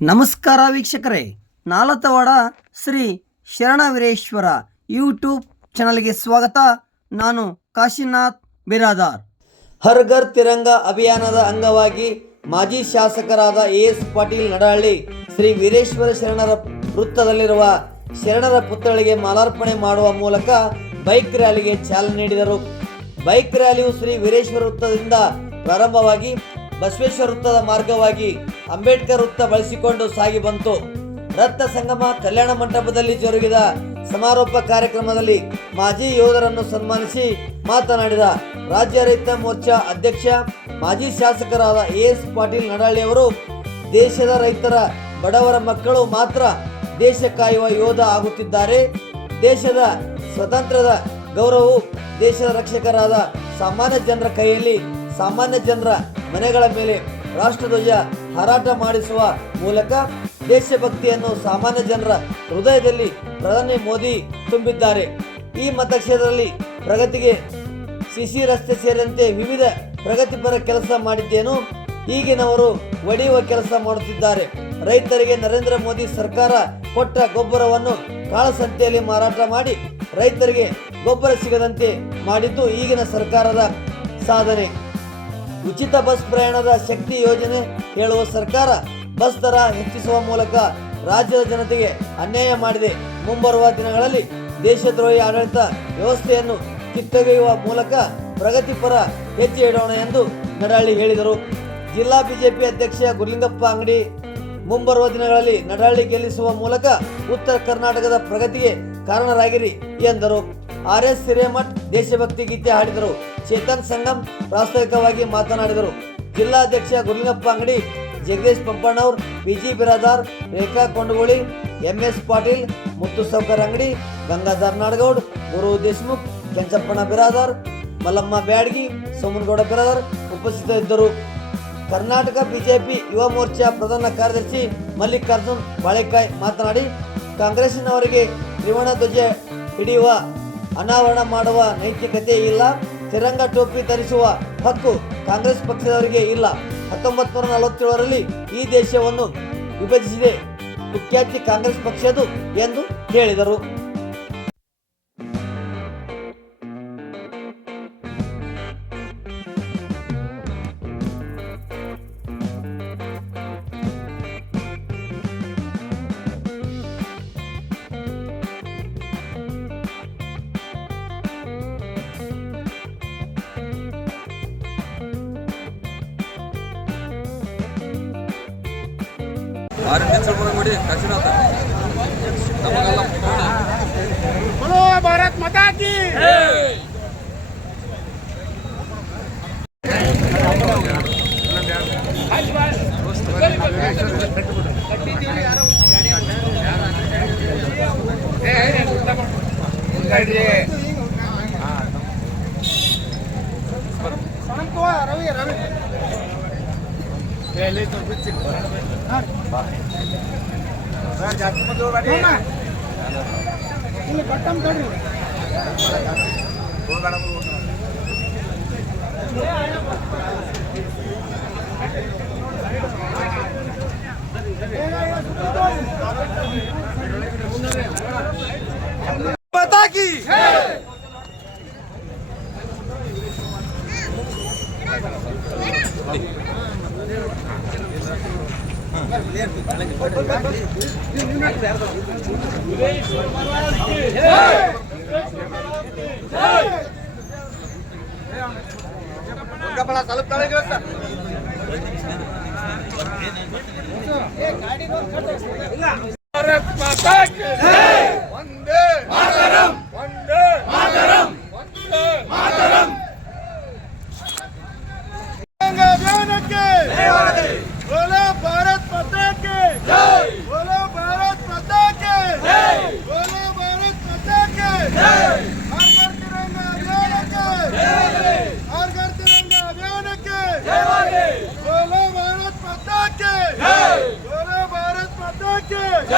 ನಮಸ್ಕಾರ ವೀಕ್ಷಕರೇ, ನಾಲತವಾಡ ಶ್ರೀ ಶರಣವೀರೇಶ್ವರ ಯೂಟ್ಯೂಬ್ ಚಾನಲ್ಗೆ ಸ್ವಾಗತ. ನಾನು ಕಾಶಿನಾಥ್ ಬಿರಾದಾರ್. ಹರ್ ಘರ್ ತಿರಂಗ ಅಭಿಯಾನದ ಅಂಗವಾಗಿ ಮಾಜಿ ಶಾಸಕರಾದ ಎಸ್ ಪಾಟೀಲ್ ನಡಹಳ್ಳಿ ಶ್ರೀ ವೀರೇಶ್ವರ ಶರಣರ ವೃತ್ತದಲ್ಲಿರುವ ಶರಣರ ಪುತ್ಥಳಿಗೆ ಮಾಲಾರ್ಪಣೆ ಮಾಡುವ ಮೂಲಕ ಬೈಕ್ ರ್ಯಾಲಿಗೆ ಚಾಲನೆ ನೀಡಿದರು. ಬೈಕ್ ರ್ಯಾಲಿಯು ಶ್ರೀ ವೀರೇಶ್ವರ ವೃತ್ತದಿಂದ ಪ್ರಾರಂಭವಾಗಿ ಬಸವೇಶ್ವರ ವೃತ್ತದ ಮಾರ್ಗವಾಗಿ ಅಂಬೇಡ್ಕರ್ ವೃತ್ತ ಬಳಸಿಕೊಂಡು ಸಾಗಿ ಬಂತು. ರತ್ನ ಸಂಗಮ ಕಲ್ಯಾಣ ಮಂಟಪದಲ್ಲಿ ಜರುಗಿದ ಸಮಾರೋಪ ಕಾರ್ಯಕ್ರಮದಲ್ಲಿ ಮಾಜಿ ಯೋಧರನ್ನು ಸನ್ಮಾನಿಸಿ ಮಾತನಾಡಿದ ರಾಜ್ಯ ರೈತ ಮೋರ್ಚಾ ಅಧ್ಯಕ್ಷ ಮಾಜಿ ಶಾಸಕರಾದ ಎಸ್ ಪಾಟೀಲ್ ನಡಹಳ್ಳಿ ಅವರು, ದೇಶದ ರೈತರ ಬಡವರ ಮಕ್ಕಳು ಮಾತ್ರ ದೇಶ ಕಾಯುವ ಯೋಧ ಆಗುತ್ತಿದ್ದಾರೆ. ದೇಶದ ಸ್ವಾತಂತ್ರ್ಯದ ಗೌರವವು ದೇಶದ ರಕ್ಷಕರಾದ ಸಾಮಾನ್ಯ ಜನರ ಕೈಯಲ್ಲಿ, ಸಾಮಾನ್ಯ ಜನರ ಮನೆಗಳ ಮೇಲೆ ರಾಷ್ಟ್ರಧ್ವಜ ಹಾರಾಟ ಮಾಡಿಸುವ ಮೂಲಕ ದೇಶಭಕ್ತಿಯನ್ನು ಸಾಮಾನ್ಯ ಜನರ ಹೃದಯದಲ್ಲಿ ಪ್ರಧಾನಿ ಮೋದಿ ತುಂಬಿದ್ದಾರೆ. ಈ ಮತಕ್ಷೇತ್ರದಲ್ಲಿ ಪ್ರಗತಿಗೆ ಸಿಸಿ ರಸ್ತೆ ಸೇರಿದಂತೆ ವಿವಿಧ ಪ್ರಗತಿಪರ ಕೆಲಸ ಮಾಡಿದ್ದೇನು. ಈಗಿನವರು ಒಡೆಯುವ ಕೆಲಸ ಮಾಡುತ್ತಿದ್ದಾರೆ. ರೈತರಿಗೆ ನರೇಂದ್ರ ಮೋದಿ ಸರ್ಕಾರ ಕೊಟ್ಟ ಗೊಬ್ಬರವನ್ನು ಕಾಳಸಂತೆಯಲ್ಲಿ ಮಾರಾಟ ಮಾಡಿ ರೈತರಿಗೆ ಗೊಬ್ಬರ ಸಿಗದಂತೆ ಮಾಡಿದ್ದು ಈಗಿನ ಸರ್ಕಾರದ ಸಾಧನೆ. ಉಚಿತ ಬಸ್ ಪ್ರಯಾಣದ ಶಕ್ತಿ ಯೋಜನೆ ಹೇಳುವ ಸರ್ಕಾರ ಬಸ್ ದರ ಹೆಚ್ಚಿಸುವ ಮೂಲಕ ರಾಜ್ಯದ ಜನತೆಗೆ ಅನ್ಯಾಯ ಮಾಡಿದೆ. ಮುಂಬರುವ ದಿನಗಳಲ್ಲಿ ದೇಶದ್ರೋಹಿ ಆಡಳಿತ ವ್ಯವಸ್ಥೆಯನ್ನು ಕಿತ್ತೊಗೆಯುವ ಮೂಲಕ ಪ್ರಗತಿಪರ ಹೆಜ್ಜೆ ಇಡೋಣ ಎಂದು ನಡಹಳ್ಳಿ ಹೇಳಿದರು. ಜಿಲ್ಲಾ ಬಿಜೆಪಿ ಅಧ್ಯಕ್ಷ ಗುರುಲಿಂಗಪ್ಪ ಅಂಗಡಿ, ಮುಂಬರುವ ದಿನಗಳಲ್ಲಿ ನಡಹಳ್ಳಿ ಗೆಲ್ಲಿಸುವ ಮೂಲಕ ಉತ್ತರ ಕರ್ನಾಟಕದ ಪ್ರಗತಿಗೆ ಕಾರಣರಾಗಿರಿ ಎಂದರು. RS ಹಿರೇಮಠ್ ದೇಶಭಕ್ತಿ ಗೀತೆ ಹಾಡಿದರು. ಚೇತನ್ ಸಂಗಮ್ ಪ್ರಾಸ್ತಾವಿಕವಾಗಿ ಮಾತನಾಡಿದರು. ಜಿಲ್ಲಾಧ್ಯಕ್ಷ ಗುರುಲಿಂಗಪ್ಪ ಅಂಗಡಿ, ಜಗದೀಶ್ ಪಂಪಣ್ಣವ್ರ, PG ಬಿರಾದಾರ್, ರೇಖಾ ಕೊಂಡಗೋಳಿ, MS ಪಾಟೀಲ್, ಮುತ್ತು ಸೌಕರ್ ಅಂಗಡಿ, ಗಂಗಾಧರ್ ನಾಡಗೌಡ್, ಗುರು ದೇಶಮುಖ್, ಕೆಂಚಪ್ಪಣ್ಣ ಬಿರಾದಾರ್, ಮಲ್ಲಮ್ಮ ಬ್ಯಾಡಗಿ, ಸೋಮನಗೌಡ ಬಿರಾದಾರ್ ಉಪಸ್ಥಿತರಿದ್ದರು. ಕರ್ನಾಟಕ ಬಿಜೆಪಿ ಯುವ ಮೋರ್ಚಾ ಪ್ರಧಾನ ಕಾರ್ಯದರ್ಶಿ ಮಲ್ಲಿಕಾರ್ಜುನ್ ಬಾಳೆಕಾಯಿ ಮಾತನಾಡಿ, ಕಾಂಗ್ರೆಸ್ಸಿನವರಿಗೆ ತ್ರಿವರ್ಣ ಧ್ವಜ ಹಿಡಿಯುವ ಅನಾವರಣ ಮಾಡುವ ನೈತಿಕತೆ ಇಲ್ಲ. ತಿರಂಗ ಟೋಪಿ ಧರಿಸುವ ಹಕ್ಕು ಕಾಂಗ್ರೆಸ್ ಪಕ್ಷದವರಿಗೆ ಇಲ್ಲ. 1947ರಲ್ಲಿ ಈ ದೇಶವನ್ನು ವಿಭಜಿಸಿದೆ. ಕುಖ್ಯಾತಿ ಕಾಂಗ್ರೆಸ್ ಪಕ್ಷದ್ದು ಎಂದು ಹೇಳಿದರು. बोलो भारत माता की रवि रवि ಜಾಸ್ತಿ ಮಂದಿ ಹೋಗ್ಬೇಡಿ, ಇಲ್ಲಿ ಕಟ್ಟಮ್ ತಡ್ರಿ. ಪತಾಕಿ ಸ್ವಲ್ಪ ತಲೆಗೆ ಭಾರತ್ ಮಾತಾ ಕಿ ವಂದೇ ಮಾತರಂ, ವಂದೇ ಮಾತರಂ, ವಂದೇ ಮಾತರಂ. बोलो भारत माता की जय, बोलो भारत माता की जय, बोलो भारत माता की जय. हर घर तिरंगा अभियान के जय, हर घर तिरंगा अभियान के जय. बोलो भारत माता की जय, बोलो भारत माता की जय.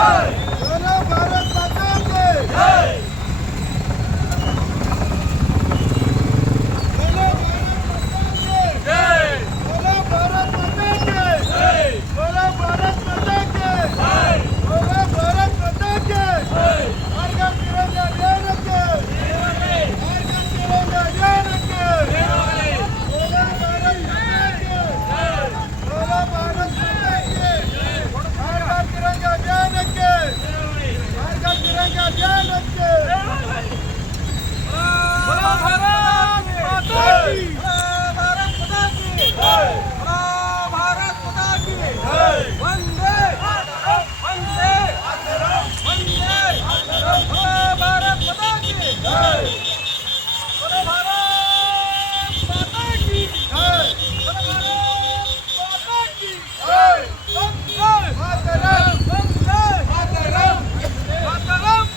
बोलो भारत माता की बोलो भारत माता की बोलो भारत माता की बोलो भारत माता की हर घर तिरंगा ध्यान रखे हर घर तिरंगा ध्यान रखे बोलो भारत माता की बोलो भारत माता की हर घर तिरंगा ध्यान रखे हर घर तिरंगा ध्यान रखे बोलो भारत माता की भारत माता की भारत माता की वंदे वंदे वंदे भारत माता की बोलो भारत माता की बोलो भारत माता की मातरम मातरम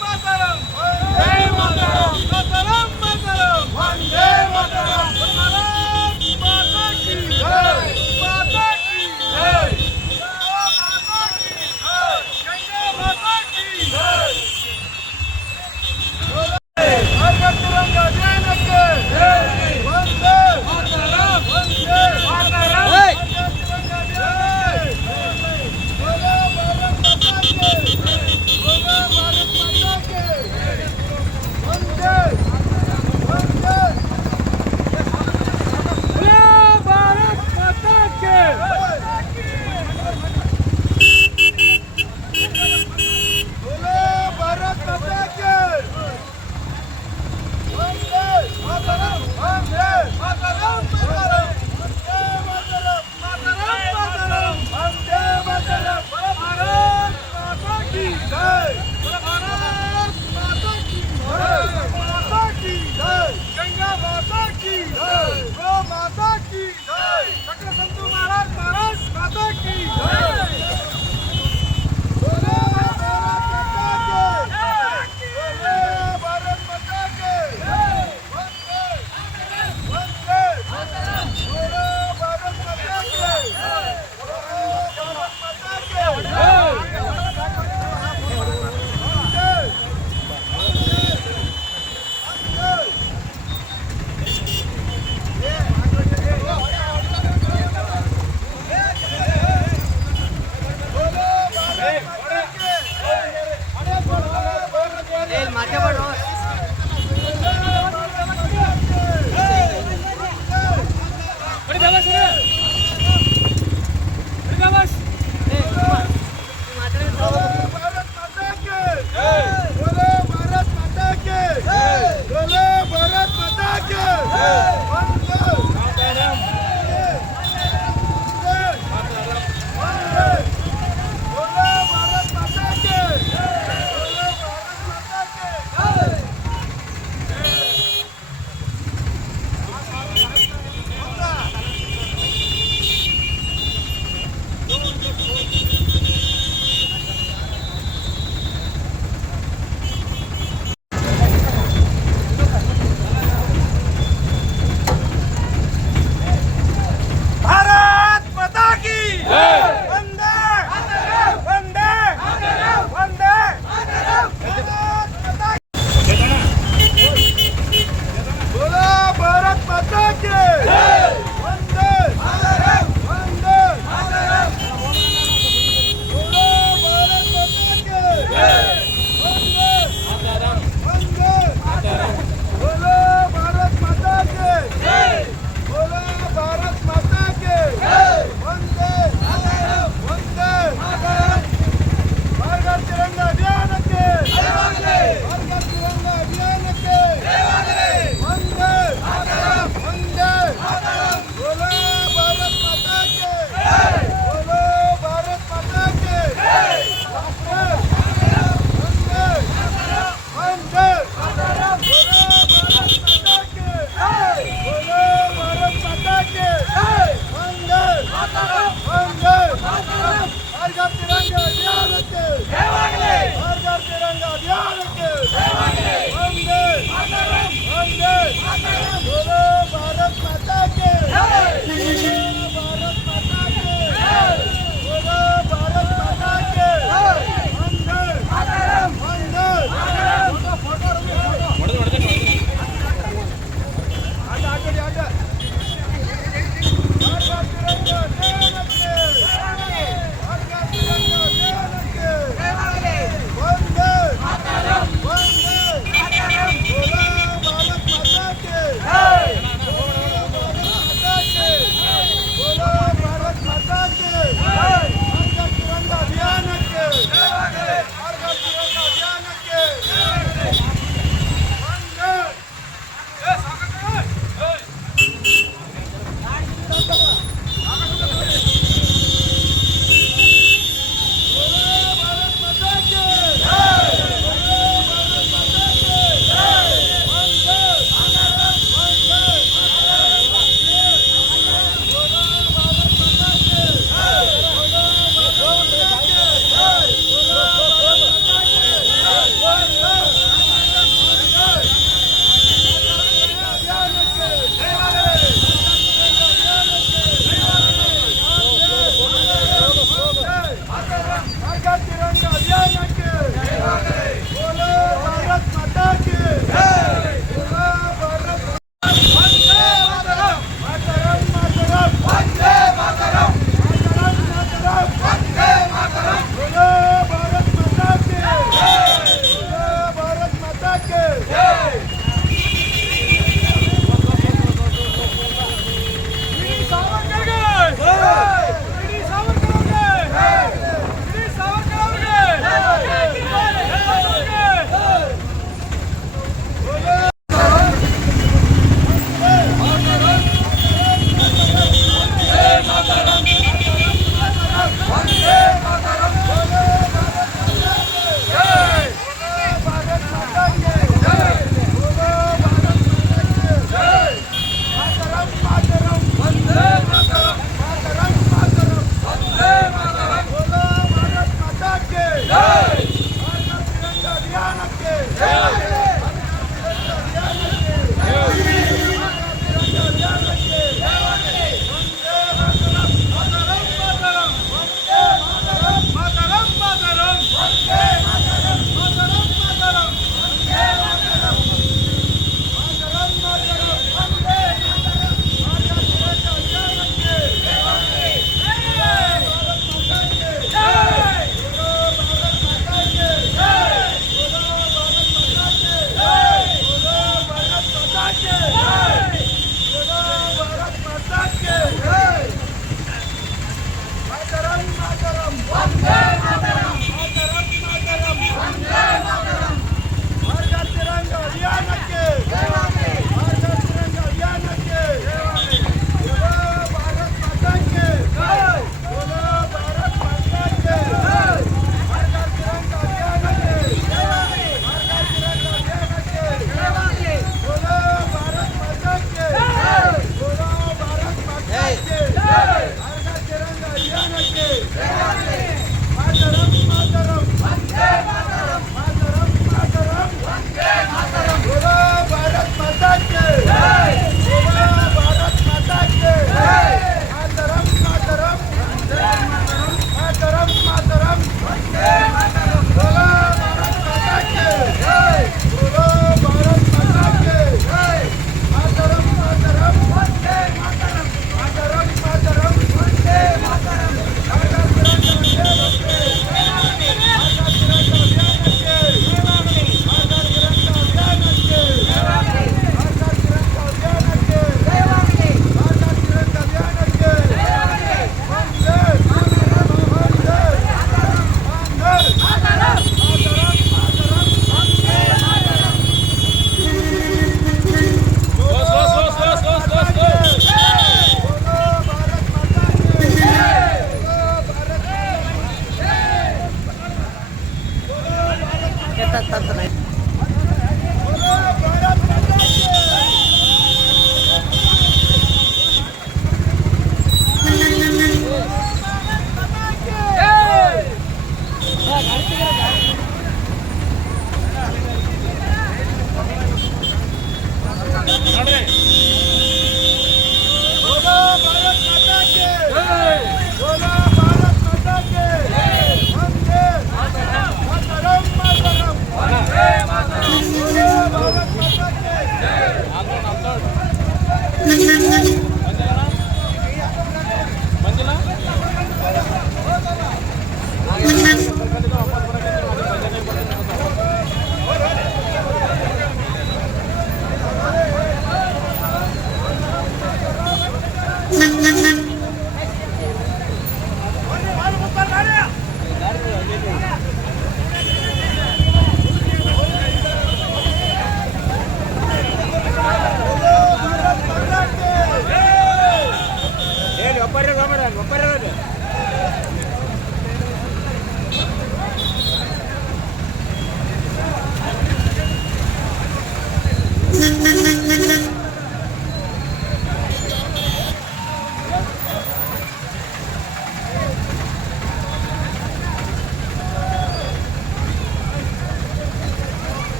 मातरम वंदे मातरम मातरम मातरम वंदे मातरम भारत माता की माता की माता की गंगा माता की हर घर तिरंगा ध्यान रखे वंदे मातरम वंदे मातरम हर घर तिरंगा ध्यान रखे बोलो भारत माता की बोलो भारत माता की वंदे वंदे बोलो भारत माता की बोलो भारत माता की वंदे मातरम वंदे मातरम मातरम वंदे मातरम मातरम मातरम वंदे मातरम भारत माता की जय भारत माता की भारत माता की जय गंगा माता की जय गो माता की जय चक्र संतु महाराज महाराज माता की जय बोलो भारत माता की बोलो भारत माता की वंदे वंदे बोलो भारत माता की बोलो भारत माता की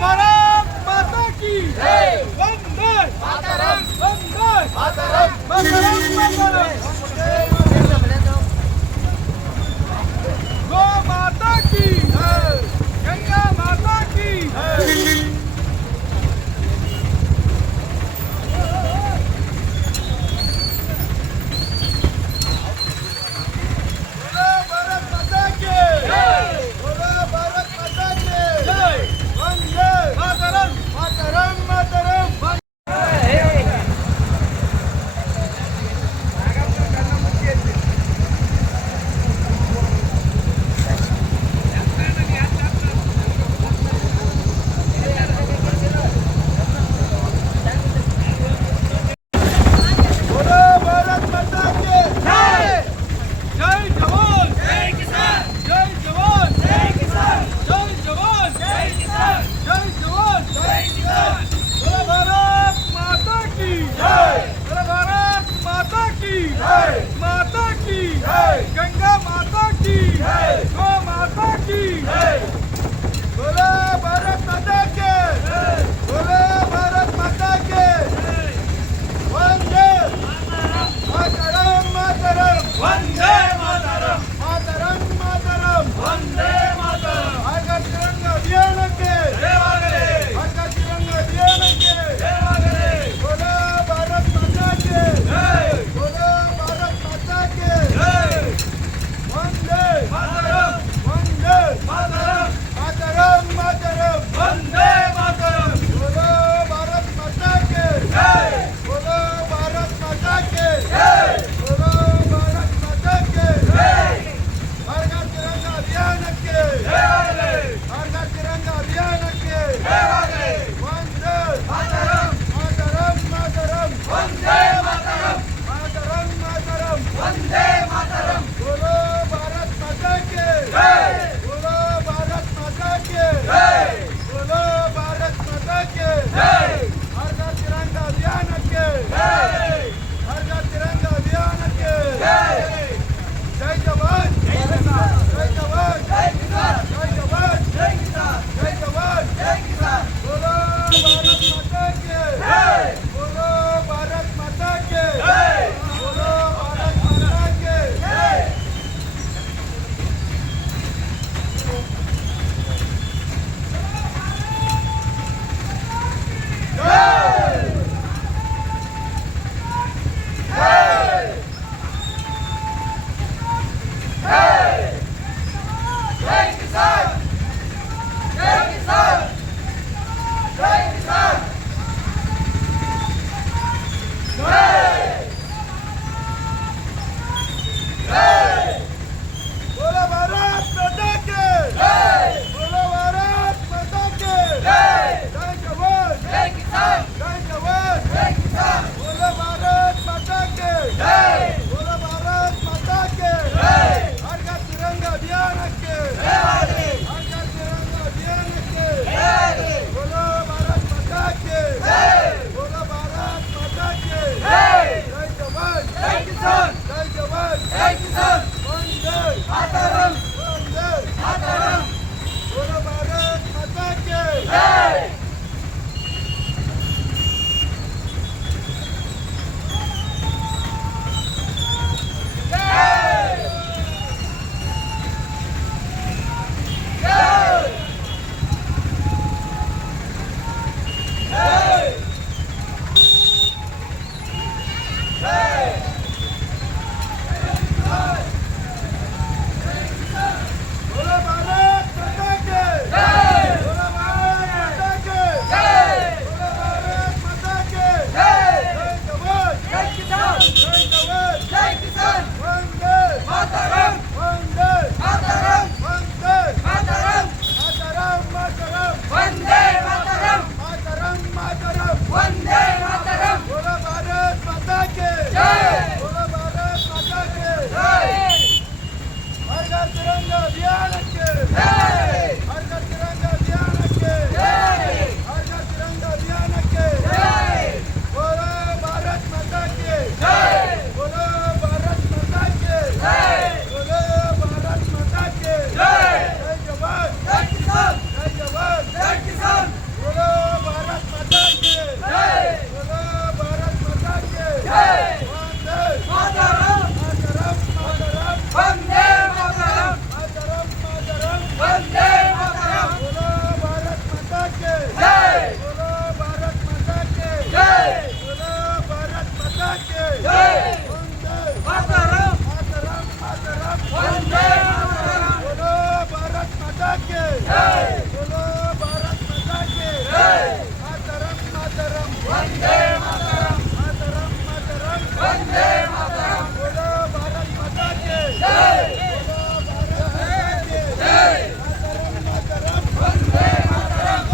भारत माता की के बोलो भारत माता के मातरम मातरम वंदे मातरम मातरम मातरम वंदे मातरम बोलो भारत माता के बोलो भारत माता के मातरम मातरम वंदे मातरम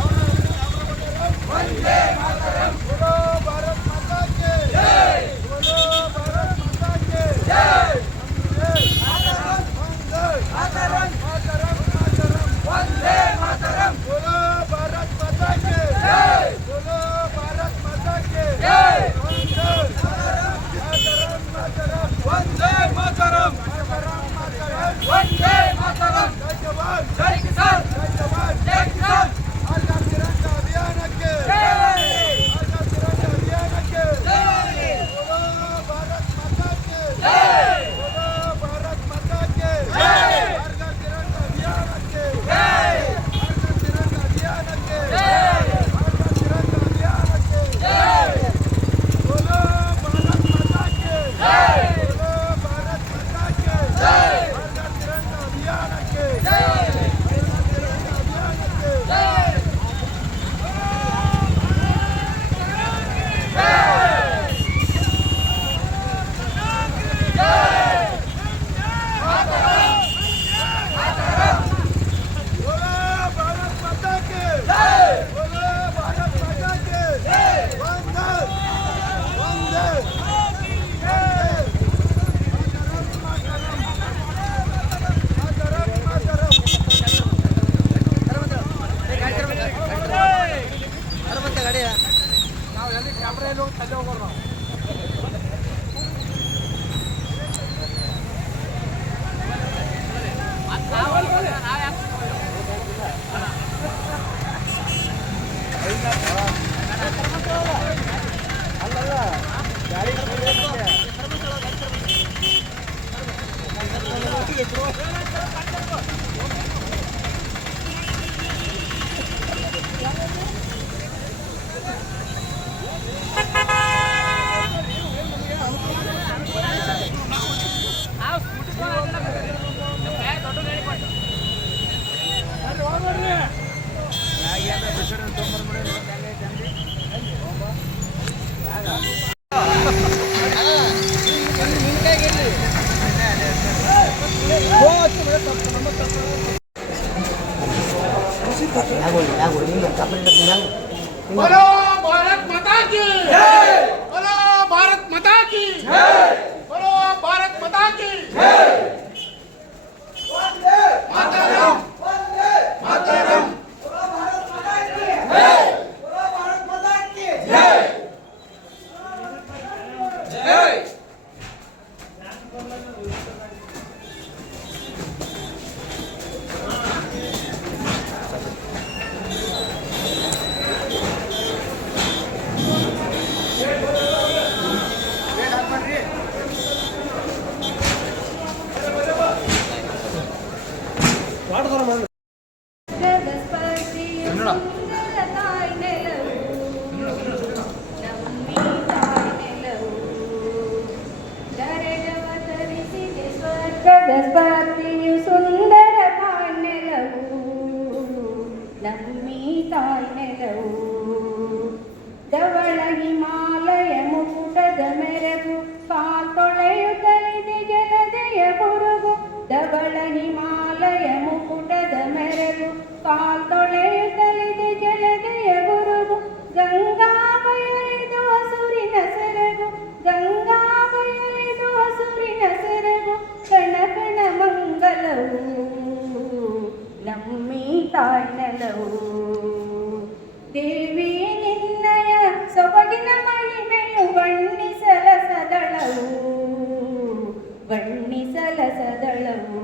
वंदे मातरम बोलो भारत माता के बोलो भारत माता के मातरम मातरम मातरम वंदे मातरम बोलो भारत माता के बोलो भारत माता के मातरम वंदे मातरम मातरम मातरम वंदे मातरम जय जवान जय किसान जय जवान जय किसान आजाद तिरंगा अभियान के आजाद तिरंगा अभियान के बोलो भारत माता के बोलो भारत माता के आजाद तिरंगा अभियान के आजाद तिरंगा अभियान के आजाद तिरंगा अभियान के बोलो भारत माता के बोलो भारत माता के आजाद तिरंगा अभियान के आजाद तिरंगा अभियान के बोलो भारत माता के बोलो भारत माता के वंदे वंदे मातरम मातरम मातरम बोलो भारत माता की बोलो भारत माता की बोलो भारत माता की मातरम मातरम ಸ್ವರ್ಗಸ್ಪರ್ಧಿಯು ಸುಂದರ ತಾಯ್ನೆಲವು ನಮ್ಮಿ ತಾಯ್ನೆಲವು ಧವಳ ಹಿಮಾಲಯ ಮುಕುಟದ ಮೆರಗು ಕಾಲ್ತೊಳೆಯುತ್ತಲಿದೆ ಜಲದೆಯ ಬುರುಗು ಧವಳ ಹಿಮಾಲಯ ಮುಕುಟದ ಮೆರಗು ಕಾಲ್ತೊಳೆಯುತ್ತಲಿದೆ ಜಲದೆಯ ಬುರುಗು ಗಂಗಾ ಬಯಲಿದು ಹಸುರಿನ ಸೆರಗು ಗಂಗಾ ಬಯಲಿದು ಹಸುರಿನ ಸೆರಗು ಕಣ ಕಣ ಮಂಗಲವು ನಮ್ಮಿ ತಾಯ್ನೆಲವು ದೇವಿ ನಿನ್ನಯ ಸೊಬಗಿನ ಮಹಿಮೆಯು ಬಣ್ಣಿಸಲ ಸದಳವು ಬಣ್ಣಿಸಲ ಸದಳವು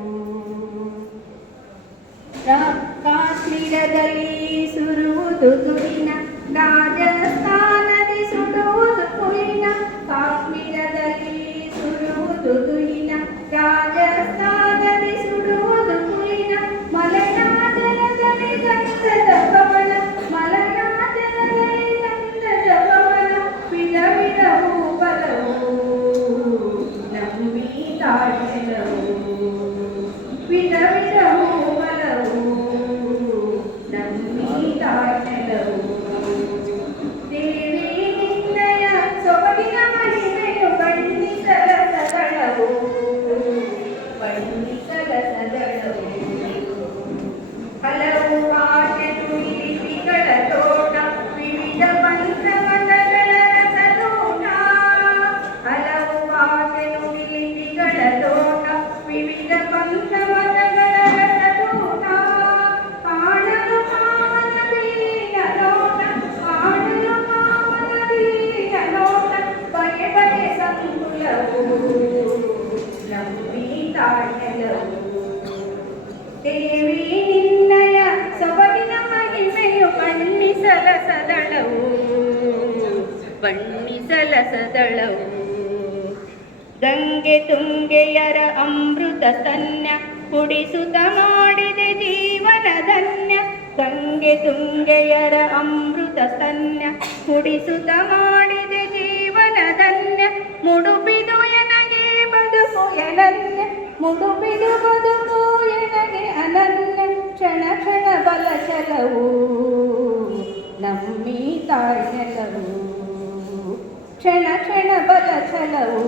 ಕಾಶ್ಮೀರದಲ್ಲಿ ಸುರುವುದು ತುಳಿನ ರಾಜಸ್ಥಾನದಿ ಸುಡುವುದು ಕುಲಿನ ಕಾಶ್ಮೀರದಲ್ಲಿ ಸುಡುವುದು ತುಳಿನ ರಾಜಸ್ಥಾನದಿ ಸುಡುವುದು ಕುಲಿನ ಮಲೆನಾಚಲದಲ್ಲಿ ಗಂಧದ ಪವನ ಮಲೆನಾಚಲದಲ್ಲಿ ಗಂಧದ ಪವನ ವಿಧ ವಿಧವು ಬಲವು ನಂಬಿ ತಾಳೆಲವು ವಿಧ ವಿಧವು ಬಲವು ಬಣ್ಣಿಸಲಸದಳವು ಗಂಗೆ ತುಂಗೆಯರ ಅಮೃತ ಸ್ತನ್ಯ ಕುಡಿಸುತ್ತ ಮಾಡಿದೆ ಜೀವನ ಧನ್ಯ ಗಂಗೆ ತುಂಗೆಯರ ಅಮೃತ ಸ್ತನ್ಯ ಕುಡಿಸುತ್ತ ಮಾಡಿದೆ ಜೀವನ ಧನ್ಯ ಮುಡುಪಿದು ಎನಗೆ ಬದುಕು ಎನನ್ಯ ಮುಡುಪಿದು ಬದುಕು ಎನಗೆ ಅನನ್ಯ ಕ್ಷಣ ಕ್ಷಣ ಬಲ ಛಲವು ನಮ್ಮಿ ತಾಯ್ನೆಲವು ಕ್ಷಣ ಕ್ಷಣ ಬಲ ಛಲವು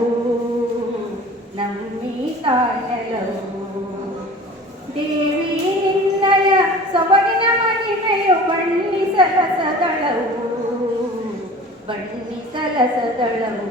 ನಮ್ಮಿ ತಾಯ್ನೆಲವು ದೇವಿ ನಿನ್ನಯ ಸೊಬಗಿನ ಮಹಿಮೆಯು ಬಣ್ಣಿಸಲಸದಳವು ಬಣ್ಣಿಸಲಸದಳವು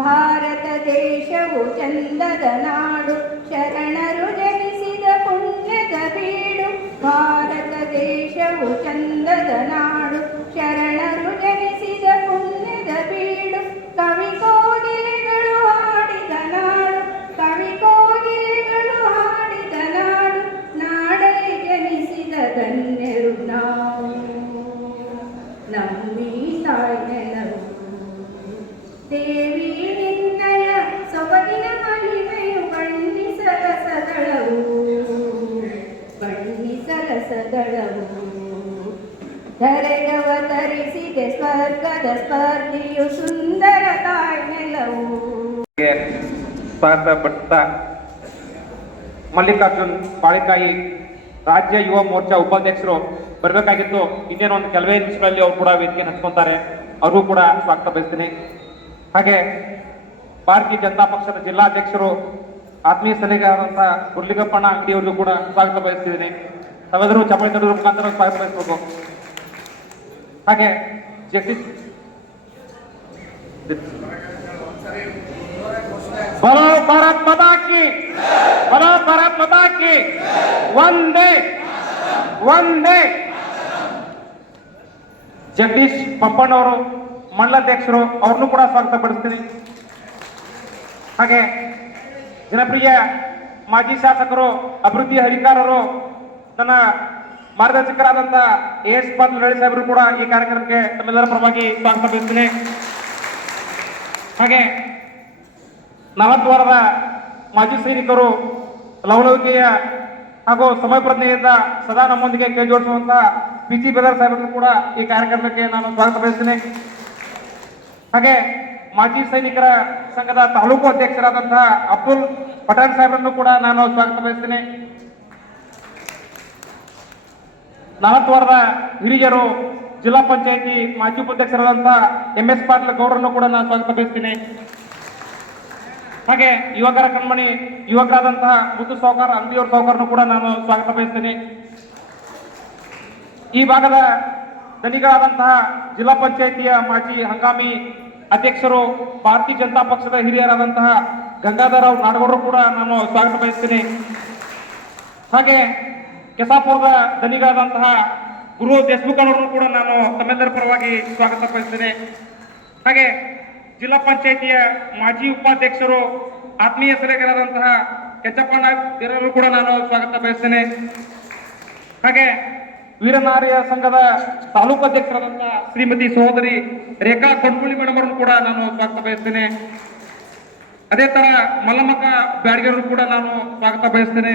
ಭಾರತ ದೇಶವು ಚಂದದ ನಾಡು ಶರಣರು ಜನಿಸಿದ ಪುಣ್ಯದ ಬೀಡು ಭಾರತ ದೇಶವು ಚಂದದ ನಾಡು ಶರಣರು ಜನಿಸಿದ ಪುಣ್ಯದ ಬೀಡು ಕವಿ ಕೋಗಿಲೆಗಳು ಹಾಡಿದ ನಾಡು ಕವಿ ಕೋಗಿಲೆಗಳು ಹಾಡಿದ ನಾಡು ನಾಡಲಿ ಜನಿಸಿದ ಧನ್ಯರು ನಾವು ನಮ್ಮಿ ತಾಯ್ನೆಲವು ದೇವಿ ನಿನ್ನಯ ಸೊಬಗಿನ ಮಹಿಮೆಯು ಬಣ್ಣಿಸಲಸದಳವು ಬಣ್ಣಿಸಲಸದಳವು ಧರೆಗವತರಿಸಿದೆ ಸ್ವರ್ಗದ ಸ್ಪರ್ಧಿಯು ಸುಂದರ ತಾಯ್ನೆಲವು ಸ್ವಾಗತ ಪಡಿಸ್ತಾ ಮಲ್ಲಿಕಾರ್ಜುನ್ ಬಾಳಿಕಾಯಿ ರಾಜ್ಯ ಯುವ ಮೋರ್ಚಾ ಉಪಾಧ್ಯಕ್ಷರು ಬರಬೇಕಾಗಿತ್ತು. ಇನ್ನೇನು ಒಂದು ಕೆಲವೇ ನಿಮಿಷಗಳಲ್ಲಿ ಅವರು ಕೂಡ ವೇದಿಕೆ ಹಂಚ್ಕೊಂತಾರೆ. ಅವ್ರಿಗೂ ಕೂಡ ಸ್ವಾಗತ ಬಯಸ್ತೀನಿ. ಹಾಗೆ ಭಾರತೀಯ ಜನತಾ ಪಕ್ಷದ ಜಿಲ್ಲಾಧ್ಯಕ್ಷರು ಆತ್ಮೀಯ ಸಲಹೆಗಾರರಂತಹ ಹುರ್ಲಿಗಪ್ಪಣ್ಣ ಅಂಗಡಿಯವ್ರಿಗೂ ಕೂಡ ಸ್ವಾಗತ ಬಯಸ್ತಿದ್ದೀನಿ. ತಾವೆಲ್ಲರೂ ಚಪ್ಪಳಿ ತಡೆಯುವ ಮುಖಾಂತರ ಸ್ವಾಗತ ಬಯಸಬೇಕು. ಹಾಗೆ ಜಗದೀಶ್ बोलो भारत माता की बोलो भारत माता की वंदे वंदे ಜಗದೀಶ್ ಪಪ್ಪಣ್ಣವರು ಮಂಡಲಾಧ್ಯಕ್ಷರು ಅವ್ರನ್ನೂ ಕೂಡ ಸ್ವಾಗತ ಪಡಿಸ್ತೀನಿ. ಹಾಗೆ ಜನಪ್ರಿಯ ಮಾಜಿ ಶಾಸಕರು ಅಭಿವೃದ್ಧಿ ಅಧಿಕಾರರು ನನ್ನ ಮಾರ್ಗದರ್ಶಕರಾದಂತಹ ಎಸ್ ಪಾಟೀಲ್ ರಳಿ ಸಾಹೇಬರು ಕೂಡ ಈ ಕಾರ್ಯಕ್ರಮಕ್ಕೆ ತಮ್ಮೆಲ್ಲರ ಪರವಾಗಿ ಸ್ವಾಗತ ಬಯಸ್ತೀನಿ. ಹಾಗೆ 40 ವಾರದ ಮಾಜಿ ಸೈನಿಕರು ಲವಲವಿಕೆಯ ಹಾಗೂ ಸಮಯ ಪ್ರಜ್ಞೆಯಿಂದ ಸದಾ ನಮ್ಮೊಂದಿಗೆ ಕೈ ಜೋಡಿಸುವಂತಹ ಪಿ.ಸಿ. ಬೇದರ್ ಸಾಹೇಬರನ್ನು ಕೂಡ ಈ ಕಾರ್ಯಕ್ರಮಕ್ಕೆ ನಾನು ಸ್ವಾಗತ ಬಯಸ್ತೀನಿ. ಹಾಗೆ ಮಾಜಿ ಸೈನಿಕರ ಸಂಘದ ತಾಲೂಕು ಅಧ್ಯಕ್ಷರಾದಂತಹ ಅಬ್ದುಲ್ ಪಠಾಣ್ ಸಾಹೇಬರನ್ನು ಕೂಡ ನಾನು ಸ್ವಾಗತ ಬಯಸ್ತೀನಿ. 40 ವಾರದ ಹಿರಿಯರು ಜಿಲ್ಲಾ ಪಂಚಾಯಿತಿ ಮಾಜಿ ಉಪಾಧ್ಯಕ್ಷರಾದಂತಹ ಎಂ.ಎಸ್. ಪಾಟೀಲ್ ಗೌಡರನ್ನು ಕೂಡ ನಾನು ಸ್ವಾಗತ ಬಯಸ್ತೀನಿ. ಹಾಗೆ ಯುವಕರ ಕಣ್ಮಣಿ ಯುವಕರಾದಂತಹ ಮುದ್ದು ಸಾಹುಕಾರ ಅಂಗಡಿಯವರ ಸಾಹುಕಾರನ್ನು ಕೂಡ ನಾನು ಸ್ವಾಗತ ಬಯಸ್ತೀನಿ. ಈ ಭಾಗದ ಧನಿಗಳಾದಂತಹ ಜಿಲ್ಲಾ ಪಂಚಾಯಿತಿಯ ಮಾಜಿ ಹಂಗಾಮಿ ಅಧ್ಯಕ್ಷರು ಭಾರತೀಯ ಜನತಾ ಪಕ್ಷದ ಹಿರಿಯರಾದಂತಹ ಗಂಗಾಧರರಾವ್ ನಾಡಗೌಡರು ಕೂಡ ನಾನು ಸ್ವಾಗತ ಬಯಸ್ತೀನಿ. ಹಾಗೆ ಕೆಸಾಪುರದ ಧನಿಗಳಾದಂತಹ ಗುರು ದೇಶಮುಖನವರನ್ನು ಕೂಡ ನಾನು ತಮ್ಮೆಲ್ಲರ ಪರವಾಗಿ ಸ್ವಾಗತ ಬಯಸ್ತೇನೆ. ಹಾಗೆ ಜಿಲ್ಲಾ ಪಂಚಾಯಿತಿಯ ಮಾಜಿ ಉಪಾಧ್ಯಕ್ಷರು ಆತ್ಮೀಯ ಸಲಹೆಗಾರರಾದಂತಹ ಕೆಂಚಪ್ಪಣ್ಣ ಹಿರಿಯರು ಕೂಡ ನಾನು ಸ್ವಾಗತ ಬಯಸ್ತೇನೆ. ಹಾಗೆ ವೀರನಾರಿಯ ಸಂಘದ ತಾಲೂಕು ಅಧ್ಯಕ್ಷರಾದಂತಹ ಶ್ರೀಮತಿ ಸಹೋದರಿ ರೇಖಾ ಕೊಂಡ್ಕುಳಿ ಮೇಡಮ್ ಅವರನ್ನು ಕೂಡ ನಾನು ಸ್ವಾಗತ ಬಯಸ್ತೇನೆ. ಅದೇ ತರ ಮಲ್ಲಮ್ಮಕ್ಕ ಬ್ಯಾಡಗಿಯವರು ಕೂಡ ನಾನು ಸ್ವಾಗತ ಬಯಸ್ತೇನೆ.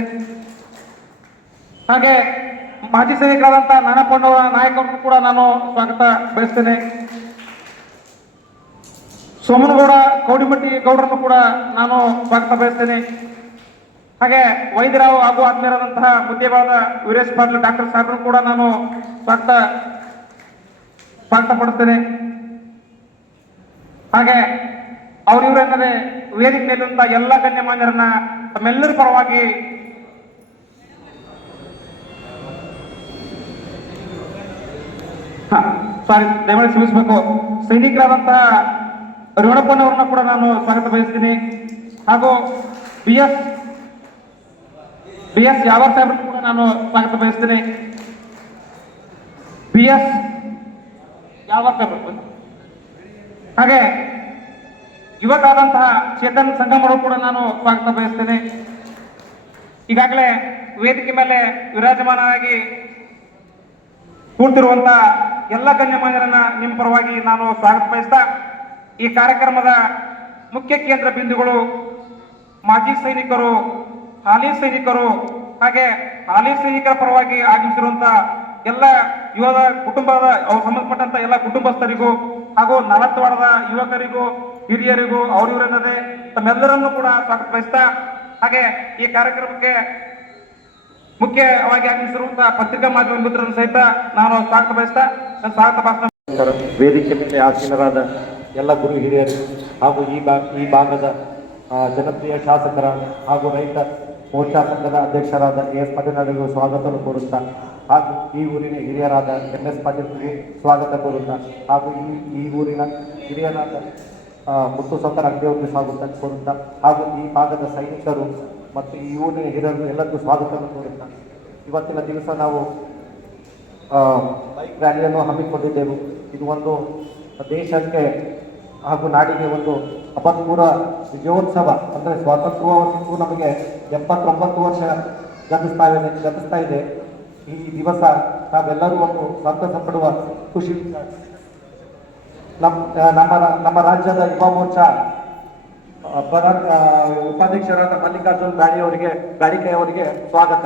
ಹಾಗೆ ಮಾಜಿ ಸೈನಿಕರಾದಂತಹ ನಾನಪ್ಪಣ್ಣವರ ನಾಯಕರನ್ನು ಕೂಡ ನಾನು ಸ್ವಾಗತ ಬಯಸ್ತೇನೆ. ಸೋಮನಗೌಡ ಕೌಡಿಮಟ್ಟಿ ಗೌಡರನ್ನು ಕೂಡ ನಾನು ಸ್ವಾಗತ ಬಯಸ್ತೇನೆ. ಹಾಗೆ ವೈದ್ಯರಾವ್ ಹಾಗೂ ಆತ್ಮೀಯರಾದಂತಹ ಮುದ್ದೇಬಾಳದ ವೀರೇಶ್ ಪಾಟೀಲ್ ಡಾಕ್ಟರ್ ಸಾಹೇಬರನ್ನು ಕೂಡ ನಾನು ಸ್ವಾಗತ ಪಡಿಸ್ತೇನೆ. ಹಾಗೆ ಅವರಿವರೆಂದರೆ ವೇದಿಕೆ ಮೇಲಿರುವಂತಹ ಎಲ್ಲ ಗಣ್ಯಮಾನ್ಯರನ್ನ ತಮ್ಮೆಲ್ಲರ ಪರವಾಗಿ ದಯಮಾಡಿ ಕ್ಷಮಿಸಬೇಕು. ಸೈನಿಕರಾದಂತಹ ರೇವಣಪ್ಪನವರನ್ನ ಕೂಡ ನಾನು ಸ್ವಾಗತ ಬಯಸ್ತೀನಿ. ಹಾಗೂ ಬಿ ಎಸ್ ಯಾವರ್ ಸಾಹೇಬ್ರನ್ನು ಕೂಡ ನಾನು ಸ್ವಾಗತ ಬಯಸ್ತೀನಿ. ಬಿ ಎಸ್ ಯಾವರ್ ಸಾಹೇಬ್ರು ಹಾಗೆ ಯುವಕರಾದಂತಹ ಚೇತನ್ ಸಂಗಮರು ಕೂಡ ನಾನು ಸ್ವಾಗತ ಬಯಸ್ತೇನೆ. ಈಗಾಗಲೇ ವೇದಿಕೆ ಮೇಲೆ ವಿರಾಜಮಾನರಾಗಿ ಕೂರ್ತಿರುವಂತಹ ಎಲ್ಲ ಗಣ್ಯಮಾನ್ಯರನ್ನ ನಿಮ್ಮ ಪರವಾಗಿ ನಾನು ಸ್ವಾಗತ ಬಯಸ್ತಾ ಈ ಕಾರ್ಯಕ್ರಮದ ಮುಖ್ಯ ಕೇಂದ್ರ ಬಿಂದುಗಳು ಮಾಜಿ ಸೈನಿಕರು, ಹಾಲಿ ಸೈನಿಕರು, ಹಾಗೆ ಹಾಲಿ ಸೈನಿಕರ ಪರವಾಗಿ ಆಗಮಿಸಿರುವಂತಹ ಎಲ್ಲ ಯುವದ ಕುಟುಂಬದ ಸಂಬಂಧಪಟ್ಟಂತ ಎಲ್ಲ ಕುಟುಂಬಸ್ಥರಿಗೂ ಹಾಗೂ ನಾಲತ್ವಾಡದ ಯುವಕರಿಗೂ ಹಿರಿಯರಿಗೂ ಅವರಿವರೆನ್ನದೆ ತಮ್ಮೆಲ್ಲರನ್ನೂ ಕೂಡ ಸ್ವಾಗತ ಬಯಸ್ತಾ ಹಾಗೆ ಈ ಕಾರ್ಯಕ್ರಮಕ್ಕೆ ಮುಖ್ಯವಾಗಿ ಆಗಮಿಸಿರುವಂತಹ ಪತ್ರಿಕಾ ಮಾಧ್ಯಮ ಮಿತ್ರರನ್ನು ಸಹಿತ ನಾನು ಸ್ವಾಗತ ಬಯಸ್ತಾ ನನ್ನ ಸ್ವಾಗತ ಭಾಷಣ ವೇದಿಕೆ ಮೇಲೆ ಆಸೀನರಾದ ಎಲ್ಲ ಗುರು ಹಿರಿಯರು ಹಾಗೂ ಈ ಭಾಗದ ಜನಪ್ರಿಯ ಶಾಸಕರ ಹಾಗೂ ರೈತ ಮೋರ್ಚಾ ಸಂಘದ ಅಧ್ಯಕ್ಷರಾದ ಎಸ್ ಪಾಟೀಲ್ ಸ್ವಾಗತ ಕೋರುತ್ತಾ ಹಾಗೂ ಈ ಊರಿನ ಹಿರಿಯರಾದ MS ಪಾಟೀಲ್ಗೆ ಸ್ವಾಗತ ಕೋರುತ್ತಾ ಹಾಗೂ ಈ ಊರಿನ ಹಿರಿಯರಾದ ಮುತ್ತು ಸತ್ತರ ಅಂಗಡಿಯವರಿಗೆ ಸ್ವಾಗತ ಕೋರುತ್ತಾ ಹಾಗೂ ಈ ಭಾಗದ ಸೈನಿಕರು ಮತ್ತು ಈ ಊರಿನ ಹಿರಿಯರು ಎಲ್ಲರಿಗೂ ಸ್ವಾಗತವನ್ನು ಕೋರುತ್ತಾ ಇವತ್ತಿನ ದಿವಸ ನಾವು ಬೈಕ್ ರ್ಯಾಲಿಯನ್ನು ಹಮ್ಮಿಕೊಂಡಿದ್ದೆವು. ಇದು ಒಂದು ದೇಶಕ್ಕೆ ಹಾಗೂ ನಾಡಿಗೆ ಒಂದು ಅಭೂತಪೂರ್ವ ವಿಜಯೋತ್ಸವ. ಅಂದರೆ ಸ್ವಾತಂತ್ರ್ಯವೂ ನಮಗೆ 79 ವರ್ಷ ಗತಿಸ್ತಾ ಇದೆ. ಈ ದಿವಸ ನಾವೆಲ್ಲರೂ ಒಂದು ಸಂತಸ ಪಡುವ ಖುಷಿ. ನಮ್ಮ ರಾಜ್ಯದ ಯುವ ಮೋರ್ಚಾ ಉಪಾಧ್ಯಕ್ಷರಾದ ಮಲ್ಲಿಕಾರ್ಜುನ್ ಗಾಡಿಕೆ ಅವರಿಗೆ ಸ್ವಾಗತ.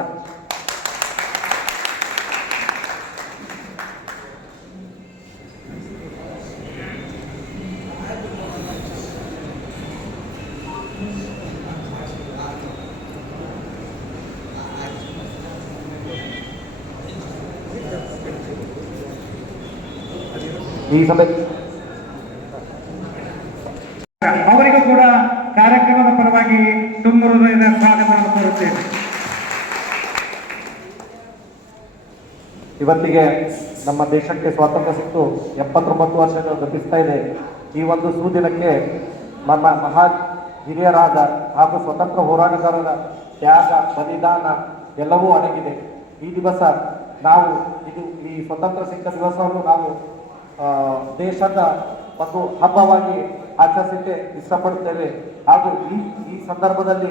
ಈ ಸಭೆ ಅವರಿಗೂ ಕೂಡ ಕಾರ್ಯಕ್ರಮದ ಪರವಾಗಿ ತುಂಬ ಹೃದಯದ ಸ್ವಾಗತವನ್ನು ಕೋರುತ್ತೇವೆ. ಇವತ್ತಿಗೆ ನಮ್ಮ ದೇಶಕ್ಕೆ ಸ್ವಾತಂತ್ರ್ಯ ಸಿಕ್ಕು 79 ವರ್ಷಗಳು ಗತಿಸ್ತಾ ಇದೆ. ಈ ಒಂದು ಸುದಿನಕ್ಕೆ ನಮ್ಮ ಮಹಾ ಹಿರಿಯರಾದ ಹಾಗೂ ಸ್ವತಂತ್ರ ಹೋರಾಟಗಾರರ ತ್ಯಾಗ, ಬಲಿದಾನ ಎಲ್ಲವೂ ಅಡಗಿದೆ. ಈ ದಿವಸ ನಾವು ಈ ಸ್ವತಂತ್ರ ಸಿಕ್ಕ ದಿವಸವನ್ನು ನಾವು ದೇಶದ ಒಂದು ಹಬ್ಬವಾಗಿ ಆಚರಿಸಲಿಕ್ಕೆ ಇಷ್ಟಪಡುತ್ತೇವೆ. ಹಾಗೂ ಈ ಸಂದರ್ಭದಲ್ಲಿ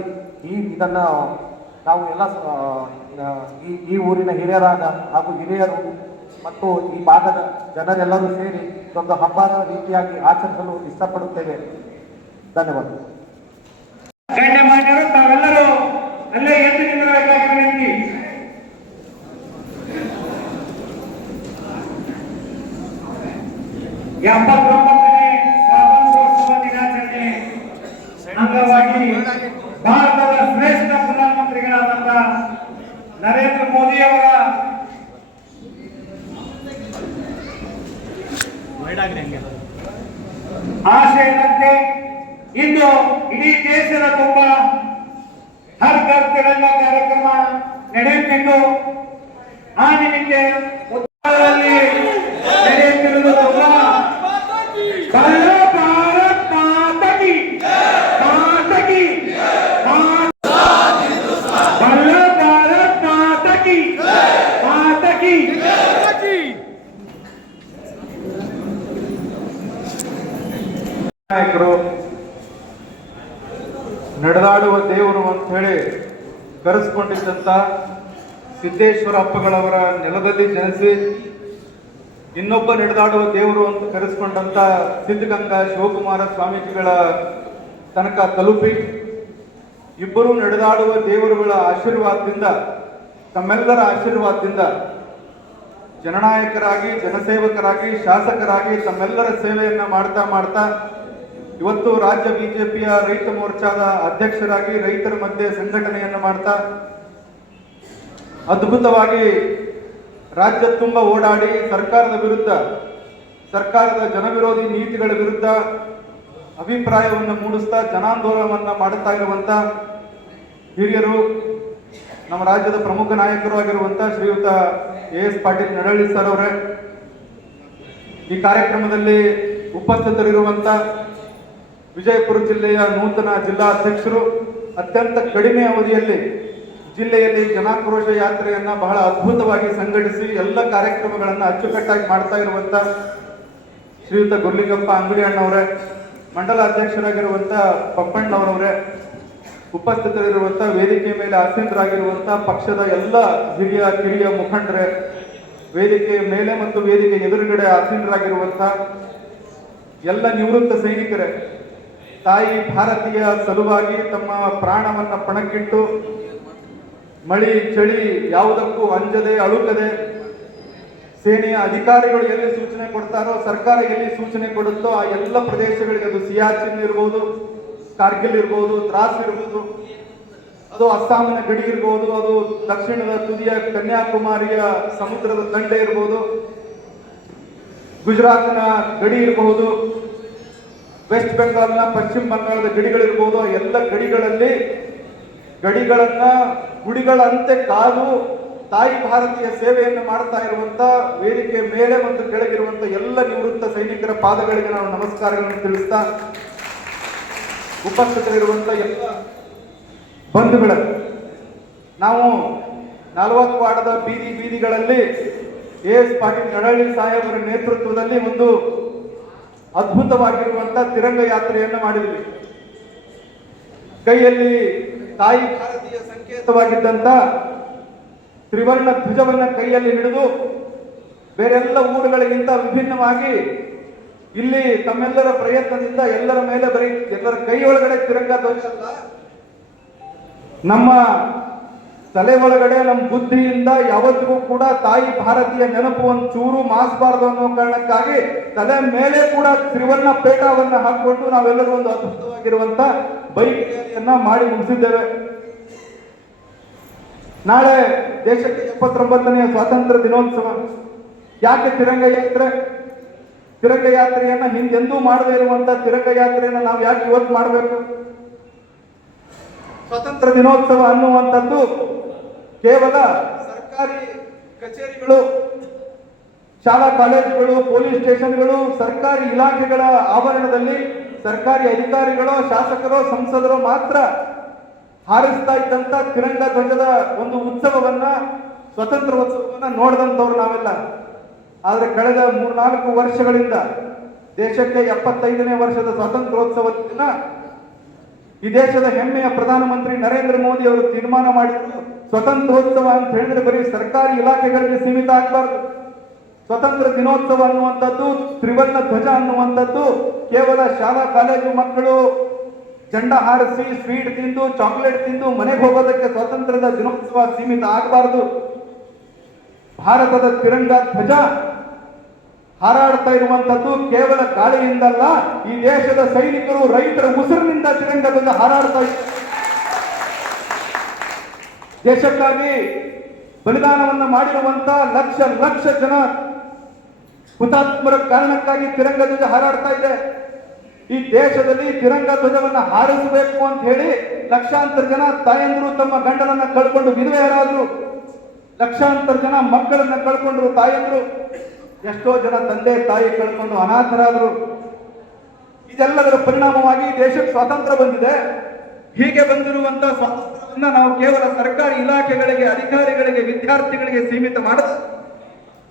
ಇದನ್ನು ನಾವು ಎಲ್ಲ ಈ ಊರಿನ ಹಿರಿಯರಾದ ಹಾಗೂ ಹಿರಿಯರು ಮತ್ತು ಈ ಭಾಗದ ಜನರೆಲ್ಲರೂ ಸೇರಿ ಒಂದು ಹಬ್ಬದ ರೀತಿಯಾಗಿ ಆಚರಿಸಲು ಇಷ್ಟಪಡುತ್ತೇವೆ. ಧನ್ಯವಾದ. ಗಣ್ಯಮಾನ್ಯರು ತಾವೆಲ್ಲರೂ ಅಲ್ಲೇ ಎದ್ದು ನಿಲ್ಲಬೇಕಾಗಿ ವಿನಂತಿ. ನೇ ಸ್ವಾತಂತ್ರ್ಯೋತ್ಸವ ದಿನಾಚರಣೆ ಅಂಗವಾಗಿ ಭಾರತದ ಶ್ರೇಷ್ಠ ಪ್ರಧಾನಮಂತ್ರಿಗಳಾದಂಥ ನರೇಂದ್ರ ಮೋದಿಯವರ ಆಶಯದಂತೆ ಇಂದು ಇಡೀ ದೇಶದ ತುಂಬ ಹರ್ ಘರ್ ತಿರಂಗ ಕಾರ್ಯಕ್ರಮ ನಡೆಯುತ್ತಿದ್ದು ಆ ನಿಮಿತ್ತ ಉತ್ತರದಲ್ಲಿ ನಡೆಯುತ್ತಿರುವುದು ತುಂಬ ಭಾರತ್ ಮಾತಾ ಕಿ ಭಾರತ್ ಮಾತಾ ಕಿ ನಾಯಕರು ನಡೆದಾಡುವ ದೇವರು ಅಂತ ಹೇಳಿ ಕರೆಸ್ಕೊಂಡಿದ್ದಂತ ಸಿದ್ದೇಶ್ವರ ಅಪ್ಪಗಳವರ ನೆಲದಲ್ಲಿ ಜನಿಸಿ ಇನ್ನೊಬ್ಬ ನಡೆದಾಡುವ ದೇವರು ಅಂತ ಕರೆಸ್ಕೊಂಡಂತ ಸಿದ್ಧಗಂಗಾ ಶಿವಕುಮಾರ ಸ್ವಾಮೀಜಿಗಳ ತನಕ ತಲುಪಿ ಇಬ್ಬರು ನಡೆದಾಡುವ ದೇವರುಗಳ ಆಶೀರ್ವಾದದಿಂದ, ತಮ್ಮೆಲ್ಲರ ಆಶೀರ್ವಾದದಿಂದ ಜನನಾಯಕರಾಗಿ, ಜನಸೇವಕರಾಗಿ, ಶಾಸಕರಾಗಿ ತಮ್ಮೆಲ್ಲರ ಸೇವೆಯನ್ನ ಮಾಡ್ತಾ ಇವತ್ತು ರಾಜ್ಯ ಬಿಜೆಪಿಯ ರೈತ ಮೋರ್ಚಾದ ಅಧ್ಯಕ್ಷರಾಗಿ ರೈತರ ಮಧ್ಯೆ ಸಂಘಟನೆಯನ್ನು ಮಾಡ್ತಾ ಅದ್ಭುತವಾಗಿ ರಾಜ್ಯ ತುಂಬ ಓಡಾಡಿ ಸರ್ಕಾರದ ವಿರುದ್ಧ, ಸರ್ಕಾರದ ಜನವಿರೋಧಿ ನೀತಿಗಳ ವಿರುದ್ಧ ಅಭಿಪ್ರಾಯವನ್ನು ಮೂಡಿಸ್ತಾ ಜನಾಂದೋಲನವನ್ನ ಮಾಡುತ್ತಾ ಇರುವಂತ ಹಿರಿಯರು, ನಮ್ಮ ರಾಜ್ಯದ ಪ್ರಮುಖ ನಾಯಕರು ಆಗಿರುವಂತ ಶ್ರೀಯುತ ಎಸ್ ಪಾಟೀಲ್ ನಡಹಳ್ಳಿ ಸರ್ ಅವರೇ, ಈ ಕಾರ್ಯಕ್ರಮದಲ್ಲಿ ಉಪಸ್ಥಿತರಿರುವಂತ ವಿಜಯಪುರ ಜಿಲ್ಲೆಯ ನೂತನ ಜಿಲ್ಲಾ ಅಧ್ಯಕ್ಷರು, ಅತ್ಯಂತ ಕಡಿಮೆ ಅವಧಿಯಲ್ಲಿ ಜಿಲ್ಲೆಯಲ್ಲಿ ಜನಾಕ್ರೋಶ ಯಾತ್ರೆಯನ್ನ ಬಹಳ ಅದ್ಭುತವಾಗಿ ಸಂಘಟಿಸಿ ಎಲ್ಲ ಕಾರ್ಯಕ್ರಮಗಳನ್ನು ಅಚ್ಚುಕಟ್ಟಾಗಿ ಮಾಡ್ತಾ ಇರುವಂತ ಶ್ರೀಯುತ ಗುರ್ಲಿಂಗಪ್ಪ ಅಂಗಡಿ ಅಣ್ಣವರೇ, ಮಂಡಲ ಅಧ್ಯಕ್ಷರಾಗಿರುವಂತ ಪಪ್ಪಣ್ಣವರವರೇ, ಉಪಸ್ಥಿತರಿರುವಂತ ವೇದಿಕೆ ಮೇಲೆ ಆಸೀನರಾಗಿರುವಂತ ಪಕ್ಷದ ಎಲ್ಲ ಹಿರಿಯ ಕಿರಿಯ ಮುಖಂಡರೇ, ವೇದಿಕೆ ಮೇಲೆ ಮತ್ತು ವೇದಿಕೆ ಎದುರುಗಡೆ ಆಸೀನರಾಗಿರುವಂತಹ ಎಲ್ಲ ನಿವೃತ್ತ ಸೈನಿಕರೇ, ತಾಯಿ ಭಾರತೀಯ ಸಲುವಾಗಿ ತಮ್ಮ ಪ್ರಾಣವನ್ನ ಪಣಕ್ಕಿಟ್ಟು ಮಳಿ ಚಳಿ ಯಾವುದಕ್ಕೂ ಅಂಜದೆ ಅಳುಕದೆ ಸೇನೆಯ ಅಧಿಕಾರಿಗಳು ಎಲ್ಲಿ ಸೂಚನೆ ಕೊಡ್ತಾರೋ, ಸರ್ಕಾರ ಎಲ್ಲಿ ಸೂಚನೆ ಕೊಡುತ್ತೋ ಆ ಎಲ್ಲ ಪ್ರದೇಶಗಳಿಗೆ, ಅದು ಸಿಯಾಚಿನ್ ಇರ್ಬೋದು, ಕಾರ್ಗಿಲ್ ಇರ್ಬೋದು, ದ್ರಾಸ್ ಇರ್ಬೋದು, ಅದು ಅಸ್ಸಾಮಿನ ಗಡಿ ಇರ್ಬೋದು, ಅದು ದಕ್ಷಿಣದ ತುದಿಯ ಕನ್ಯಾಕುಮಾರಿಯ ಸಮುದ್ರದ ದಂಡೆ ಇರ್ಬೋದು, ಗುಜರಾತ್ನ ಗಡಿ ಇರಬಹುದು, ವೆಸ್ಟ್ ಬೆಂಗಾಲ್ನ ಪಶ್ಚಿಮ ಬಂಗಾಳದ ಗಡಿಗಳಿರ್ಬೋದು, ಆ ಎಲ್ಲ ಗಡಿಗಳನ್ನ ಗುಡಿಗಳಂತೆ ಕಾದು ತಾಯಿ ಭಾರತೀಯ ಸೇವೆಯನ್ನು ಮಾಡ್ತಾ ಇರುವಂತ ವೇದಿಕೆ ಮೇಲೆ ಮತ್ತು ಕೆಳಗಿರುವಂತ ಎಲ್ಲ ನಿವೃತ್ತ ಸೈನಿಕರ ಪಾದಗಳಿಗೆ ನಾವು ನಮಸ್ಕಾರಗಳನ್ನು ತಿಳಿಸ್ತಾ, ಉಪಸ್ಥಿತರಿರುವಂತ ಎಲ್ಲ ಬಂಧುಗಳ, ನಾವು 40 ವಾರ್ಡದ ಬೀದಿಗಳಲ್ಲಿ ಎಸ್ ಪಾಟೀಲ್ ನಡಹಳ್ಳಿ ಸಾಹೇಬರ ನೇತೃತ್ವದಲ್ಲಿ ಒಂದು ಅದ್ಭುತವಾಗಿರುವಂತಹ ತಿರಂಗ ಯಾತ್ರೆಯನ್ನು ಮಾಡಿದ್ವಿ. ಕೈಯಲ್ಲಿ ತಾಯಿ ಭಾರತೀಯ ಸಂಕೇತವಾಗಿದ್ದಂತ ತ್ರಿವರ್ಣ ಧ್ವಜವನ್ನ ಕೈಯಲ್ಲಿ ಹಿಡಿದು ಬೇರೆಲ್ಲ ಊರುಗಳಿಗಿಂತ ವಿಭಿನ್ನವಾಗಿ ಇಲ್ಲಿ ತಮ್ಮೆಲ್ಲರ ಪ್ರಯತ್ನದಿಂದ ಎಲ್ಲರ ಮೇಲೆ ಬರೀ ಎಲ್ಲರ ಕೈ ಒಳಗಡೆ ತಿರಂಗ ಧ್ವಜ ಅಲ್ಲ, ನಮ್ಮ ತಲೆ ಒಳಗಡೆ ನಮ್ಮ ಬುದ್ಧಿಯಿಂದ ಯಾವತ್ತಿಗೂ ಕೂಡ ತಾಯಿ ಭಾರತೀಯ ನೆನಪು ಒಂದು ಚೂರು ಮಾಸಬಾರದು ಅನ್ನೋ ಕಾರಣಕ್ಕಾಗಿ ತಲೆ ಮೇಲೆ ಕೂಡ ತ್ರಿವರ್ಣ ಪೇಟವನ್ನ ಹಾಕೊಂಡು ನಾವೆಲ್ಲರೂ ಒಂದು ಅದ್ಭುತವಾಗಿರುವಂತ ಬೈಕ್ ರ್ಯಾಲಿಯನ್ನ ಮಾಡಿ ಮುಗಿಸಿದ್ದೇವೆ. ನಾಳೆ ದೇಶಕ್ಕೆ 79ನೇ ಸ್ವಾತಂತ್ರ್ಯ ದಿನೋತ್ಸವ. ಯಾಕೆ ತಿರಂಗ ಯಾತ್ರೆ? ತಿರಂಗ ಯಾತ್ರೆಯನ್ನ ಹಿಂದೆಂದೂ ಮಾಡದೇ ಇರುವಂತ ತಿರಂಗ ಯಾತ್ರೆಯನ್ನ ನಾವು ಯಾಕೆ ಇವತ್ತು ಮಾಡಬೇಕು? ಸ್ವಾತಂತ್ರ್ಯ ದಿನೋತ್ಸವ ಅನ್ನುವಂಥದ್ದು ಕೇವಲ ಸರ್ಕಾರಿ ಕಚೇರಿಗಳು, ಶಾಲಾ ಕಾಲೇಜುಗಳು, ಪೊಲೀಸ್ ಸ್ಟೇಷನ್ಗಳು, ಸರ್ಕಾರಿ ಇಲಾಖೆಗಳ ಆವರಣದಲ್ಲಿ ಸರ್ಕಾರಿ ಅಧಿಕಾರಿಗಳು, ಶಾಸಕರು, ಸಂಸದರು ಮಾತ್ರ ಹಾರಿಸ್ತಾ ಇದ್ದಂತ ತಿರಂಗ ಧ್ವಜದ ಒಂದು ಉತ್ಸವವನ್ನ, ಸ್ವತಂತ್ರೋತ್ಸವವನ್ನ ನೋಡಿದಂಥವ್ರು ನಾವೆಲ್ಲ. ಆದ್ರೆ ಕಳೆದ 3-4 ವರ್ಷಗಳಿಂದ ದೇಶಕ್ಕೆ 75ನೇ ವರ್ಷದ ಸ್ವಾತಂತ್ರ್ಯೋತ್ಸವದ ದಿನ ಈ ದೇಶದ ಹೆಮ್ಮೆಯ ಪ್ರಧಾನಮಂತ್ರಿ ನರೇಂದ್ರ ಮೋದಿ ಅವರು ತೀರ್ಮಾನ ಮಾಡಿದ್ರು, ಸ್ವತಂತ್ರೋತ್ಸವ ಅಂತ ಹೇಳಿದ್ರೆ ಬರೀ ಸರ್ಕಾರಿ ಇಲಾಖೆಗಳಿಗೆ ಸೀಮಿತ ಆಗಬಾರ್ದು. ಸ್ವತಂತ್ರ ದಿನೋತ್ಸವ ಅನ್ನುವಂಥದ್ದು, ತ್ರಿವರ್ಣ ಧ್ವಜ ಅನ್ನುವಂಥದ್ದು ಕೇವಲ ಶಾಲಾ ಕಾಲೇಜು ಮಕ್ಕಳು ಜಂಡ ಹಾರಿಸಿ, ಸ್ವೀಟ್ ತಿಂದು, ಚಾಕ್ಲೇಟ್ ತಿಂದು ಮನೆಗೆ ಹೋಗೋದಕ್ಕೆ ಸ್ವಾತಂತ್ರ್ಯದ ದಿನೋತ್ಸವ ಸೀಮಿತ ಆಗಬಾರದು. ಭಾರತದ ತಿರಂಗ ಧ್ವಜ ಹಾರಾಡ್ತಾ ಇರುವಂತದ್ದು ಕೇವಲ ಗಾಳಿಯಿಂದಲ್ಲ, ಈ ದೇಶದ ಸೈನಿಕರು, ರೈತರ ಉಸಿರಿನಿಂದ ತಿರಂಗ ಧ್ವಜ ಹಾರಾಡ್ತಾ ಇದ್ದಾರೆ. ದೇಶಕ್ಕಾಗಿ ಬಲಿದಾನವನ್ನ ಮಾಡಿರುವಂತ ಲಕ್ಷ ಜನ ಹುತಾತ್ಮರ ಕಾರಣಕ್ಕಾಗಿ ತಿರಂಗ ಧ್ವಜ ಹಾರಾಡ್ತಾ ಇದೆ. ಈ ದೇಶದಲ್ಲಿ ತಿರಂಗ ಧ್ವಜವನ್ನ ಹಾರಿಸಬೇಕು ಅಂತ ಹೇಳಿ ಲಕ್ಷಾಂತರ ಜನ ತಾಯಂದಿರು ತಮ್ಮ ಗಂಡನನ್ನ ಕಳ್ಕೊಂಡು ವಿಧವೆಯರಾದ್ರು, ಲಕ್ಷಾಂತರ ಜನ ಮಕ್ಕಳನ್ನ ಕಳ್ಕೊಂಡ್ರು ತಾಯಂದ್ರು, ಎಷ್ಟೋ ಜನ ತಂದೆ ತಾಯಿ ಕಳ್ಕೊಂಡು ಅನಾಥರಾದ್ರು. ಇದೆಲ್ಲದರ ಪರಿಣಾಮವಾಗಿ ದೇಶಕ್ಕೆ ಸ್ವಾತಂತ್ರ್ಯ ಬಂದಿದೆ. ಹೀಗೆ ಬಂದಿರುವಂತಹ ಸ್ವಾತಂತ್ರ್ಯವನ್ನ ನಾವು ಕೇವಲ ಸರ್ಕಾರಿ ಇಲಾಖೆಗಳಿಗೆ, ಅಧಿಕಾರಿಗಳಿಗೆ, ವಿದ್ಯಾರ್ಥಿಗಳಿಗೆ ಸೀಮಿತ ಮಾಡದ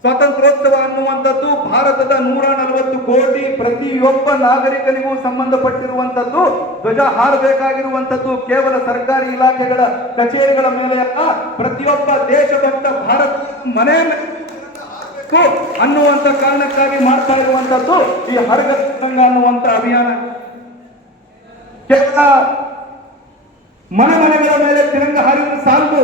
ಸ್ವಾತಂತ್ರ್ಯೋತ್ಸವ ಅನ್ನುವಂಥದ್ದು ಭಾರತದ 140 ಕೋಟಿ ಪ್ರತಿಯೊಬ್ಬ ನಾಗರಿಕನಿಗೂ ಸಂಬಂಧಪಟ್ಟಿರುವಂಥದ್ದು. ಧ್ವಜ ಹಾರಬೇಕಾಗಿರುವಂಥದ್ದು ಕೇವಲ ಸರ್ಕಾರಿ ಇಲಾಖೆಗಳ ಕಚೇರಿಗಳ ಮೇಲೆ ಅಲ್ಲ, ಪ್ರತಿಯೊಬ್ಬ ದೇಶಭಕ್ತ ಭಾರತೀಯ ಮನೆ ಅನ್ನುವಂತ ಕಾರಣಕ್ಕಾಗಿ ಮಾಡ್ತಾ ಇರುವಂತದ್ದು ಈ ಹರ್ ಘರ್ ತಿರಂಗ ಅನ್ನುವಂತ ಅಭಿಯಾನ. ಕೇವಲ ಮನೆಗಳ ಮೇಲೆ ತಿರಂಗ ಹಾರಿದ್ರೆ ಸಾಲದು,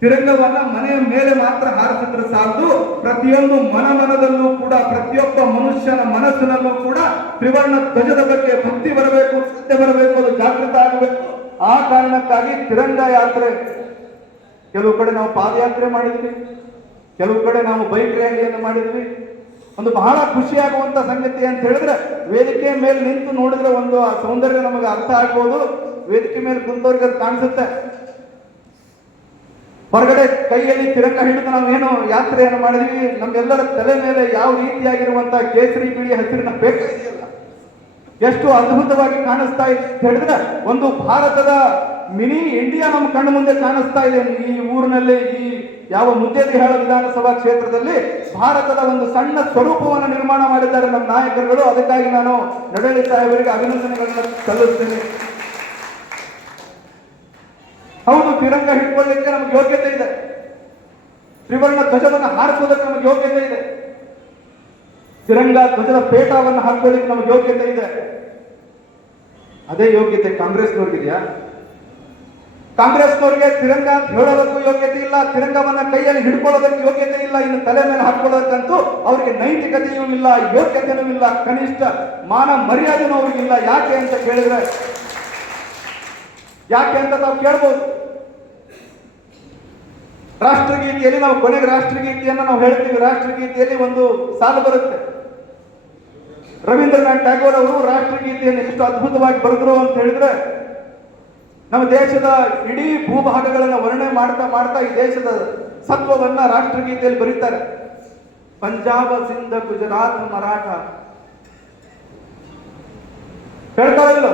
ತಿರಂಗವನ್ನ ಮನೆಯ ಮೇಲೆ ಮಾತ್ರ ಹಾರಿಸಿದ್ರೆ ಸಾಲದು. ಪ್ರತಿಯೊಂದು ಮನದಲ್ಲೂ ಕೂಡ, ಪ್ರತಿಯೊಬ್ಬ ಮನುಷ್ಯನ ಮನಸ್ಸಿನಲ್ಲೂ ಕೂಡ ತ್ರಿವರ್ಣ ಧ್ವಜದ ಬಗ್ಗೆ ಭಕ್ತಿ ಬರಬೇಕು, ಶ್ರದ್ಧೆ ಬರಬೇಕು, ಅದು ಜಾಗೃತ ಆಗಬೇಕು. ಆ ಕಾರಣಕ್ಕಾಗಿ ತಿರಂಗ ಯಾತ್ರೆ, ಕೆಲವು ಕಡೆ ನಾವು ಪಾದಯಾತ್ರೆ ಮಾಡಿದ್ವಿ, ಕೆಲವು ಕಡೆ ನಾವು ಬೈಕ್ ರ್ಯಾಲಿಯನ್ನು ಮಾಡಿದ್ವಿ. ಒಂದು ಬಹಳ ಖುಷಿಯಾಗುವಂತ ಸಂಗತಿ ಅಂತ ಹೇಳಿದ್ರೆ, ವೇದಿಕೆ ಮೇಲೆ ನಿಂತು ನೋಡಿದ್ರೆ ಒಂದು ಆ ಸೌಂದರ್ಯ ನಮಗೆ ಅರ್ಥ ಆಗ್ಬೋದು. ವೇದಿಕೆ ಮೇಲೆ ಕುಂತವ್ರಿಗೆ ಅದು ಕಾಣಿಸುತ್ತೆ. ಹೊರಗಡೆ ಕೈಯಲ್ಲಿ ತಿರಂಗ ಹಿಡಿದು ನಾವೇನು ಯಾತ್ರೆಯನ್ನು ಮಾಡಿದ್ವಿ, ನಮ್ಗೆಲ್ಲರ ತಲೆ ಮೇಲೆ ಯಾವ ರೀತಿಯಾಗಿರುವಂತಹ ಕೇಸರಿ ಬಿಳಿ ಹಸಿರಿನ ಬೇಕ ಇದೆಯಲ್ಲ, ಎಷ್ಟು ಅದ್ಭುತವಾಗಿ ಕಾಣಿಸ್ತಾ ಇದೆ ಅಂತ ಹೇಳಿದ್ರೆ, ಒಂದು ಭಾರತದ ಮಿನಿ ಇಂಡಿಯಾ ನಮ್ಮ ಕಣ್ಣು ಮುಂದೆ ಕಾಣಿಸ್ತಾ ಇದೆ. ಈ ಊರಿನಲ್ಲಿ, ಈ ಯಾವ ಮುದ್ದೇಬಿಹಾಳ ವಿಧಾನಸಭಾ ಕ್ಷೇತ್ರದಲ್ಲಿ ಭಾರತದ ಒಂದು ಸಣ್ಣ ಸ್ವರೂಪವನ್ನು ನಿರ್ಮಾಣ ಮಾಡಿದ್ದಾರೆ ನಮ್ಮ ನಾಯಕರುಗಳು. ಅದಕ್ಕಾಗಿ ನಾನು ನಡಹಳ್ಳಿ ಸಾಹೇಬರಿಗೆ ಅಭಿನಂದನೆಗಳನ್ನು ಸಲ್ಲಿಸ್ತೇನೆ. ಹೌದು, ತಿರಂಗ ಹಿಡ್ಕೊಳ್ಳಿಕ್ಕೆ ನಮ್ಗೆ ಯೋಗ್ಯತೆ ಇದೆ. ತ್ರಿವರ್ಣ ಧ್ವಜವನ್ನು ಹಾರಿಸೋದಕ್ಕೆ ನಮಗೆ ಯೋಗ್ಯತೆ ಇದೆ. ತಿರಂಗ ಧ್ವಜದ ಪೇಟವನ್ನು ಹಾಕೊಳ್ಳಿಕ್ಕೆ ನಮಗೆ ಯೋಗ್ಯತೆ ಇದೆ. ಅದೇ ಯೋಗ್ಯತೆ ಕಾಂಗ್ರೆಸ್ನವ್ರಿಗಿದೆಯಾ? ಕಾಂಗ್ರೆಸ್ನವ್ರಿಗೆ ತಿರಂಗ ಅಂತ ಹೇಳೋದಕ್ಕೂ ಯೋಗ್ಯತೆ ಇಲ್ಲ, ತಿರಂಗವನ್ನ ಕೈಯಲ್ಲಿ ಹಿಡ್ಕೊಳ್ಳೋದಕ್ಕೆ ಯೋಗ್ಯತೆ ಇಲ್ಲ, ಇನ್ನು ತಲೆ ಮೇಲೆ ಹಾಕೊಳ್ಳೋದಕ್ಕಂತೂ ಅವ್ರಿಗೆ ನೈತಿಕತೆಯೂ ಇಲ್ಲ, ಯೋಗ್ಯತೆಯೂ ಇಲ್ಲ, ಕನಿಷ್ಠ ಮಾನ ಮರ್ಯಾದೆನೂ ಅವ್ರಿಗಿಲ್ಲ. ಯಾಕೆ ಅಂತ ಕೇಳಿದ್ರೆ, ಯಾಕೆ ಅಂತ ನಾವು ಕೇಳ್ಬೋದು. ರಾಷ್ಟ್ರಗೀತೆಯಲ್ಲಿ ನಾವು ಕೊನೆಗೆ ರಾಷ್ಟ್ರಗೀತೆಯನ್ನ ನಾವು ಹೇಳ್ತೀವಿ. ರಾಷ್ಟ್ರಗೀತೆಯಲ್ಲಿ ಒಂದು ಸಾಲು ಬರುತ್ತೆ. ರವೀಂದ್ರನಾಥ್ ಟ್ಯಾಗೋರ್ ಅವರು ರಾಷ್ಟ್ರಗೀತೆಯನ್ನು ಎಷ್ಟು ಅದ್ಭುತವಾಗಿ ಬರೆದ್ರು ಅಂತ ಹೇಳಿದ್ರೆ, ನಮ್ಮ ದೇಶದ ಇಡೀ ಭೂಭಾಗಗಳನ್ನು ವರ್ಣನೆ ಮಾಡ್ತಾ ಮಾಡ್ತಾ ಈ ದೇಶದ ಸತ್ವವನ್ನ ರಾಷ್ಟ್ರಗೀತೆಯಲ್ಲಿ ಬರೀತಾರೆ. ಪಂಜಾಬ, ಸಿಂಧ, ಗುಜರಾತ್, ಮರಾಠ ಹೇಳ್ತಾರಲ್ಲ,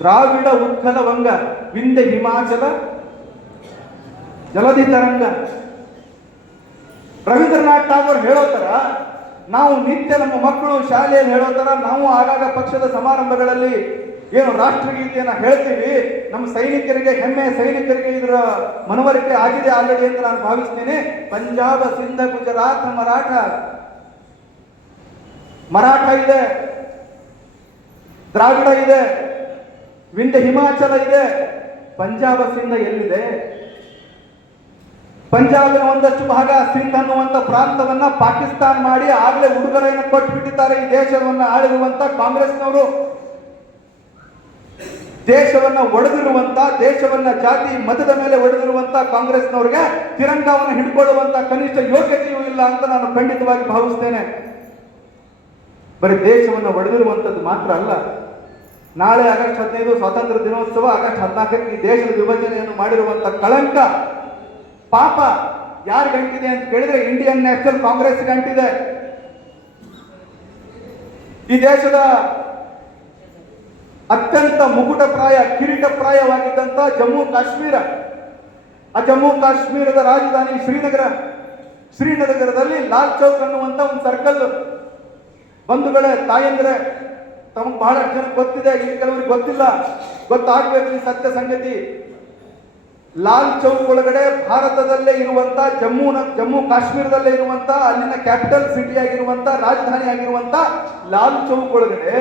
ದ್ರಾವಿಡ, ಉತ್ಕಲ, ವಂಗ, ವಿಂಧ್ಯ, ಹಿಮಾಚಲ, ಜಲಧಿ ತರಂಗ. ರವೀಂದ್ರನಾಥ್ ಟಾಗೋರ್ ಹೇಳೋ ತರ ನಾವು ನಿತ್ಯ ನಮ್ಮ ಮಕ್ಕಳು ಶಾಲೆಯಲ್ಲಿ ಹೇಳೋ ತರ ನಾವು ಆಗಾಗ ಪಕ್ಷದ ಸಮಾರಂಭಗಳಲ್ಲಿ ಏನು ರಾಷ್ಟ್ರಗೀತೆಯನ್ನ ಹೇಳ್ತೀವಿ. ನಮ್ಮ ಸೈನಿಕರಿಗೆ ಹೆಮ್ಮೆ, ಸೈನಿಕರಿಗೆ ಇದರ ಮನವರಿಕೆ ಆಗಿದೆ ಆಲ್ರೆಡಿ ಅಂತ ನಾನು ಭಾವಿಸ್ತೇನೆ. ಪಂಜಾಬ, ಸಿಂಧ, ಗುಜರಾತ್, ಮರಾಠ ಇದೆ, ದ್ರಾವಿಡ ಇದೆ, ವಿಂಧ್ಯ ಹಿಮಾಚಲ ಇದೆ. ಪಂಜಾಬ, ಸಿಂಧ ಎಲ್ಲಿದೆ? ಪಂಜಾಬಿನ ಒಂದಷ್ಟು ಭಾಗ ಸಿಂಧ್ ಅನ್ನುವಂತ ಪ್ರಾಂತವನ್ನ ಪಾಕಿಸ್ತಾನ ಮಾಡಿ ಆಗ್ಲೇ ಉಡುಗೊರೆಯನ್ನು ಕೊಟ್ಟು ಬಿಟ್ಟಿದ್ದಾರೆ ಈ ದೇಶವನ್ನ ಆಳಿರುವಂತ ಕಾಂಗ್ರೆಸ್ನವರು. ದೇಶವನ್ನ ಒಡೆದಿರುವಂತ, ದೇಶವನ್ನ ಜಾತಿ ಮತದ ಮೇಲೆ ಒಡೆದಿರುವಂತ ಕಾಂಗ್ರೆಸ್ನವ್ರಿಗೆ ತಿರಂಗವನ್ನು ಹಿಡ್ಕೊಳ್ಳುವಂತ ಕನಿಷ್ಠ ಯೋಗ್ಯತೆಯೂ ಇಲ್ಲ ಅಂತ ನಾನು ಖಂಡಿತವಾಗಿ ಭಾವಿಸ್ತೇನೆ. ಬರೀ ದೇಶವನ್ನು ಒಡೆದಿರುವಂತದ್ದು ಮಾತ್ರ ಅಲ್ಲ, ನಾಳೆ ಆಗಸ್ಟ್ 15 ಸ್ವಾತಂತ್ರ್ಯ ದಿನೋತ್ಸವ, ಆಗಸ್ಟ್ 14 ಈ ದೇಶದ ವಿಭಜನೆಯನ್ನು ಮಾಡಿರುವಂತ ಕಳಂಕ, ಪಾಪ ಯಾರಿಗೆ ಅಂಟಿದೆ ಅಂತ ಕೇಳಿದ್ರೆ ಇಂಡಿಯನ್ ನ್ಯಾಷನಲ್ ಕಾಂಗ್ರೆಸ್ಗೆ ಅಂಟಿದೆ. ಈ ದೇಶದ ಅತ್ಯಂತ ಮುಕುಟಪ್ರಾಯ, ಕಿರೀಟಪ್ರಾಯವಾಗಿದ್ದಂತ ಜಮ್ಮು ಕಾಶ್ಮೀರ, ಆ ಜಮ್ಮು ಕಾಶ್ಮೀರದ ರಾಜಧಾನಿ ಶ್ರೀನಗರದಲ್ಲಿ ಲಾಲ್ ಚೌಕ್ ಅನ್ನುವಂತ ಒಂದು ಸರ್ಕಲ್. ಬಂಧುಗಳೇ, ತಾಯಂದ್ರೆ, ತಮಗೆ ಬಹಳಷ್ಟು ಜನ ಗೊತ್ತಿದೆ, ಇಲ್ಲಿ ಕೆಲವರಿಗೆ ಗೊತ್ತಿಲ್ಲ, ಗೊತ್ತಾಗಬೇಕು ಈ ಸತ್ಯ ಸಂಗತಿ. ಲಾಲ್ ಚೌಕ್ ಒಳಗಡೆ ಭಾರತದಲ್ಲೇ ಇರುವಂತ ಜಮ್ಮು ಕಾಶ್ಮೀರದಲ್ಲೇ ಇರುವಂತ ಅಲ್ಲಿನ ಕ್ಯಾಪಿಟಲ್ ಸಿಟಿ ಆಗಿರುವಂತ, ರಾಜಧಾನಿ ಆಗಿರುವಂತ ಲಾಲ್ ಚೌಕ್ ಒಳಗಡೆ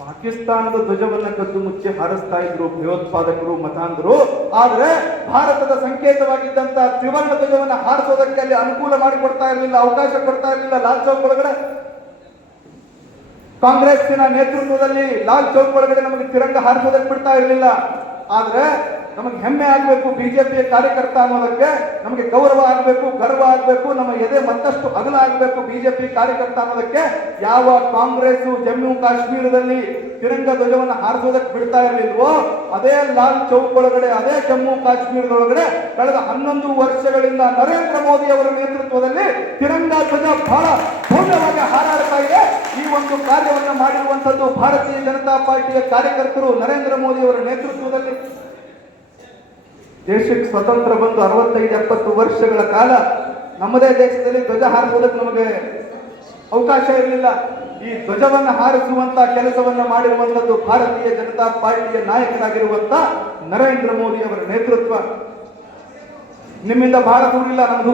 ಪಾಕಿಸ್ತಾನದ ಧ್ವಜವನ್ನ ಕದ್ದು ಮುಚ್ಚಿ ಹಾರಿಸ್ತಾ ಇದ್ರು ಭಯೋತ್ಪಾದಕರು, ಮತಾಂಧರು. ಆದ್ರೆ ಭಾರತದ ಸಂಕೇತವಾಗಿದ್ದಂತ ತ್ರಿವರ್ಣ ಧ್ವಜವನ್ನ ಹಾರಿಸೋದಕ್ಕೆ ಅಲ್ಲಿ ಅನುಕೂಲ ಮಾಡಿಕೊಡ್ತಾ ಇರಲಿಲ್ಲ, ಅವಕಾಶ ಕೊಡ್ತಾ ಇರಲಿಲ್ಲ. ಲಾಲ್ ಚೌಕ್ ಒಳಗಡೆ ಕಾಂಗ್ರೆಸ್ಸಿನ ನೇತೃತ್ವದಲ್ಲಿ ಲಾಲ್ ಚೌಕ್ ಒಳಗಡೆ ನಮಗೆ ತಿರಂಗ ಹಾರಿಸೋದಕ್ಕೆ ಬಿಡ್ತಾ ಇರಲಿಲ್ಲ. ಆದ್ರೆ ನಮಗೆ ಹೆಮ್ಮೆ ಆಗ್ಬೇಕು ಬಿಜೆಪಿಯ ಕಾರ್ಯಕರ್ತ ಅನ್ನೋದಕ್ಕೆ, ನಮಗೆ ಗೌರವ ಆಗ್ಬೇಕು, ಗರ್ವ ಆಗ್ಬೇಕು, ನಮ್ಮ ಎದೆ ಮತ್ತಷ್ಟು ಅಗಲ ಆಗ್ಬೇಕು ಬಿಜೆಪಿ ಕಾರ್ಯಕರ್ತ ಅನ್ನೋದಕ್ಕೆ ಯಾವ ಕಾಂಗ್ರೆಸ್ ಜಮ್ಮು ಕಾಶ್ಮೀರದಲ್ಲಿ ತಿರಂಗ ಧ್ವಜವನ್ನು ಹಾರಿಸೋದಕ್ಕೆ ಬಿಡ್ತಾ ಇರಲಿಲ್ವೋ, ಅದೇ ಲಾಲ್ ಚೌಕ್ ಒಳಗಡೆ, ಅದೇ ಜಮ್ಮು ಕಾಶ್ಮೀರದೊಳಗಡೆ ಕಳೆದ 11 ವರ್ಷಗಳಿಂದ ನರೇಂದ್ರ ಮೋದಿ ಅವರ ನೇತೃತ್ವದಲ್ಲಿ ತಿರಂಗ ಧ್ವಜ ಬಹಳ ಭವ್ಯವಾಗಿ ಹಾರಾಡ್ತಾ ಇದೆ. ಈ ಒಂದು ಕಾರ್ಯವನ್ನು ಮಾಡಿರುವಂತದ್ದು ಭಾರತೀಯ ಜನತಾ ಪಾರ್ಟಿಯ ಕಾರ್ಯಕರ್ತರು, ನರೇಂದ್ರ ಮೋದಿ ಅವರ ನೇತೃತ್ವದಲ್ಲಿ. ದೇಶಕ್ಕೆ ಸ್ವತಂತ್ರ ಬಂದು 65-70 ವರ್ಷಗಳ ಕಾಲ ನಮ್ಮದೇ ದೇಶದಲ್ಲಿ ಧ್ವಜ ಹಾರಿಸುವುದಕ್ಕೆ ನಮಗೆ ಅವಕಾಶ ಇರಲಿಲ್ಲ. ಈ ಧ್ವಜವನ್ನು ಹಾರಿಸುವಂತ ಕೆಲಸವನ್ನ ಮಾಡಿರುವಂತದ್ದು ಭಾರತೀಯ ಜನತಾ ಪಾರ್ಟಿಯ ನಾಯಕರಾಗಿರುವಂತ ನರೇಂದ್ರ ಮೋದಿ ಅವರ ನೇತೃತ್ವ. ನಿಮ್ಮಿಂದ ಬಹಳ ದೂರಿಲ್ಲ, ನಮ್ದು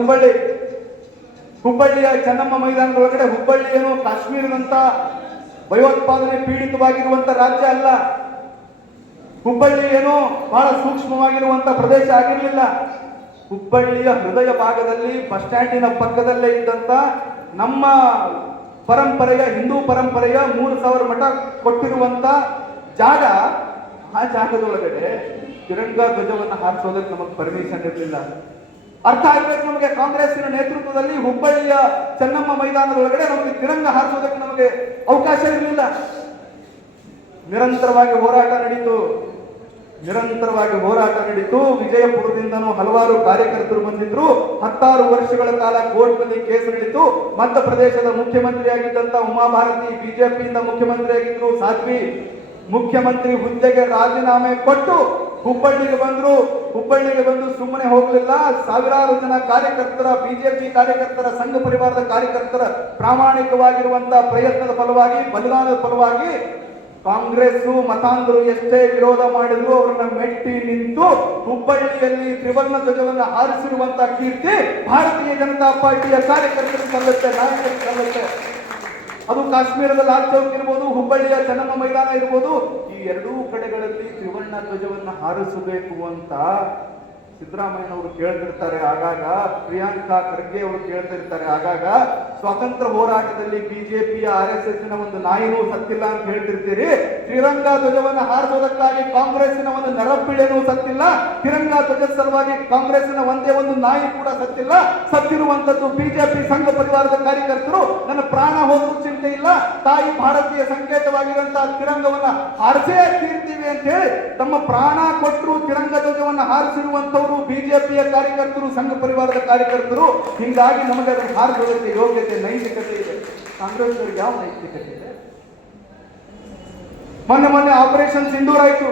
ಹುಬ್ಬಳ್ಳಿಯ ಚೆನ್ನಮ್ಮ ಮೈದಾನದೊಳಗಡೆ. ಹುಬ್ಬಳ್ಳಿ ಏನು ಕಾಶ್ಮೀರದಂತ ಭಯೋತ್ಪಾದನೆ ಪೀಡಿತವಾಗಿರುವಂತ ರಾಜ್ಯ ಅಲ್ಲ. ಹುಬ್ಬಳ್ಳಿ ಏನು ಬಹಳ ಸೂಕ್ಷ್ಮವಾಗಿರುವಂತ ಪ್ರದೇಶ ಆಗಿರಲಿಲ್ಲ. ಹುಬ್ಬಳ್ಳಿಯ ಹೃದಯ ಭಾಗದಲ್ಲಿ ಬಸ್ ಸ್ಟ್ಯಾಂಡಿನ ಪಕ್ಕದಲ್ಲೇ ಇದ್ದಂತ ನಮ್ಮ ಪರಂಪರೆಯ, ಹಿಂದೂ ಪರಂಪರೆಯ 3000 ಮಠ ಕೊಟ್ಟಿರುವಂತ ಜಾಗ, ಆ ಜಾಗದೊಳಗಡೆ ತಿರಂಗ ಧ್ವಜವನ್ನು ಹಾರಿಸೋದಕ್ಕೆ ನಮಗೆ ಪರ್ಮಿಷನ್ ಇರಲಿಲ್ಲ. ಅರ್ಥ ಆಗ್ಬೇಕು ನಮಗೆ, ಕಾಂಗ್ರೆಸ್ಸಿನ ನೇತೃತ್ವದಲ್ಲಿ ಹುಬ್ಬಳ್ಳಿಯ ಚೆನ್ನಮ್ಮ ಮೈದಾನದೊಳಗಡೆ ನಮಗೆ ತಿರಂಗ ಹಾರಿಸೋದಕ್ಕೆ ನಮಗೆ ಅವಕಾಶ ಇರಲಿಲ್ಲ. ನಿರಂತರವಾಗಿ ಹೋರಾಟ ನಡೀತು. ವಿಜಯಪುರದಿಂದನೂ ಹಲವಾರು ಕಾರ್ಯಕರ್ತರು ಬಂದಿದ್ರು. 16 ವರ್ಷಗಳ ಕಾಲ ಕೋರ್ಟ್ನಲ್ಲಿ ಕೇಸ್ ನಡೀತು. ಮಧ್ಯಪ್ರದೇಶದ ಮುಖ್ಯಮಂತ್ರಿಯಾಗಿದ್ದಂತ ಉಮಾಭಾರತಿ ಬಿಜೆಪಿಯಿಂದ ಮುಖ್ಯಮಂತ್ರಿಯಾಗಿದ್ರು. ಸಾಧ್ವಿ ಮುಖ್ಯಮಂತ್ರಿ ಹುದ್ದೆಗೆ ರಾಜೀನಾಮೆ ಕೊಟ್ಟು ಹುಬ್ಬಳ್ಳಿಗೆ ಬಂದು ಸುಮ್ಮನೆ ಹೋಗಲಿಲ್ಲ. ಸಾವಿರಾರು ಜನ ಕಾರ್ಯಕರ್ತರ, ಬಿಜೆಪಿ ಕಾರ್ಯಕರ್ತರ, ಸಂಘ ಪರಿವಾರದ ಕಾರ್ಯಕರ್ತರ ಪ್ರಾಮಾಣಿಕವಾಗಿರುವಂತಹ ಪ್ರಯತ್ನದ ಫಲವಾಗಿ, ಬಲಿದಾನದ ಫಲವಾಗಿ ಕಾಂಗ್ರೆಸ್ ಮತಾಂಧರು ಎಷ್ಟೇ ವಿರೋಧ ಮಾಡಿದ್ರು ಅವರನ್ನ ಮೆಟ್ಟಿ ನಿಂತು ಹುಬ್ಬಳ್ಳಿಯಲ್ಲಿ ತ್ರಿವರ್ಣ ಧ್ವಜವನ್ನು ಹಾರಿಸಿರುವಂತಹ ಕೀರ್ತಿ ಭಾರತೀಯ ಜನತಾ ಪಾರ್ಟಿಯ ಕಾರ್ಯಕರ್ತರು ಸಲ್ಲುತ್ತೆ, ನಾಯಕರು ಸಲ್ಲುತ್ತೆ. ಅದು ಕಾಶ್ಮೀರದ ಲಾಲ್ ಚೌಕ್ ಇರ್ಬೋದು, ಹುಬ್ಬಳ್ಳಿಯ ಚೆನ್ನಮ್ಮ ಮೈದಾನ ಇರ್ಬೋದು, ಈ ಎರಡೂ ಕಡೆಗಳಲ್ಲಿ ತ್ರಿವರ್ಣ ಧ್ವಜವನ್ನು ಹಾರಿಸಬೇಕು ಅಂತ ಸಿದ್ದರಾಮಯ್ಯನವರು ಕೇಳ್ತಿರ್ತಾರೆ. ಆಗಾಗ ಪ್ರಿಯಾಂಕಾ ಖರ್ಗೆ ಅವರು ಕೇಳ್ತಿರ್ತಾರೆ. ಆಗಾಗ ಸ್ವಾತಂತ್ರ್ಯ ಹೋರಾಟದಲ್ಲಿ ಬಿಜೆಪಿಯ RSS ಒಂದು ನಾಯಿನೂ ಸತ್ತಿಲ್ಲ ಅಂತ ಹೇಳ್ತಿರ್ತೀರಿ. ತ್ರಿರಂಗ ಧ್ವಜವನ್ನು ಹಾರಿಸೋದಕ್ಕಾಗಿ ಕಾಂಗ್ರೆಸ್ಸಿನ ಒಂದು ನರಪಿಳೆನೂ ಸತ್ತಿಲ್ಲ. ತ್ರಿರಂಗ ಧ್ವಜದ ಸಲುವಾಗಿ ಕಾಂಗ್ರೆಸ್ಸಿನ ಒಂದೇ ಒಂದು ನಾಯಿ ಕೂಡ ಸತ್ತಿಲ್ಲ. ಸತ್ತಿರುವಂತದ್ದು ಬಿಜೆಪಿ ಸಂಘ ಪರಿವಾರದ ಕಾರ್ಯಕರ್ತರು. ನನ್ನ ಪ್ರಾಣ ಹೋದ್ರೂ ಚಿಂತೆ ಇಲ್ಲ, ತಾಯಿ ಭಾರತೀಯ ಸಂಕೇತವಾಗಿರುವಂತಹ ತಿರಂಗವನ್ನ ಹಾರಿಸೇ ತೀರ್ತೀವಿ ಅಂತ ಹೇಳಿ ತಮ್ಮ ಪ್ರಾಣ ಕೊಟ್ಟರು ತಿರಂಗ ಧ್ವಜವನ್ನು ಹಾರಿಸಿರುವಂತವರು ಬಿಜೆಪಿಯ ಕಾರ್ಯಕರ್ತರು, ಸಂಘ ಪರಿವಾರದ ಕಾರ್ಯಕರ್ತರು. ಹೀಗಾಗಿ ನಮಗೆ ಅದನ್ನು ಹಾರಿಸೋದಕ್ಕೆ ಯೋಗ್ಯತೆ, ನೈತಿಕತೆ ಇದೆ. ಕಾಂಗ್ರೆಸ್ ಅವರಿಗೆ ಯಾವ ನೈತಿಕತೆ ಇದೆ? ಮೊನ್ನೆ ಆಪರೇಷನ್ ಸಿಂಧೂರ್ ಆಯ್ತು,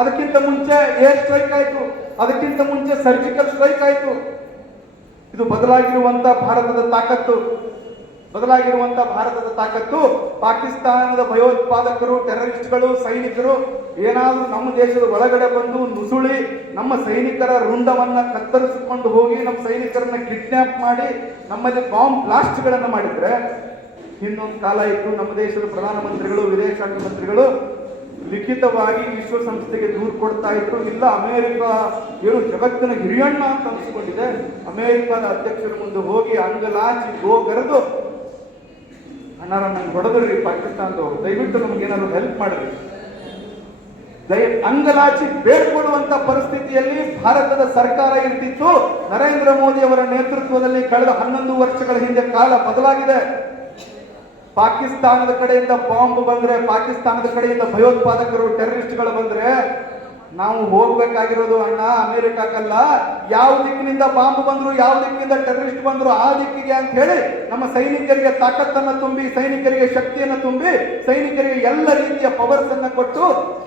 ಅದಕ್ಕಿಂತ ಮುಂಚೆ ಏರ್ ಸ್ಟ್ರೈಕ್ ಆಯ್ತು, ಅದಕ್ಕಿಂತ ಮುಂಚೆ ಸರ್ಜಿಕಲ್ ಸ್ಟ್ರೈಕ್ ಆಯ್ತು. ಇದು ಬದಲಾಗಿರುವಂತಹ ಭಾರತದ ತಾಕತ್ತು, ಪಾಕಿಸ್ತಾನದ ಭಯೋತ್ಪಾದಕರು, ಟೆರರಿಸ್ಟ್ಗಳು, ಸೈನಿಕರು ಏನಾದರೂ ನಮ್ಮ ದೇಶದ ಒಳಗಡೆ ಬಂದು ನುಸುಳಿ ನಮ್ಮ ಸೈನಿಕರ ರುಂಡವನ್ನ ಕತ್ತರಿಸಿಕೊಂಡು ಹೋಗಿ ನಮ್ಮ ಸೈನಿಕರನ್ನ ಕಿಡ್ನಾಪ್ ಮಾಡಿ ನಮ್ಮಲ್ಲಿ ಬಾಂಬ್ ಬ್ಲಾಸ್ಟ್ಗಳನ್ನು ಮಾಡಿದ್ರೆ, ಇನ್ನೊಂದು ಕಾಲ ಇತ್ತು ನಮ್ಮ ದೇಶದ ಪ್ರಧಾನಮಂತ್ರಿಗಳು, ವಿದೇಶಾಂಗ ಮಂತ್ರಿಗಳು ಲಿಖಿತವಾಗಿ ವಿಶ್ವಸಂಸ್ಥೆಗೆ ದೂರು ಕೊಡ್ತಾ ಇದ್ರು. ಇಲ್ಲ, ಅಮೆರಿಕ ಏನು ಜಗತ್ತಿನ ಹಿರಿಯಣ್ಣ ಅಂತ ಅನಿಸ್ಕೊಂಡಿದೆ, ಅಮೆರಿಕದ ಅಧ್ಯಕ್ಷರ ಮುಂದೆ ಹೋಗಿ ಅಂಗಲಾಚಿ ಗೋಗರೆದು ಅಣ್ಣಾರ ನಂಗೆ ಹೊಡೆದ್ರಿ ಪಾಕಿಸ್ತಾನದವರು, ದಯವಿಟ್ಟು ನಮ್ಗೆ ಏನಾದ್ರು ಹೆಲ್ಪ್ ಮಾಡ್ರಿ, ಅಂಗಲಾಚಿ ಬೇಡ್ಕೊಳ್ಳುವಂತ ಪರಿಸ್ಥಿತಿಯಲ್ಲಿ ಭಾರತದ ಸರ್ಕಾರ ಇರ್ತಿತ್ತು. ನರೇಂದ್ರ ಮೋದಿ ಅವರ ನೇತೃತ್ವದಲ್ಲಿ ಕಳೆದ 11 ವರ್ಷಗಳ ಹಿಂದೆ ಕಾಲ ಬದಲಾಗಿದೆ. ಪಾಕಿಸ್ತಾನದ ಕಡೆಯಿಂದ ಬಾಂಬ್ ಬಂದ್ರೆ, ಪಾಕಿಸ್ತಾನದ ಕಡೆಯಿಂದ ಭಯೋತ್ಪಾದಕರು, ಟೆರರಿಸ್ಟ್ಗಳು ಬಂದ್ರೆ ನಾವು ಹೋಗ್ಬೇಕಾಗಿರೋದು ಅಣ್ಣ ಅಮೆರಿಕಕ್ಕಲ್ಲ, ಯಾವ ದಿಕ್ಕಿನಿಂದ ಬಾಂಬ್ ಬಂದ್ರು, ಯಾವ ದಿಕ್ಕಿನಿಂದ ಟೆರರಿಸ್ಟ್ ಬಂದ್ರು ಆ ದಿಕ್ಕಿಗೆ ಅಂತ ಹೇಳಿ ನಮ್ಮ ಸೈನಿಕರಿಗೆ ತಾಕತ್ತನ್ನು ತುಂಬಿ, ಸೈನಿಕರಿಗೆ ಶಕ್ತಿಯನ್ನು ತುಂಬಿ, ಸೈನಿಕರಿಗೆ ಎಲ್ಲ ರೀತಿಯ ಪವರ್ಸ್ ಅನ್ನ ಕೊಟ್ಟು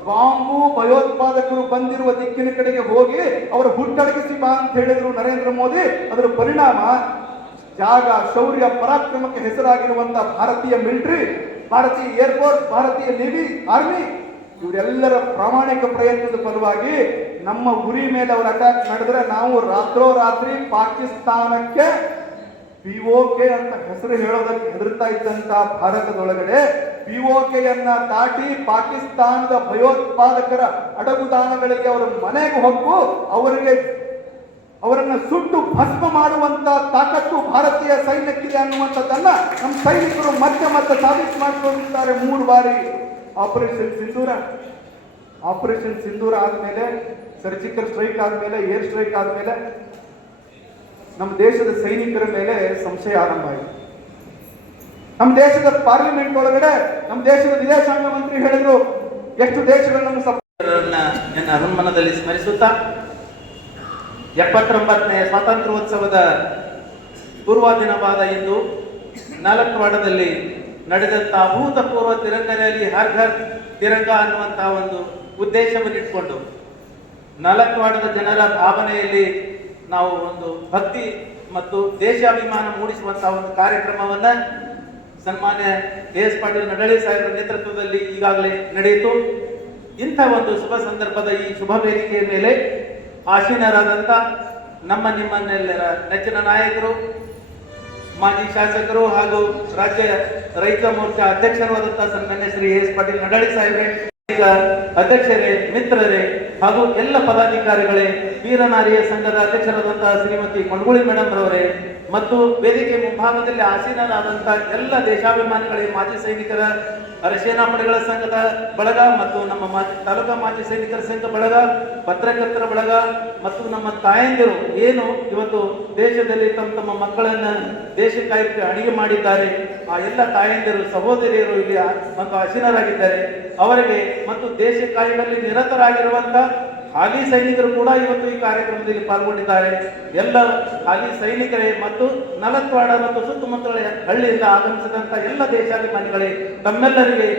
ಬಾಂಬು ಭಯೋತ್ಪಾದಕರು ಬಂದಿರುವ ದಿಕ್ಕಿನ ಕಡೆಗೆ ಹೋಗಿ ಅವರು ಹುಟ್ಟಡಗಿಸಿ ಬಾ ಅಂತ ಹೇಳಿದ್ರು ನರೇಂದ್ರ ಮೋದಿ. ಅದರ ಪರಿಣಾಮ ತ್ಯಾಗ, ಶೌರ್ಯ, ಪರಾಕ್ರಮಕ್ಕೆ ಹೆಸರಾಗಿರುವಂತಹ ಭಾರತೀಯ ಮಿಲಿಟರಿ, ಭಾರತೀಯ ಏರ್ಫೋರ್ಸ್, ಭಾರತೀಯ ನೇವಿ, ಆರ್ಮಿ ಇವರೆಲ್ಲರ ಪ್ರಾಮಾಣಿಕ ಪ್ರಯತ್ನದ ಫಲವಾಗಿ ನಮ್ಮ ಗುರಿ ಮೇಲೆ ಅವರು ಅಟ್ಯಾಕ್ ಮಾಡಿದ್ರೆ ನಾವು ರಾತ್ರೋರಾತ್ರಿ ಪಾಕಿಸ್ತಾನಕ್ಕೆ POK ಅಂತ ಹೆಸರು ಹೇಳೋದಕ್ಕೆ ಹೆದರ್ತಾ ಇದ್ದಂತ ಭಾರತದೊಳಗಡೆ POKಯನ್ನ ದಾಟಿ ಪಾಕಿಸ್ತಾನದ ಭಯೋತ್ಪಾದಕರ ಅಡಗುದಾಣಗಳಿಗೆ ಅವರ ಮನೆಗೆ ಹೊಕ್ಕು ಅವರನ್ನ ಸುಟ್ಟು ಭಸ್ಮ ಮಾಡುವಂತ ತಾಕತ್ತು ಭಾರತೀಯ ಸೈನ್ಯಕ್ಕಿದೆ ಅನ್ನುವಂಥದ್ದನ್ನ ನಮ್ಮ ಸೈನಿಕರು ಮತ್ತೆ ಸಾಬೀತು ಮಾಡಿಕೊಂಡಿದ್ದಾರೆ 3 ಬಾರಿ. ಆಪರೇಷನ್ ಸಿಂಧೂರ ಆದ್ಮೇಲೆ, ಸರ್ಜಿಕಲ್ ಸ್ಟ್ರೈಕ್ ಆದ್ಮೇಲೆ, ಏರ್ ಸ್ಟ್ರೈಕ್ ಆದ್ಮೇಲೆ ನಮ್ಮ ದೇಶದ ಸೈನಿಕರ ಮೇಲೆ ಸಂಶಯ ಆರಂಭ ಆಯಿತು. ನಮ್ಮ ದೇಶದ ಪಾರ್ಲಿಮೆಂಟ್ ಒಳಗಡೆ ನಮ್ಮ ದೇಶದ ವಿದೇಶಾಂಗ ಮಂತ್ರಿ ಹೇಳಿದ್ರು, ಎಷ್ಟು ದೇಶಗಳನ್ನು ನನ್ನ ಹನುಮನದಲ್ಲಿ ಸ್ಮರಿಸುತ್ತಾ 79ನೇ ಸ್ವಾತಂತ್ರ್ಯೋತ್ಸವದ ಪೂರ್ವ ದಿನವಾದ ಇಂದು ನಾಲ್ಕವಾಡದಲ್ಲಿ ನಡೆದಂತಹ ಅಭೂತಪೂರ್ವ ತಿರಂಗ ರ್ಯಾಲಿ, ಹರ್ ಘರ್ ತಿರಂಗ ಅನ್ನುವಂತಹ ಒಂದು ಉದ್ದೇಶವನ್ನು ಇಟ್ಕೊಂಡು ನಾಲ್ಕವಾಡದ ಜನರ ಭಾವನೆಯಲ್ಲಿ ನಾವು ಒಂದು ಭಕ್ತಿ ಮತ್ತು ದೇಶಾಭಿಮಾನ ಮೂಡಿಸುವಂತಹ ಒಂದು ಕಾರ್ಯಕ್ರಮವನ್ನ ಸನ್ಮಾನ್ಯ KS ಪಾಟೀಲ್ ನಡಳಿ ಸಾಹೇಬರ ನೇತೃತ್ವದಲ್ಲಿ ಈಗಾಗಲೇ ನಡೆಯಿತು. ಇಂಥ ಒಂದು ಶುಭ ಸಂದರ್ಭದ ಈ ಶುಭ ವೇದಿಕೆಯ ಮೇಲೆ ಆಸೀನರಾದಂಥ ನಿಮ್ಮನ್ನೆಲ್ಲರ ನೆಚ್ಚಿನ ನಾಯಕರು, ಮಾಜಿ ಶಾಸಕರು ಹಾಗೂ ರಾಜ್ಯ ರೈತ ಮೋರ್ಚಾ ಅಧ್ಯಕ್ಷರಾದಂತಹ ಸನ್ಮಾನ್ಯ ಶ್ರೀ KS ಪಾಟೀಲ್ ನಡಳಿ ಸಾಹೇಬ್ರೆ, ಅಧ್ಯಕ್ಷರೇ, ಮಿತ್ರರೇ ಹಾಗೂ ಎಲ್ಲ ಪದಾಧಿಕಾರಿಗಳೇ, ವೀರನಾರಿಯ ಸಂಘದ ಅಧ್ಯಕ್ಷರಾದಂತಹ ಶ್ರೀಮತಿ ಕೊಂಡಗುಳಿ ಮೇಡಮ್ ರವರೇ ಮತ್ತು ವೇದಿಕೆ ಮುಂಭಾಗದಲ್ಲಿ ಆಸೀನರಾದಂತಹ ಎಲ್ಲ ದೇಶಾಭಿಮಾನಿಗಳೇ, ಮಾಜಿ ಸೈನಿಕರ ಸೇನಾ ಪಡೆಗಳ ಸಂಘದ ಬಳಗ ಮತ್ತು ನಮ್ಮ ತಾಲೂಕಾ ಮಾಜಿ ಸೈನಿಕರ ಸಂಘ ಬಳಗ, ಪತ್ರಕರ್ತರ ಬಳಗ ಮತ್ತು ನಮ್ಮ ತಾಯಂದಿರು ಏನು ಇವತ್ತು ದೇಶದಲ್ಲಿ ತಮ್ಮ ಮಕ್ಕಳನ್ನ ದೇಶಕ್ಕಾಗಿ ಅಡಿಗೆ ಮಾಡಿದ್ದಾರೆ, ಆ ಎಲ್ಲ ತಾಯಂದಿರು, ಸಹೋದರಿಯರು ಇಲ್ಲಿ ಆಸೀನರಾಗಿದ್ದಾರೆ. ಅವರಿಗೆ ಮತ್ತು ದೇಶ ಕಾಯುವಲ್ಲಿ ನಿರತರಾಗಿರುವಂತಹ ಹಾಲಿ ಸೈನಿಕರು ಕೂಡ ಇವತ್ತು ಈ ಕಾರ್ಯಕ್ರಮದಲ್ಲಿ ಪಾಲ್ಗೊಂಡಿದ್ದಾರೆ. ಎಲ್ಲ ಹಾಲಿ ಸೈನಿಕರೇ ಮತ್ತು ನಾಲ್ಕವಾಡ ಮತ್ತು ಸುತ್ತಮುತ್ತಲ ಹಳ್ಳಿಯಿಂದ ಆಗಮಿಸಿದಂತ ಎಲ್ಲ ದೇಶಾಭಿಮಾನಿಗಳೇ, ತಮ್ಮೆಲ್ಲರಿಗೆ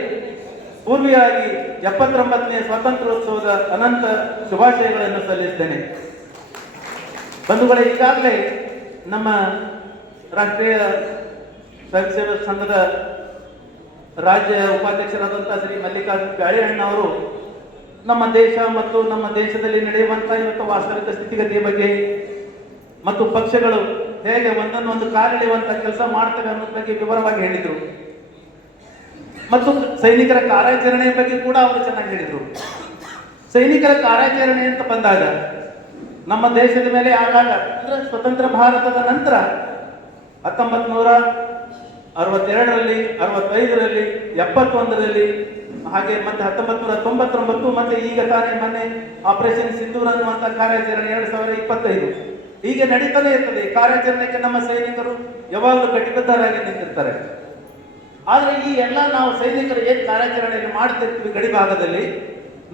ಪೂರ್ವಿಯಾಗಿ 79ನೇ ಸ್ವಾತಂತ್ರ್ಯೋತ್ಸವದ ಅನಂತ ಶುಭಾಶಯಗಳನ್ನು ಸಲ್ಲಿಸುತ್ತೇನೆ. ಬಂಧುಗಳೇ, ಈಗಾಗಲೇ ನಮ್ಮ ರಾಷ್ಟ್ರೀಯ ಸ್ವಯಂ ಸೇವಕ ಸಂಘದ ರಾಜ್ಯ ಉಪಾಧ್ಯಕ್ಷರಾದಂತಹ ಶ್ರೀ ಮಲ್ಲಿಕಾರ್ಜುನ ಬ್ಯಾಳಿಹಣ್ಣ ಅವರು ನಮ್ಮ ದೇಶ ಮತ್ತು ನಮ್ಮ ದೇಶದಲ್ಲಿ ನಡೆಯುವಂತಹ ಇವತ್ತು ವಾಸ್ತವಿಕ ಸ್ಥಿತಿಗತಿಯ ಬಗ್ಗೆ ಮತ್ತು ಪಕ್ಷಗಳು ಹೇಗೆ ಒಂದನ್ನೊಂದು ಕಾಲೆಳೆಯುವಂತ ಕೆಲಸ ಮಾಡ್ತವೆ ಅನ್ನೋದ್ರ ಬಗ್ಗೆ ವಿವರವಾಗಿ ಹೇಳಿದ್ರು. ಮತ್ತು ಸೈನಿಕರ ಕಾರ್ಯಾಚರಣೆಯ ಬಗ್ಗೆ ಕೂಡ ಅವರು ಚೆನ್ನಾಗಿ ಹೇಳಿದ್ರು. ಸೈನಿಕರ ಕಾರ್ಯಾಚರಣೆ ಅಂತ ಬಂದಾಗ ನಮ್ಮ ದೇಶದ ಮೇಲೆ ಆಗಾಗ ಅಂದ್ರೆ ಸ್ವತಂತ್ರ ಭಾರತದ ನಂತರ 1962ರಲ್ಲಿ 65ರಲ್ಲಿ 71ರಲ್ಲಿ ಹಾಗೆ ಮತ್ತೆ 1999 ಮತ್ತೆ ಈಗ ತಾನೇ ಮೊನ್ನೆ ಆಪರೇಷನ್ ಸಿಂಧೂರ್ ಅನ್ನುವಂತ ಕಾರ್ಯಾಚರಣೆ 2025 ಹೀಗೆ ನಡೀತಾನೆ ಇರ್ತದೆ. ಕಾರ್ಯಾಚರಣೆಗೆ ನಮ್ಮ ಸೈನಿಕರು ಯಾವಾಗಲೂ ಕಟಿಬದ್ಧರಾಗಿ ನಿಂತಿರ್ತಾರೆ. ಆದ್ರೆ ಈ ಎಲ್ಲ ನಾವು ಸೈನಿಕರು ಏನ್ ಕಾರ್ಯಾಚರಣೆಯನ್ನು ಮಾಡ್ತಿರ್ತೀವಿ ಗಡಿ ಭಾಗದಲ್ಲಿ,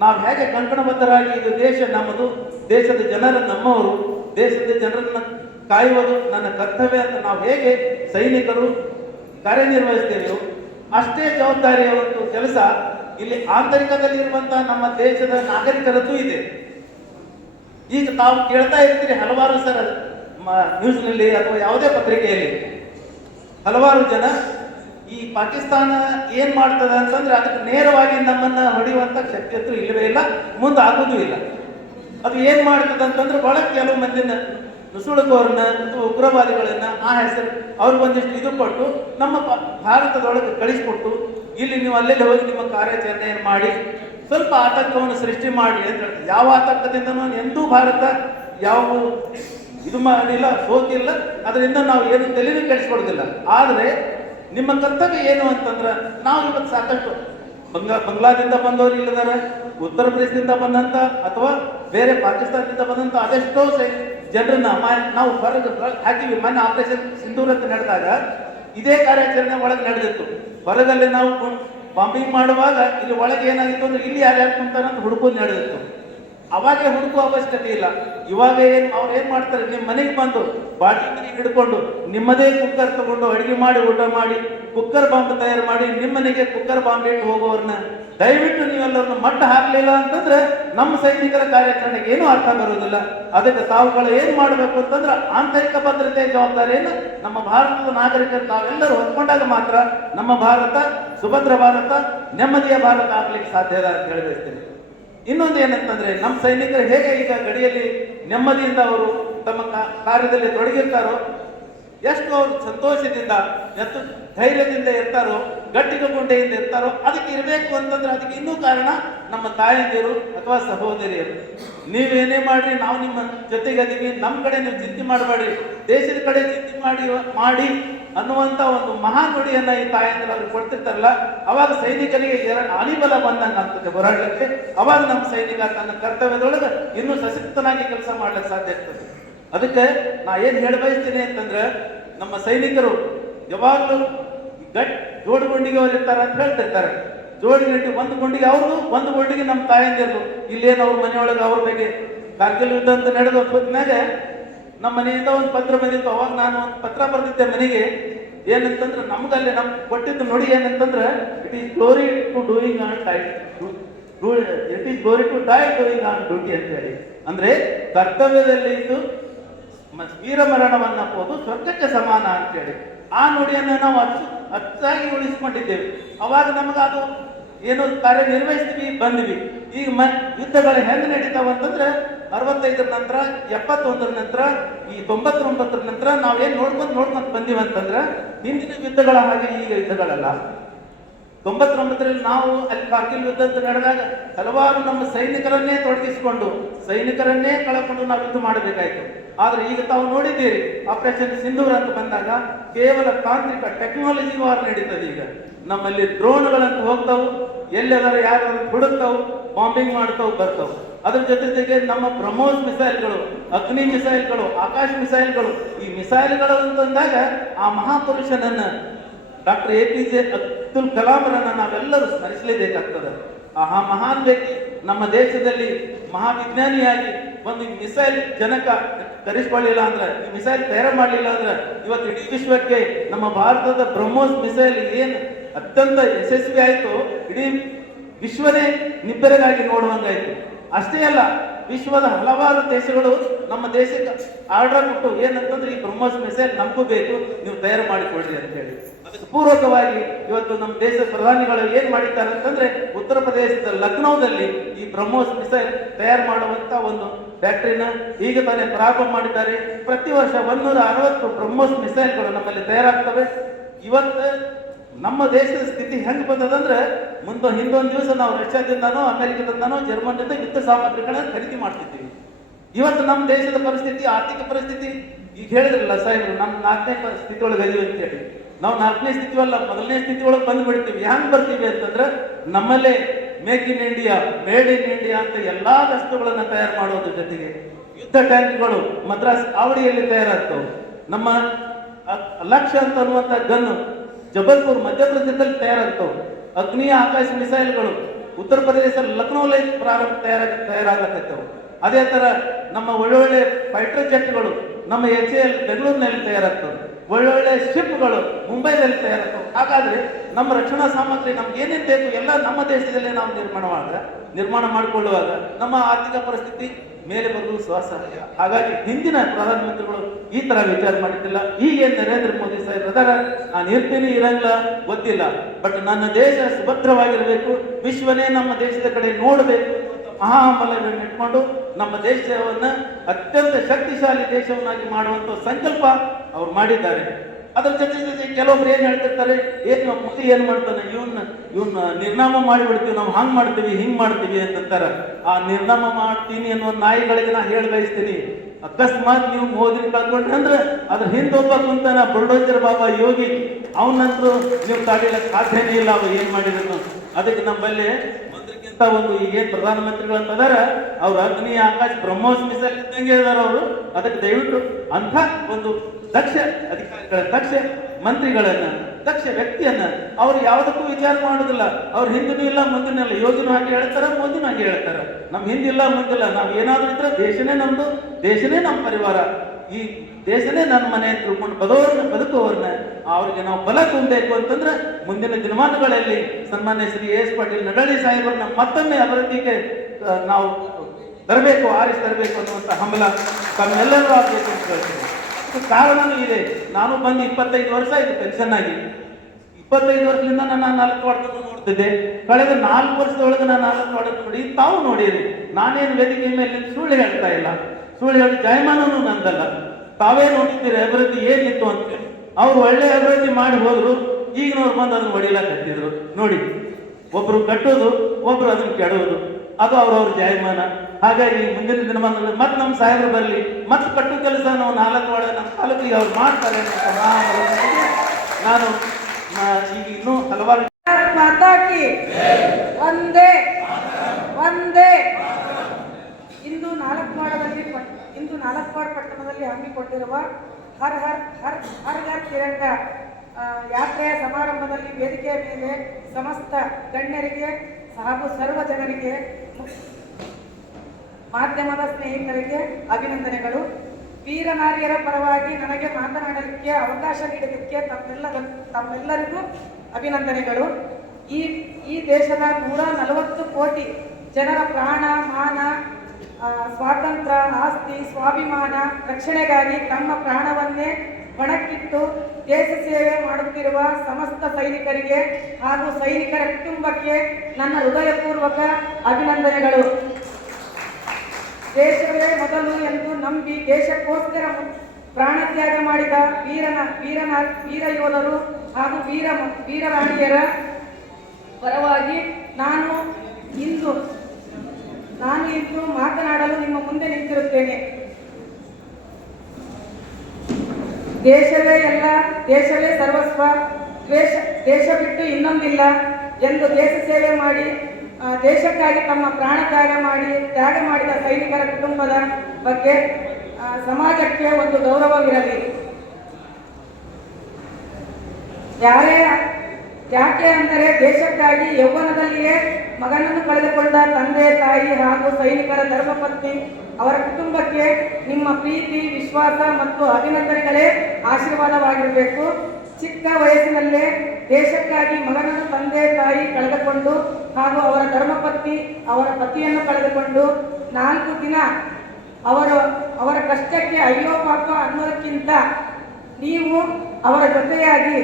ನಾವು ಹೇಗೆ ಕಂಕಣಬದ್ಧರಾಗಿ ಇದು ದೇಶ ನಮ್ಮದು, ದೇಶದ ಜನರು ನಮ್ಮವರು, ದೇಶದ ಜನರನ್ನ ಕಾಯುವುದು ನನ್ನ ಕರ್ತವ್ಯ ಅಂತ ನಾವು ಹೇಗೆ ಸೈನಿಕರು ಕಾರ್ಯನಿರ್ವಹಿಸ್ತೇವೆಯೋ ಅಷ್ಟೇ ಜವಾಬ್ದಾರಿಯ ಒಂದು ಕೆಲಸ ಇಲ್ಲಿ ಆಂತರಿಕದಲ್ಲಿ ಇರುವಂತಹ ನಮ್ಮ ದೇಶದ ನಾಗರಿಕರದ್ದು ಇದೆ. ಈಗ ತಾವು ಕೇಳ್ತಾ ಇರ್ತೀರಿ ಹಲವಾರು ಸಲ ನ್ಯೂಸ್ನಲ್ಲಿ ಅಥವಾ ಯಾವುದೇ ಪತ್ರಿಕೆಯಲ್ಲಿ ಹಲವಾರು ಜನ ಈ ಪಾಕಿಸ್ತಾನ ಏನ್ ಮಾಡ್ತದ ಅಂತಂದ್ರೆ ಅದಕ್ಕೆ ನೇರವಾಗಿ ನಮ್ಮನ್ನ ಹೊಡೆಯುವಂತ ಶಕ್ತಿಯಂತೂ ಇಲ್ಲವೇ ಇಲ್ಲ, ಮುಂದೆ ಆಗೋದು ಇಲ್ಲ. ಅದು ಏನ್ ಮಾಡ್ತದ ಅಂತಂದ್ರೆ ಒಳಗೆ ಕೆಲವು ಮಂದಿನ ನುಸುಳುಕೋರನ್ನ ಅಥವಾ ಉಗ್ರವಾದಿಗಳನ್ನ ಆ ಹೆಸರು ಅವ್ರಿಗೆ ಒಂದಿಷ್ಟು ಇದು ಕೊಟ್ಟು ನಮ್ಮ ಭಾರತದೊಳಗೆ ಕಳಿಸ್ಕೊಟ್ಟು ಇಲ್ಲಿ ನೀವು ಅಲ್ಲೆಲ್ಲಿ ಹೋಗಿ ನಿಮ್ಮ ಕಾರ್ಯಾಚರಣೆಯನ್ನು ಮಾಡಿ ಸ್ವಲ್ಪ ಆತಂಕವನ್ನು ಸೃಷ್ಟಿ ಮಾಡಿ ಅಂತ ಹೇಳ್ತಾರೆ. ಯಾವ ಆತಂಕದಿಂದನೂ ಎಂದೂ ಭಾರತ ಯಾವ ಇದು ಮಾಡಿಲ್ಲ, ಸೋತಿಲ್ಲ, ಅದರಿಂದ ನಾವು ಏನು ತಲೆನೂ ಕೆಡಿಸ್ಕೊಡೋದಿಲ್ಲ. ಆದ್ರೆ ನಿಮ್ಮ ಕರ್ತವ್ಯ ಏನು ಅಂತಂದ್ರೆ ನಾವು ಇವತ್ತು ಸಾಕಷ್ಟು ಬಂಗ್ಲಾದಿಂದ ಬಂದವರು ಇಲ್ಲದಾರೆ, ಉತ್ತರ ಪ್ರದೇಶದಿಂದ ಬಂದಂತ ಅಥವಾ ಬೇರೆ ಪಾಕಿಸ್ತಾನದಿಂದ ಬಂದಂತ ಅದೆಷ್ಟೋ ಜನರನ್ನ ನಾವು ಹೊರಗೆ ಹಾಕಿವಿ. ಮೊನ್ನೆ ಆಪರೇಷನ್ ಸಿಂಧೂರ್ ಅಂತ ನಡೆದಾಗ ಇದೇ ಕಾರ್ಯಾಚರಣೆ ಒಳಗೆ ನಡೆದಿತ್ತು. ಹೊರಗಲ್ಲಿ ನಾವು ಬಾಂಬಿಂಗ್ ಮಾಡುವಾಗ ಇಲ್ಲಿ ಒಳಗೆ ಏನಾಗಿತ್ತು ಅಂದ್ರೆ ಇಲ್ಲಿ ಯಾರ್ಯಾರು ಕುಂತಾರಂತ ಹುಡುಕೋದು ನಡೆದಿತ್ತು. ಅವಾಗೆ ಹುಡುಕುವ ಅವಶ್ಯಕತೆ ಇಲ್ಲ. ಇವಾಗ ಅವ್ರು ಏನ್ ಮಾಡ್ತಾರೆ, ನಿಮ್ಮ ಮನೆಗೆ ಬಂದು ಬಾಟಿ ಮನೆಗೆ ಹಿಡ್ಕೊಂಡು ನಿಮ್ಮದೇ ಕುಕ್ಕರ್ ತಗೊಂಡು ಅಡಿಗೆ ಮಾಡಿ ಊಟ ಮಾಡಿ ಕುಕ್ಕರ್ ಬಾಂಬ್ ತಯಾರು ಮಾಡಿ ನಿಮ್ಮ ಮನೆಗೆ ಕುಕ್ಕರ್ ಬಾಂಬ್ ಇಟ್ಟು ಹೋಗೋರ್ನ ದಯವಿಟ್ಟು ನೀವೆಲ್ಲರನ್ನ ಮಟ್ಟ ಹಾಕ್ಲಿಲ್ಲ ಅಂತಂದ್ರೆ ನಮ್ಮ ಸೈನಿಕರ ಕಾರ್ಯಾಚರಣೆಗೆ ಏನೂ ಅರ್ಥ ಬರುವುದಿಲ್ಲ. ಅದಕ್ಕೆ ತಾವುಗಳು ಏನ್ ಮಾಡಬೇಕು ಅಂತಂದ್ರೆ ಆಂತರಿಕ ಭದ್ರತೆಯ ಜವಾಬ್ದಾರಿಯನ್ನು ನಮ್ಮ ಭಾರತದ ನಾಗರಿಕರು ತಾವೆಲ್ಲರೂ ಹೊಂದ್ಕೊಂಡಾಗ ಮಾತ್ರ ನಮ್ಮ ಭಾರತ ಸುಭದ್ರ ಭಾರತ, ನೆಮ್ಮದಿಯ ಭಾರತ ಆಗ್ಲಿಕ್ಕೆ ಸಾಧ್ಯ ಇದೆ ಅಂತ ಹೇಳಿ ಬಯಸ್ತೇನೆ. ಇನ್ನೊಂದು ಏನಂತಂದ್ರೆ ನಮ್ಮ ಸೈನಿಕರು ಹೇಗೆ ಈಗ ಗಡಿಯಲ್ಲಿ ನೆಮ್ಮದಿಯಿಂದ ಅವರು ತಮ್ಮ ಕಾರ್ಯದಲ್ಲಿ ತೊಡಗಿರ್ತಾರೋ, ಎಷ್ಟು ಅವರು ಸಂತೋಷದಿಂದ ಎಷ್ಟು ಧೈರ್ಯದಿಂದ ಇರ್ತಾರೋ, ಗಟ್ಟಿಗುಂಡೆಯಿಂದ ಇರ್ತಾರೋ, ಅದಕ್ಕೆ ಇರಬೇಕು ಅಂತಂದ್ರೆ ಅದಕ್ಕೆ ಇನ್ನೂ ಕಾರಣ ನಮ್ಮ ತಾಯಂದಿರು ಅಥವಾ ಸಹೋದರಿಯರು. ನೀವೇನೇ ಮಾಡ್ರಿ, ನಾವು ನಿಮ್ಮ ಜೊತೆಗದೀವಿ, ನಮ್ಮ ಕಡೆ ನೀವು ಚಿಂತೆ ಮಾಡಬೇಡಿ, ದೇಶದ ಕಡೆ ಚಿಂತೆ ಮಾಡಿ ಅನ್ನುವಂತ ಒಂದು ಮಹಾನ್ ನುಡಿಯನ್ನ ಈ ತಾಯಂದಿರು ಅವ್ರಿಗೆ ಕೊಡ್ತಿರ್ತಾರಲ್ಲ, ಅವಾಗ ಸೈನಿಕರಿಗೆ ಅನಿಬಲ ಬಂದಂಗೆ ಆಗ್ತದೆ ಹೋರಾಡಲಿಕ್ಕೆ. ಅವಾಗ ನಮ್ಮ ಸೈನಿಕ ತನ್ನ ಕರ್ತವ್ಯದೊಳಗೆ ಇನ್ನೂ ಸಶಕ್ತನಾಗಿ ಕೆಲಸ ಮಾಡ್ಲಿಕ್ಕೆ ಸಾಧ್ಯ ಆಗ್ತದೆ. ಅದಕ್ಕೆ ನಾ ಏನ್ ಹೇಳ ಬಯಸ್ತೀನಿ ಅಂತಂದ್ರೆ, ನಮ್ಮ ಸೈನಿಕರು ಯಾವಾಗಲೂ ಜೋಡು ಗುಂಡಿಗೆ ಅವ್ರು ಇರ್ತಾರೆ ಅಂತ ಹೇಳ್ತಿರ್ತಾರೆ. ಜೋಡಿ ಗಂಟೆ ಒಂದು ಗುಂಡಿಗೆ ಅವ್ರದ್ದು, ಒಂದು ಗುಂಡಿಗೆ ನಮ್ಮ ತಾಯಂದಿರ್ದು. ಇಲ್ಲೇನು ಅವ್ರ ಮನೆಯೊಳಗೆ ಅವ್ರ ಬಗ್ಗೆ ಕಾರ್ಗಿಲ್ ಯುದ್ಧ ಅಂತ ನಡೆದ ಹೊತ್ನಾಗ ನಮ್ಮ ಮನೆಯಿಂದ ಒಂದು ಪತ್ರ ಬಂದಿತ್ತು. ಅವಾಗ ನಾನು ಒಂದು ಪತ್ರ ಬರೆದಿದ್ದೆ ಮನೆಗೆ. ಏನಂತಂದ್ರೆ ನಮ್ಗಲ್ಲಿ ನಮ್ಗೆ ಕೊಟ್ಟಿದ್ದು ನುಡಿ ಏನಂತಂದ್ರೆ, it is glory to doing on tight, it is glory to die doing on duty ಅಂತ ಹೇಳಿ. ಅಂದ್ರೆ ಕರ್ತವ್ಯದಲ್ಲಿ ಇದ್ದು ವೀರ ಮರಣವನ್ನ ಹೋದು ಸ್ವರ್ಗಕ್ಕೆ ಸಮಾನ ಅಂತ ಹೇಳಿ ಆ ನುಡಿಯನ್ನು ನಾವು ಅಚ್ಚಾಗಿ ಉಳಿಸ್ಕೊಂಡಿದ್ದೇವೆ. ಅವಾಗ ನಮಗೆ ಅದು ಏನೋ ಕಾರ್ಯನಿರ್ವಹಿಸ್ತೀವಿ, ಬಂದ್ವಿ. ಈಗ ಯುದ್ಧಗಳು ಹೆಂಗ್ ನಡೀತಾವ ಅಂತಂದ್ರೆ 65 ನಂತರ 71 ನಂತರ ಈ 99 ನಂತರ ನಾವೇನ್ ನೋಡ್ಕೊಂಡ್ ಬಂದಿವಿ ಅಂತಂದ್ರೆ ಹಿಂದಿನ ಯುದ್ಧಗಳ ಹಾಗೆ ಈಗ ಯುದ್ಧಗಳಲ್ಲ. 99ರಲ್ಲಿ ನಾವು ಅಲ್ಲಿ ಕಾರ್ಗಿಲ್ ಯುದ್ಧ ನಡೆದಾಗ ಹಲವಾರು ನಮ್ಮ ಸೈನಿಕರನ್ನೇ ತೊಡಗಿಸಿಕೊಂಡು ಸೈನಿಕರನ್ನೇ ಕಳ್ಕೊಂಡು ನಾವು ಯುದ್ಧ ಮಾಡಬೇಕಾಯ್ತು. ಆದ್ರೆ ಈಗ ತಾವು ನೋಡಿದ್ದೀರಿ ಆಪರೇಷನ್ ಸಿಂಧೂರ್ ಅಂತ ಬಂದಾಗ ಕೇವಲ ತಾಂತ್ರಿಕ ಟೆಕ್ನಾಲಜಿ ವಾರ್ ನಡೀತದೆ. ಈಗ ನಮ್ಮಲ್ಲಿ ಡ್ರೋನ್ಗಳಂತ ಹೋಗ್ತಾವು, ಎಲ್ಲೆಲ್ಲರ ಯಾರು ಹುಡುಕ್ತಾವು, ಬಾಂಬಿಂಗ್ ಮಾಡ್ತಾವು, ಬರ್ತಾವು. ಅದ್ರ ಜೊತೆಗೆ ನಮ್ಮ ಬ್ರಹ್ಮೋಸ್ ಮಿಸೈಲ್ಗಳು, ಅಗ್ನಿ ಮಿಸೈಲ್ಗಳು, ಆಕಾಶ ಮಿಸೈಲ್ಗಳು, ಈ ಮಿಸೈಲ್ಗಳು ಅಂತಂದಾಗ ಆ ಮಹಾಪುರುಷನನ್ನ ಡಾಕ್ಟರ್ APJ ಅಬ್ದುಲ್ ಕಲಾಂರನ್ನ ನಾವೆಲ್ಲರೂ ಸ್ಮರಿಸಲೇಬೇಕಾಗ್ತದೆ. ಆ ಮಹಾನ್ ವ್ಯಕ್ತಿ ನಮ್ಮ ದೇಶದಲ್ಲಿ ಮಹಾವಿಜ್ಞಾನಿಯಾಗಿ ಒಂದು ಮಿಸೈಲ್ ಜನಕ ತರಿಸ್ಕೊಳ್ಳಿಲ್ಲ ಅಂದ್ರೆ, ಈ ಮಿಸೈಲ್ ತಯಾರು ಮಾಡಲಿಲ್ಲ ಅಂದ್ರೆ ಇವತ್ತು ಇಡೀ ವಿಶ್ವಕ್ಕೆ ನಮ್ಮ ಭಾರತದ ಬ್ರಹ್ಮೋಸ್ ಮಿಸೈಲ್ ಏನು ಅತ್ಯಂತ ಯಶಸ್ವಿ ಆಯಿತು, ಇಡೀ ವಿಶ್ವನೇ ನಿಬ್ಬೆರಗಾಗಿ ನೋಡುವಂಗಾಯ್ತು. ಅಷ್ಟೇ ಅಲ್ಲ, ವಿಶ್ವದ ಹಲವಾರು ದೇಶಗಳು ನಮ್ಮ ದೇಶಕ್ಕೆ ಆರ್ಡರ್ ಕೊಟ್ಟು ಏನಂತಂದ್ರೆ ಈ ಬ್ರಹ್ಮೋಸ್ ಮಿಸೈಲ್ ನಮಗೂ ಬೇಕು, ನೀವು ತಯಾರು ಮಾಡಿಕೊಡ್ರಿ ಅಂತ ಹೇಳಿ. ಅದಕ್ಕೆ ಪೂರ್ವಕವಾಗಿ ಇವತ್ತು ನಮ್ಮ ದೇಶದ ಪ್ರಧಾನಿಗಳು ಏನ್ ಮಾಡಿದ್ದಾರೆ ಅಂತಂದ್ರೆ ಉತ್ತರ ಪ್ರದೇಶದ ಲಕ್ನೋದಲ್ಲಿ ಈ ಬ್ರಹ್ಮೋಸ್ ಮಿಸೈಲ್ ತಯಾರು ಮಾಡುವಂತ ಒಂದು ಫ್ಯಾಕ್ಟರಿನ ಈಗ ತಾನೇ ಪ್ರಾರಂಭ ಮಾಡಿದ್ದಾರೆ. ಪ್ರತಿ ವರ್ಷ 160 ಬ್ರಹ್ಮೋಸ್ ಮಿಸೈಲ್ಗಳು ನಮ್ಮಲ್ಲಿ ತಯಾರಾಗ್ತವೆ. ಇವತ್ತು ನಮ್ಮ ದೇಶದ ಸ್ಥಿತಿ ಹೆಂಗ್ ಬಂದದಂದ್ರೆ ಹಿಂದೊಂದು ದಿವಸ ನಾವು ರಷ್ಯಾದಿಂದನೋ ಅಮೆರಿಕದಿಂದನೋ ಜರ್ಮನಿಂದ ಯುದ್ಧ ಸಾಮಗ್ರಿಗಳನ್ನ ಖರೀದಿ ಮಾಡ್ತಿದ್ದೀವಿ. ಇವತ್ತು ನಮ್ಮ ದೇಶದ ಪರಿಸ್ಥಿತಿ, ಆರ್ಥಿಕ ಪರಿಸ್ಥಿತಿ ಈಗ ಹೇಳಿದ್ರಲ್ಲ ಸಾಹೇಬ್ರು, ನಮ್ಮ 4ನೇ ಸ್ಥಿತಿ ಒಳಗೆ ಅದೀವಿ ಅಂತ ಹೇಳಿ. ನಾವು 4ನೇ ಸ್ಥಿತಿ ಅಲ್ಲ 1ನೇ ಸ್ಥಿತಿ ಒಳಗೆ ಬಂದ್ಬಿಡ್ತೀವಿ. ಹೆಂಗ್ ಬರ್ತೀವಿ ಅಂತಂದ್ರೆ ನಮ್ಮಲ್ಲೇ make in India, made in India ಅಂತ ಎಲ್ಲಾ ವಸ್ತುಗಳನ್ನ ತಯಾರು ಮಾಡೋದ್ರ ಜೊತೆಗೆ ಯುದ್ಧ ಟ್ಯಾಂಕ್ಗಳು ಮದ್ರಾಸ್ ಆವಡಿಯಲ್ಲಿ ತಯಾರಾಗ್ತವೆ. ನಮ್ಮ ಲಕ್ಷ್ಯ ಅಂತ ಅನ್ನುವಂಥ ಗನ್ ಜಬಲ್ಪುರ್ ಮಧ್ಯಪ್ರದೇಶದಲ್ಲಿ ತಯಾರಾಗ್ತವೆ. ಅಗ್ನಿಯ ಆಕಾಶ ಮಿಸೈಲ್ಗಳು ಉತ್ತರ ಪ್ರದೇಶ ಲಕ್ನೋಲ್ಲಿ ತಯಾರಾಗತ್ತವೆ. ಅದೇ ತರ ನಮ್ಮ ಒಳ್ಳೊಳ್ಳೆ ಫೈಟರ್ ಜೆಟ್ಗಳು ನಮ್ಮ HAL ಬೆಂಗಳೂರಿನಲ್ಲಿ ತಯಾರಾಗ್ತವೆ. ಒಳ್ಳೊಳ್ಳೆ ಶಿಪ್ಗಳು ಮುಂಬೈನಲ್ಲಿ ತಯಾರಾಗ್ತವೆ. ಹಾಗಾದ್ರೆ ನಮ್ಮ ರಕ್ಷಣಾ ಸಾಮಗ್ರಿ ನಮ್ಗೆ ಏನೇನು ಬೇಕು ಎಲ್ಲ ನಮ್ಮ ದೇಶದಲ್ಲೇ ನಾವು ನಿರ್ಮಾಣ ಮಾಡಿಕೊಳ್ಳುವಾಗ ನಮ್ಮ ಆರ್ಥಿಕ ಪರಿಸ್ಥಿತಿ ಮೇಲೆ ಬರಲು ಸ್ವಸಾಧ್ಯ. ಹಾಗಾಗಿ ಹಿಂದಿನ ಪ್ರಧಾನಮಂತ್ರಿಗಳು ಈ ತರ ವಿಚಾರ ಮಾಡಿದ್ದಿಲ್ಲ. ಈಗೇನ್ ನರೇಂದ್ರ ಮೋದಿ ಸಾಹೇಬ್ ಅದಾರ, ನಾನು ಇರ್ತೀನಿ ಇರಂಗಿಲ್ಲ ಗೊತ್ತಿಲ್ಲ, ಬಟ್ ನನ್ನ ದೇಶ ಸುಭದ್ರವಾಗಿರಬೇಕು, ವಿಶ್ವನೇ ನಮ್ಮ ದೇಶದ ಕಡೆ ನೋಡಬೇಕು ಮಹಾಮಲಗಳನ್ನು ಇಟ್ಕೊಂಡು ನಮ್ಮ ದೇಶವನ್ನ ಅತ್ಯಂತ ಶಕ್ತಿಶಾಲಿ ದೇಶವನ್ನಾಗಿ ಮಾಡುವಂತ ಸಂಕಲ್ಪ ಅವ್ರು ಮಾಡಿದ್ದಾರೆ. ಅದ್ರ ಜೊತೆ ಕೆಲವೊಬ್ರು ಏನ್ ಹೇಳ್ತಿರ್ತಾರೆ, ಮೋದಿ ಏನ್ ಮಾಡ್ತಾನೆ, ಇವನ್ನ ನಿರ್ನಾಮ ಮಾಡಿಬಿಡ್ತೀವಿ, ನಾವು ಹಂಗ್ ಮಾಡ್ತೀವಿ ಹಿಂಗ್ ಮಾಡ್ತೀವಿ ಅಂತಂತಾರ. ಆ ನಿರ್ನಾಮ ಮಾಡ್ತೀನಿ ಅನ್ನೋ ನಾಯಿಗಳಿಗೆ ನಾ ಹೇಳಿ ಬಯಸ್ತೀನಿ, ಅಕಸ್ಮಾತ್ ನೀವು ಮೋದಿ ಕಳ್ಕೊಂಡ್ರೆ ಅಂದ್ರೆ ಅದ್ರ ಹಿಂದೊಬ್ಬ ಕುಂತಾನ ಬುಲ್ಡೋಜರ್ ಬಾಬಾ ಯೋಗಿ, ಅವನಂತೂ ನೀವು ತಡಿಯಕ್ಕೆ ಸಾಧ್ಯನೇ ಇಲ್ಲ ಅವ ಏನ್ ಮಾಡಿದ್ರು. ಅದಕ್ಕೆ ನಮ್ಮಲ್ಲಿ ಒಂದು ಈಗೇನ್ ಪ್ರಧಾನಮಂತ್ರಿಗಳು ಅಂತ ಅದಾರ, ಅವ್ರು ಅಗ್ನಿ ಆಕಾಶ ಬ್ರಹ್ಮೋಸ್ ಮಿಸೈಲ್ ಇದ್ದಂಗೆ ಇದಾರ ಅವರು. ಅದಕ್ಕೆ ದಯವಿಟ್ಟು ಅಂಥ ಒಂದು ದಕ್ಷ ಅಧಿಕಾರಿಗಳ, ದಕ್ಷ ಮಂತ್ರಿಗಳನ್ನ, ದಕ್ಷ ವ್ಯಕ್ತಿಯನ್ನ ಅವ್ರು ಯಾವುದಕ್ಕೂ ವಿಚಾರ ಮಾಡೋದಿಲ್ಲ. ಅವ್ರು ಹಿಂದಿನೂ ಇಲ್ಲ ಮುಂದಿನೂ ಇಲ್ಲ, ಯೋಗಿನೂ ಹಾಗೆ ಹೇಳ್ತಾರ, ಮೋದಿನೂ ಹಾಗೆ ಹೇಳ್ತಾರ. ನಮ್ ಹಿಂದಿಲ್ಲ ಮುಂದಿಲ್ಲ, ನಾವ್ ಏನಾದ್ರೂ ಇದ್ರೆ ದೇಶನೇ ನಮ್ದು, ದೇಶನೇ ನಮ್ಮ ಪರಿವಾರ, ಈ ದೇಶನೇ ನನ್ನ ಮನೆ ಅಂತ ತಿಳ್ಕೊಂಡು ಬದುಕುವವ್ರನ್ನ ಅವ್ರಿಗೆ ನಾವು ಬಲ ತುಂಬಬೇಕು ಅಂತಂದ್ರೆ ಮುಂದಿನ ದಿನಮಾನಗಳಲ್ಲಿ ಸನ್ಮಾನ್ಯ ಶ್ರೀ ಎಸ್ ಪಾಟೀಲ್ ನಡಳ್ಳಿ ಸಾಹೇಬರನ್ನ ಮತ್ತೊಮ್ಮೆ ಅಭಿವೃದ್ಧಿಗೆ ನಾವು ತರಬೇಕು, ಆರಿಸಿ ತರಬೇಕು ಅನ್ನುವಂಥ ಹಂಬಲ ತಮ್ಮೆಲ್ಲರೂ ಆಗಬೇಕು ಅಂತ ಹೇಳ್ತೀನಿ. ಕಾರಣನೂ ಇದೆ. ನಾನು ಬಂದು 25 ವರ್ಷ ಆಯ್ತು ಪೆನ್ಷನ್ ಆಗಿ. 25 ವರ್ಷದಿಂದ ನಾನು 4 ವಾರ್ಡ್ಗಳನ್ನು ನೋಡ್ತಿದ್ದೆ. ಕಳೆದ 4 ವರ್ಷದೊಳಗೆ ನಾನು 4 ವಾರ್ಡ್ ನೋಡಿ, ತಾವು ನೋಡಿರಿ. ನಾನೇನು ವೇದಿಕೆ ಮೇಲೆ ಸುಳ್ಳು ಹೇಳ್ತಾ ಇಲ್ಲ, ಸುಳ್ಳು ಹೇಳಿ ಜಾಯಮಾನೂ ನಂದಲ್ಲ. ತಾವೇ ನೋಡಿದ್ದೀರಿ ಅಭಿವೃದ್ಧಿ ಏನಿತ್ತು ಅಂತ. ಅವ್ರು ಒಳ್ಳೆ ಅಭಿವೃದ್ಧಿ ಮಾಡಿ ಹೋದ್ರು, ಈಗಿನವ್ರು ಬಂದು ಅದನ್ನ ಹೊಡಿಲಾಕತ್ತಿದ್ರು. ನೋಡಿ, ಒಬ್ರು ಕಟ್ಟೋದು, ಒಬ್ರು ಅದನ್ನ ಕೆಡುವುದು, ಅದು ಅವ್ರವ್ರ ಜಾಯಮಾನ. ಹಾಗಾಗಿ ಮುಂದಿನ ದಿನಮಾನದಲ್ಲಿ ಮತ್ತೆ ನಮ್ಮ ಸಾಹೇಬರು ಬರಲಿ, ಮತ್ತೆ ಕಟ್ಟು ಕೆಲಸ ನಾವು 4 ವಾರ್ಡ್ ನಮ್ಮ ತಾಲೂಕಿಗೆ ಅವ್ರು ಮಾಡ್ತಾರೆ ಅಂತ ನಾನು ಈಗ ಇನ್ನೂ ಹಲವಾರು ಮಾತಾಕಿ ಒಂದೇ ಒಂದೇ. ಇಂದು 4 ವಾರ್ಡ್ ಪಟ್ಟಣದಲ್ಲಿ ಹಮ್ಮಿಕೊಂಡಿರುವ ಹರ್ ಹರ್ ಹರ್ ಹರ್ ಘರ್ ತಿರಂಗ ಯಾತ್ರೆಯ ಸಮಾರಂಭದಲ್ಲಿ ವೇದಿಕೆಯ ಮೇಲೆ ಸಮಸ್ತ ಗಣ್ಯರಿಗೆ ಹಾಗೂ ಸರ್ವ ಜನರಿಗೆ, ಮಾಧ್ಯಮದ ಸ್ನೇಹಿತರಿಗೆ ಅಭಿನಂದನೆಗಳು. ವೀರ ನಾರಿಯರ ಪರವಾಗಿ ನನಗೆ ಮಾತನಾಡಲಿಕ್ಕೆ ಅವಕಾಶ ನೀಡಿದ್ದಕ್ಕೆ ತಮ್ಮೆಲ್ಲರಿಗೂ ಅಭಿನಂದನೆಗಳು. ಈ ದೇಶದ 140 ಕೋಟಿ ಜನರ ಪ್ರಾಣ, ಮಾನ, ಸ್ವಾತಂತ್ರ್ಯ, ಆಸ್ತಿ, ಸ್ವಾಭಿಮಾನ ರಕ್ಷಣೆಗಾಗಿ ತಮ್ಮ ಪ್ರಾಣವನ್ನೇ ಬಣಕ್ಕಿಟ್ಟು ದೇಶ ಸೇವೆ ಮಾಡುತ್ತಿರುವ ಸಮಸ್ತ ಸೈನಿಕರಿಗೆ ಹಾಗೂ ಸೈನಿಕರ ಕುಟುಂಬಕ್ಕೆ ನನ್ನ ಹೃದಯಪೂರ್ವಕ ಅಭಿನಂದನೆಗಳು. ದೇಶವೇ ಮೊದಲು ಎಂದು ನಂಬಿ ದೇಶಕ್ಕೋಸ್ಕರ ಪ್ರಾಣತ್ಯಾಗ ಮಾಡಿದ ವೀರ ಯೋಧರು ಹಾಗೂ ವೀರರಾಣಿಯರ ಪರವಾಗಿ ನಾನು ಇಂದು ಮಾತನಾಡಲು ನಿಮ್ಮ ಮುಂದೆ ನಿಂತಿರುತ್ತೇನೆ. ದೇಶವೇ ಎಲ್ಲ, ದೇಶವೇ ಸರ್ವಸ್ವ, ದೇಶ ಬಿಟ್ಟು ಇನ್ನೊಂದಿಲ್ಲ ಎಂದು ದೇಶ ಸೇವೆ ಮಾಡಿ ದೇಶಕ್ಕಾಗಿ ತಮ್ಮ ಪ್ರಾಣ ತ್ಯಾಗ ಮಾಡಿದ ಸೈನಿಕರ ಕುಟುಂಬದ ಬಗ್ಗೆ ಸಮಾಜಕ್ಕೆ ಒಂದು ಗೌರವವಿರಲಿ. ಯಾಕೆ ಅಂದರೆ ದೇಶಕ್ಕಾಗಿ ಯೌವನದಲ್ಲಿಯೇ ಮಗನನ್ನು ಕಳೆದುಕೊಂಡ ತಂದೆ, ತಾಯಿ ಹಾಗೂ ಸೈನಿಕರ ಧರ್ಮಪತ್ನಿ ಅವರ ಕುಟುಂಬಕ್ಕೆ ನಿಮ್ಮ ಪ್ರೀತಿ, ವಿಶ್ವಾಸ ಮತ್ತು ಅಭಿನಂದನೆಗಳೇ ಆಶೀರ್ವಾದವಾಗಿರಬೇಕು. ಚಿಕ್ಕ ವಯಸ್ಸಿನಲ್ಲೇ ದೇಶಕ್ಕಾಗಿ ಮಗನನ್ನು ತಂದೆ, ತಾಯಿ ಕಳೆದುಕೊಂಡು ಹಾಗೂ ಅವರ ಧರ್ಮಪತ್ನಿ ಅವರ ಪತಿಯನ್ನು ಕಳೆದುಕೊಂಡು 4 ದಿನ ಅವರ ಕಷ್ಟಕ್ಕೆ ಅಯ್ಯೋ ಪಾಪ ಅನ್ನೋದಕ್ಕಿಂತ ನೀವು ಅವರ ಜೊತೆಯಾಗಿ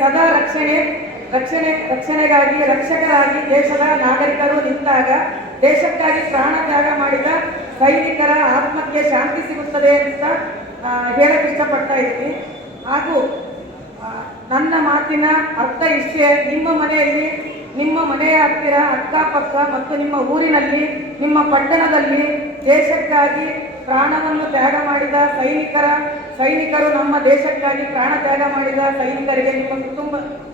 ಸದಾ ರಕ್ಷಣೆಗಾಗಿ ರಕ್ಷಕರಾಗಿ ದೇಶದ ನಾಗರಿಕರು ನಿಂತಾಗ ದೇಶಕ್ಕಾಗಿ ಪ್ರಾಣ ತ್ಯಾಗ ಮಾಡಿದ ಸೈನಿಕರ ಆತ್ಮಕ್ಕೆ ಶಾಂತಿ ಸಿಗುತ್ತದೆ ಅಂತ ಹೇಳಕ್ ಇಷ್ಟಪಡ್ತಾ ಇದ್ದೀನಿ. ಹಾಗೂ ನನ್ನ ಮಾತಿನ ಅರ್ಥ ಇಷ್ಟೇ, ನಿಮ್ಮ ಮನೆಯಲ್ಲಿ, ನಿಮ್ಮ ಮನೆಯ ಹತ್ತಿರ, ಅಕ್ಕಪಕ್ಕ ಮತ್ತು ನಿಮ್ಮ ಊರಿನಲ್ಲಿ, ನಿಮ್ಮ ಪಟ್ಟಣದಲ್ಲಿ ದೇಶಕ್ಕಾಗಿ ಪ್ರಾಣವನ್ನು ತ್ಯಾಗ ಮಾಡಿದ ಸೈನಿಕರು ನಮ್ಮ ದೇಶಕ್ಕಾಗಿ ಪ್ರಾಣ ತ್ಯಾಗ ಮಾಡಿದ ಸೈನಿಕರಿಗೆ ನಿಮ್ಮ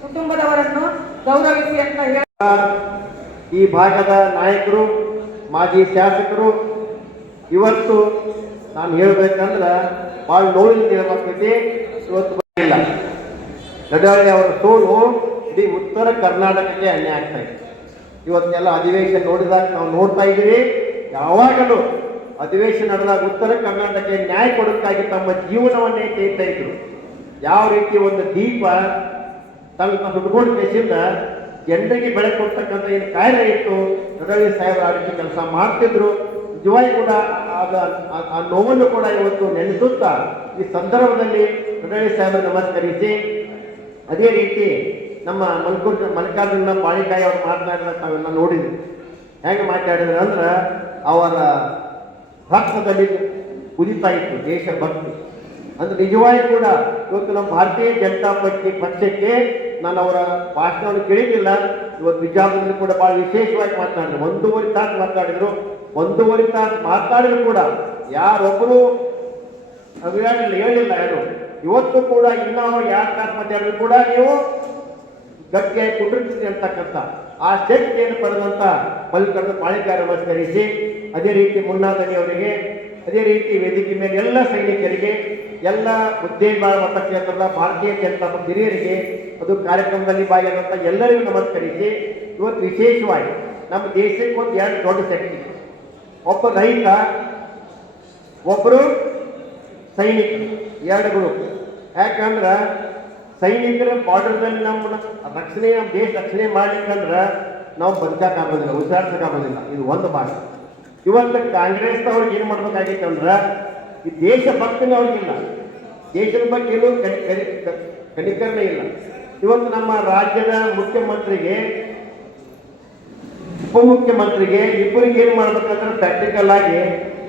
ಕುಟುಂಬದವರನ್ನು ಗೌರವಿಸಿ ಅಂತ ಹೇಳಿ ಈ ಭಾಗದ ನಾಯಕರು, ಮಾಜಿ ಶಾಸಕರು ಇವತ್ತು ನಾನು ಹೇಳ್ಬೇಕಂದ್ರೆ ಭಾಳ ನೋವಿನ ಹೇಳ್ಬೇಕೈತಿ. ಇವತ್ತು ಇಲ್ಲ ಗಡಾಳಿ ಅವರ ಸೋಲು ಇಡೀ ಉತ್ತರ ಕರ್ನಾಟಕಕ್ಕೆ ಅನ್ಯಾಯ ಆಗ್ತಾ ಇದೆ. ಇವತ್ತೆಲ್ಲ ಅಧಿವೇಶನ ನೋಡಿದಾಗ ನಾವು ನೋಡ್ತಾ ಇದ್ದೀವಿ, ಯಾವಾಗಲೂ ಅಧಿವೇಶನ ನಡೆದಾಗ ಉತ್ತರ ಕರ್ನಾಟಕಕ್ಕೆ ನ್ಯಾಯ ಕೊಡೋಕ್ಕಾಗಿ ತಮ್ಮ ಜೀವನವನ್ನೇ ತೇಗ್ತಾ ಇದ್ರು. ಯಾವ ರೀತಿ ಒಂದು ದೀಪ ತನ್ನ ಹುಡ್ಕೊಂಡು ದೇಶದಿಂದ ಜನರಿಗೆ ಬೆಳಕು ಕೊಡ್ತಕ್ಕಂಥ ಏನು ಕಾಯಿಲೆ ಇತ್ತು, ಗಡಾಳಿ ಸಾಹೇಬರ ಆ ರೀತಿ ಕೆಲಸ ಮಾಡ್ತಿದ್ರು. ನಿಜವಾಗಿ ಕೂಡ ಆ ನೋವನ್ನು ಕೂಡ ಇವತ್ತು ನೆನೆಸುತ್ತಾ ಈ ಸಂದರ್ಭದಲ್ಲಿ ಗಡಾಳಿ ಸಾಹೇಬರು ನಮಸ್ಕರಿಸಿ, ಅದೇ ರೀತಿ ನಮ್ಮ ಮಲ್ಲಿಕಾರ್ಜುನ ಬಾಳಿಕಾಯಿ ಅವರು ಮಾತನಾಡಿದ ತಾವೆಲ್ಲ ನೋಡಿದ್ವಿ. ಹೆಂಗೆ ಮಾತಾಡಿದ್ರೆ ಅಂದ್ರೆ ಅವರ ರಕ್ತದಲ್ಲಿ ಕುದಿತಾ ಇತ್ತು ದೇಶ ಭಕ್ತಿ. ಅಂದ್ರೆ ನಿಜವಾಗಿ ಕೂಡ ಇವತ್ತು ನಮ್ಮ ಭಾರತೀಯ ಜನತಾ ಪಕ್ಷಕ್ಕೆ ನಾನು ಅವರ ಭಾಷಣವನ್ನು ಕೇಳಿದ್ದಿಲ್ಲ. ಇವತ್ತು ಬಿಜಾಪುರದಲ್ಲಿ ಕೂಡ ಭಾಳ ವಿಶೇಷವಾಗಿ ಮಾತನಾಡಿದ್ರು. 1.5 ತಾಸು ಮಾತಾಡಿದ್ರು. 1.5 ತಾಸು ಮಾತಾಡಿದ್ರು ಕೂಡ ಯಾರೊಬ್ಬರು ಅಭಿಯಾನ ಹೇಳಿಲ್ಲ ಯಾರು. ಇವತ್ತು ಕೂಡ ಇನ್ನೂ ಅವ್ರು 2 ತಾಸು ಮಾತಾಡಿದ್ರು ಕೂಡ ನೀವು ಗಟ್ಟಿಯಾಗಿ ಕುಟುಂಬಿಸಿ ಅಂತಕ್ಕಂಥ ಆ ಶಕ್ತಿಯನ್ನು ಪಡೆದಂತ ಮಲ್ಲಿಕಾರ್ಜುನ ಬಾಳಿಕಾಯಿ ನಮಸ್ಕರಿಸಿ, ಅದೇ ರೀತಿ ಮುನ್ನಾದನಿ ಅವರಿಗೆ, ಅದೇ ರೀತಿ ವೇದಿಕೆ ಮೇಲೆ ಎಲ್ಲ ಸೈನಿಕರಿಗೆ, ಎಲ್ಲ ಉದ್ಯೋಗ ಮತಕ್ಷೇತ್ರದ ಭಾರತೀಯ ಜನತಾ ಪಕ್ಷ ಹಿರಿಯರಿಗೆ, ಅದು ಕಾರ್ಯಕ್ರಮದಲ್ಲಿ ಭಾಗಿಯಾದಂಥ ಎಲ್ಲರಿಗೂ ನಮಸ್ಕರಿಸಿ, ಇವತ್ತು ವಿಶೇಷವಾಗಿ ನಮ್ಮ ದೇಶಕ್ಕೆ ಒಂದು 2 ದೊಡ್ಡ ಶಕ್ತಿ, ಒಬ್ಬ ರೈತ, ಒಬ್ಬರು ಸೈನಿಕರು, 2 ಗ್ರೂಪ್. ಯಾಕಂದ್ರೆ ಸೈನಿಕರ ಬಾರ್ಡರ್ದಲ್ಲಿ ನಮ್ಮ ರಕ್ಷಣೆ, ನಮ್ಮ ದೇಶ ರಕ್ಷಣೆ ಮಾಡ್ಲಿಕ್ಕಂದ್ರೆ ನಾವು ಬದುಕಾಗೋದಿಲ್ಲ, ಉಸಿರಾಡ್ಸಕ್ಕಾಗೋದಿಲ್ಲ. ಇದು ಒಂದು ಭಾಗ. ಇವತ್ತು ಕಾಂಗ್ರೆಸ್ ಅವ್ರಿಗೆ ಏನು ಮಾಡ್ಬೇಕಾಗಿತ್ತು ಅಂದ್ರೆ ಈ ದೇಶ ಭಕ್ತಿನೇ ಅವ್ರಿಗಿಲ್ಲ, ದೇಶದ ಬಗ್ಗೆ ಏನೂ ಕನಿಕರಣೆ ಇಲ್ಲ. ಇವತ್ತು ನಮ್ಮ ರಾಜ್ಯದ ಮುಖ್ಯಮಂತ್ರಿಗೆ, ಉಪಮುಖ್ಯಮಂತ್ರಿಗೆ ಇಬ್ಬರಿಗೆ ಏನು ಮಾಡ್ಬೇಕಂದ್ರೆ ಪ್ರಾಕ್ಟಿಕಲ್ ಆಗಿ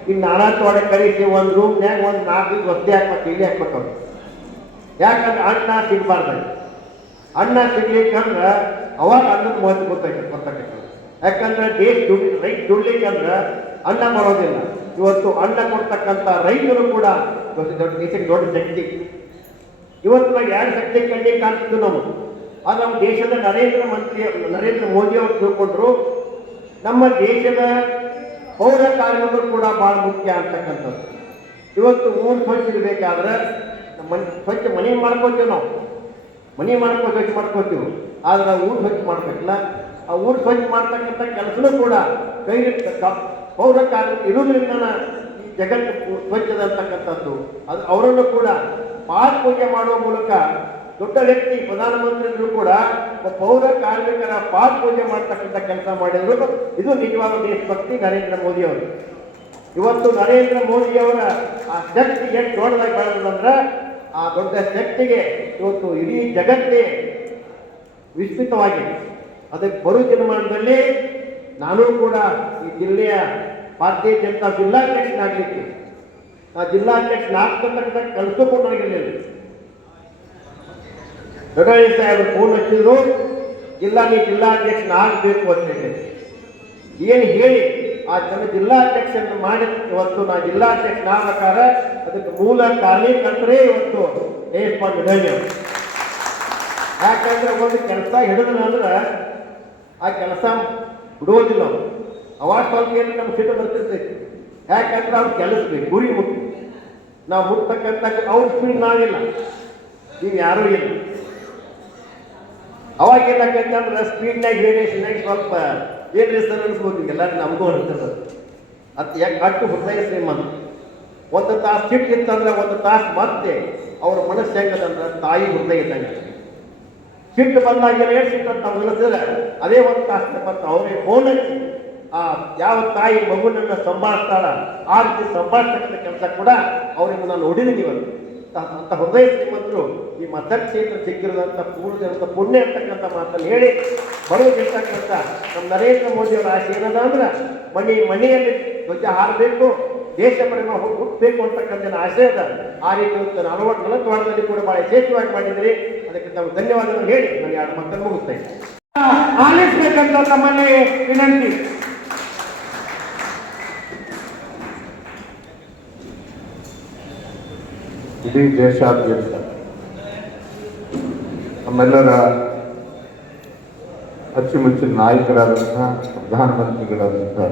ಈ ನಾನಾತ್ವಾಡ ಕರೆಸಿ ಒಂದು ರೂಮ್ನ್ಯಾಗ ಒಂದು 4 ಒತ್ತೆ ಹಾಕ್ಬೇಕು, ಇಲ್ಲಿ ಹಾಕ್ಬೇಕು ಅವ್ರು. ಯಾಕಂದ್ರೆ ಅನ್ನ ಸಿಗಬಾರ್ದು. ಅನ್ನ ಸಿಗ್ಲಿಕ್ಕಂದ್ರೆ ಅವಾಗ ಅನ್ನದ ಮಹತ್ವ ಗೊತ್ತಾಗತ್ತೆ. ಯಾಕಂದ್ರೆ ದೇಶ ರೈತ ದುಡ್ಲಿಕ್ಕಂದ್ರೆ ಅನ್ನ ಬರೋದಿಲ್ಲ. ಇವತ್ತು ಅನ್ನ ಕೊಡ್ತಕ್ಕಂಥ ರೈತರು ಕೂಡ ದೇಶಕ್ಕೆ ದೊಡ್ಡ ಶಕ್ತಿ. ಇವತ್ತು ನಾವು 2 ಶಕ್ತಿ ಕಣ್ಣಿಗೆ ಕಾಣ್ತಿದ್ದು ನಾವು. ಅದು ನಮ್ಮ ದೇಶದ ನರೇಂದ್ರ ಮೋದಿ ಅವರು ತಿಳ್ಕೊಂಡ್ರು. ನಮ್ಮ ದೇಶದ ಪೌರ ಕಾರ್ಮಿಕರು ಕೂಡ ಬಹಳ ಮುಖ್ಯ ಅಂತಕ್ಕಂಥದ್ದು. ಇವತ್ತು ಊರು ಸ್ವಚ್ಛ ಇರಬೇಕಾದ್ರೆ ಸ್ವಚ್ಛ ಮನೆ ಮಾಡ್ಕೊತೀವಿ, ನಾವು ಮನೆ ಸ್ವಚ್ಛ ಮಾಡ್ಕೊತೀವಿ. ಆದ್ರೆ ನಾವು ಊರು ಸ್ವಚ್ಛ ಮಾಡ್ಬೇಕಲ್ಲ. ಆ ಊರು ಸ್ವಚ್ಛ ಮಾಡ್ತಕ್ಕಂಥ ಕೆಲಸನೂ ಕೂಡ ಕೈ ಪೌರ ಕಾರ್ಮಿಕ ಇರುವುದರಿಂದ ಈ ಜಗತ್ತು ಸ್ವಚ್ಛದ ಅಂತಕ್ಕಂಥದ್ದು. ಅದು ಅವರನ್ನು ಕೂಡ ಪಾದ ಪೂಜೆ ಮಾಡುವ ಮೂಲಕ ದೊಡ್ಡ ವ್ಯಕ್ತಿ ಪ್ರಧಾನಮಂತ್ರಿಗಳು ಕೂಡ ಪೌರ ಕಾರ್ಮಿಕರ ಪಾದ ಪೂಜೆ ಮಾಡ್ತಕ್ಕಂಥ ಕೆಲಸ ಮಾಡಿದ್ರು. ಇದು ನಿಜವಾದ ದೇಶಭಕ್ತಿ ನರೇಂದ್ರ ಮೋದಿ ಅವರು. ಇವತ್ತು ನರೇಂದ್ರ ಮೋದಿ ಅವರ ಆ ಶಕ್ತಿ ಎಷ್ಟು ದೊಡ್ಡದಾಗಿ ಬೆಳೆದಂದ್ರೆ ಆ ದೊಡ್ಡ ಶಕ್ತಿಗೆ ಇವತ್ತು ಇಡೀ ಜಗತ್ತೇ ವಿಸ್ತೃತವಾಗಿದೆ. ಅದಕ್ಕೆ ಬರುವ ದಿನಮಾನದಲ್ಲಿ ನಾನು ಕೂಡ ಈ ಜಿಲ್ಲೆಯ ಭಾರತೀಯ ಜನತಾ ಜಿಲ್ಲಾಧ್ಯಕ್ಷನಾಗಲಿಕ್ಕೆ, ಆ ಜಿಲ್ಲಾಧ್ಯಕ್ಷನಾಗ್ತಕ್ಕಂಥ ಕೆಲಸಕ್ಕೂ ನನಗಿರಲಿಲ್ಲ. ಗಡಾಳಿ ಸಾಹೇಬರು ಫೋನ್ ಹಚ್ಚಿದ್ರು, ನೀ ಜಿಲ್ಲಾಧ್ಯಕ್ಷನಾಗಬೇಕು ಅಂತ ಹೇಳಿ ಏನು ಹೇಳಿ ಆ ಜಿಲ್ಲಾಧ್ಯಕ್ಷರನ್ನು ಮಾಡಿ ಇವತ್ತು ನಾ ಜಿಲ್ಲಾಧ್ಯಕ್ಷನಾಗಬೇಕಾದ್ರೆ ಅದಕ್ಕೆ ಮೂಲ ಕಾರ್ಯಕರ್ತರೇ ಇವತ್ತು ನೇಸ್ಪಾಂಡ್ ಗಡಾಳಿ ಅವರು. ಯಾಕಂದ್ರೆ ಒಂದು ಕೆಲಸ ಹಿಡಿದ್ರೆ ಅಂದ್ರೆ ಆ ಕೆಲಸ ಬಿಡೋದಿಲ್ಲ ಅವರು. ಅವಾಗ ಸ್ವಲ್ಪ ಏನು ನಮ್ಮ ಸಿಟ್ಟು ಬರ್ತಿರ್ತೈತಿ. ಯಾಕಂದ್ರೆ ಅವ್ರು ಕೆಲಸಬೇಕು, ಗುರಿ ಮುಖ್ಯ. ನಾವು ಮುಟ್ತಕ್ಕಂಥ ಅವ್ರ ಸ್ಪೀಡ್ ನಾವಿಲ್ಲ, ನೀವು ಯಾರೂ ಇಲ್ಲ. ಅವಾಗ ಏನಾಗಂತಂದ್ರೆ ಸ್ಪೀಡ್ನಾಗ ವೇರಿಯೇಷನ್ನಾಗಿ ಸ್ವಲ್ಪ ಏನ್ರಿ ಸರ್ ಅನ್ಸ್ಬೋದು, ಎಲ್ಲರೂ ನಮಗೂ ಅನಿಸ್ತದೆ. ಅದು ಯಾಕೆ ಅಟ್ಟು ಹೃದಯ ಶ್ರೀಮಂತ. 1 ತಾಸು ಸಿಟ್ಟು ಇತ್ತಂದ್ರೆ 1 ತಾಸು ಮತ್ತೆ ಅವ್ರ ಮನಸ್ಸು ಹೆಂಗದಂದ್ರೆ ತಾಯಿ ಹೃದಯ ಇದ್ದಂಗೆ. ಸಿಟ್ಟು ಬಂದಾಗ ಏನು ಸಿಟ್ಟು ಅಂತ ನಾವು ಅನಿಸಿದ್ರೆ ಅದೇ 1 ತಾಸು ಮತ್ತೆ ಅವರೇ ಫೋನ್ ಹಚ್ಚಿ ಆ ಯಾವ ತಾಯಿ ಮಗುನನ್ನ ಸಂಭಾಳಿಸ್ತಾಳ ಆ ರೀತಿ ಸಂಭಾಳಿಸ್ತಕ್ಕಂಥ ಕೆಲಸ ಕೂಡ ಅವರಿಂದ ನಾನು ನೋಡಿದ್ದೀನಿ ಇವತ್ತು. ಅಂತ ಹೃದಯ ಶ್ರೀಮಂತರು ಈ ಮತಕ್ಷೇತ್ರ ಸಿಕ್ಕಿರೋದಂಥ ಪೂರ್ಣದಂಥ ಪುಣ್ಯ ಅಂತಕ್ಕಂಥ ಮಾತನ್ನು ಹೇಳಿ ಬರೋದಿರ್ತಕ್ಕಂಥ ನಮ್ಮ ನರೇಂದ್ರ ಮೋದಿ ಅವರ ಆಸೆ ಏನದ ಅಂದ್ರೆ ಮನೆಯಲ್ಲಿ ಧ್ವಜ ಹಾರಬೇಕು, ದೇಶ ಪ್ರೇಮ ಹುಟ್ಟಬೇಕು ಅಂತಕ್ಕಂಥ ಆಸೆ ಅದ. ಆ ರೀತಿ 40 ವಾರದಲ್ಲಿ ಕೂಡ ಬಹಳ ಯಶಸ್ವಿಯಾಗಿ ಮಾಡಿದ್ರಿ. ಅದಕ್ಕೆ ನಾವು ಧನ್ಯವಾದಗಳು ಹೇಳಿ ನಾನು 2 ಮಾತನ್ನು ಮುಗಿಸ್ತಾ ಇದ್ದೇನೆ. ಆಲಿಸ್ಬೇಕಂತ ನಮ್ಮಲ್ಲಿ ವಿನಂತಿ. ಇಡೀ ದೇಶಾದ್ಯಂತ ನಮ್ಮೆಲ್ಲರ ಅಚ್ಚುಮೆಚ್ಚಿನ ನಾಯಕರಾದಂತಹ ಪ್ರಧಾನಮಂತ್ರಿಗಳಾದಂತಹ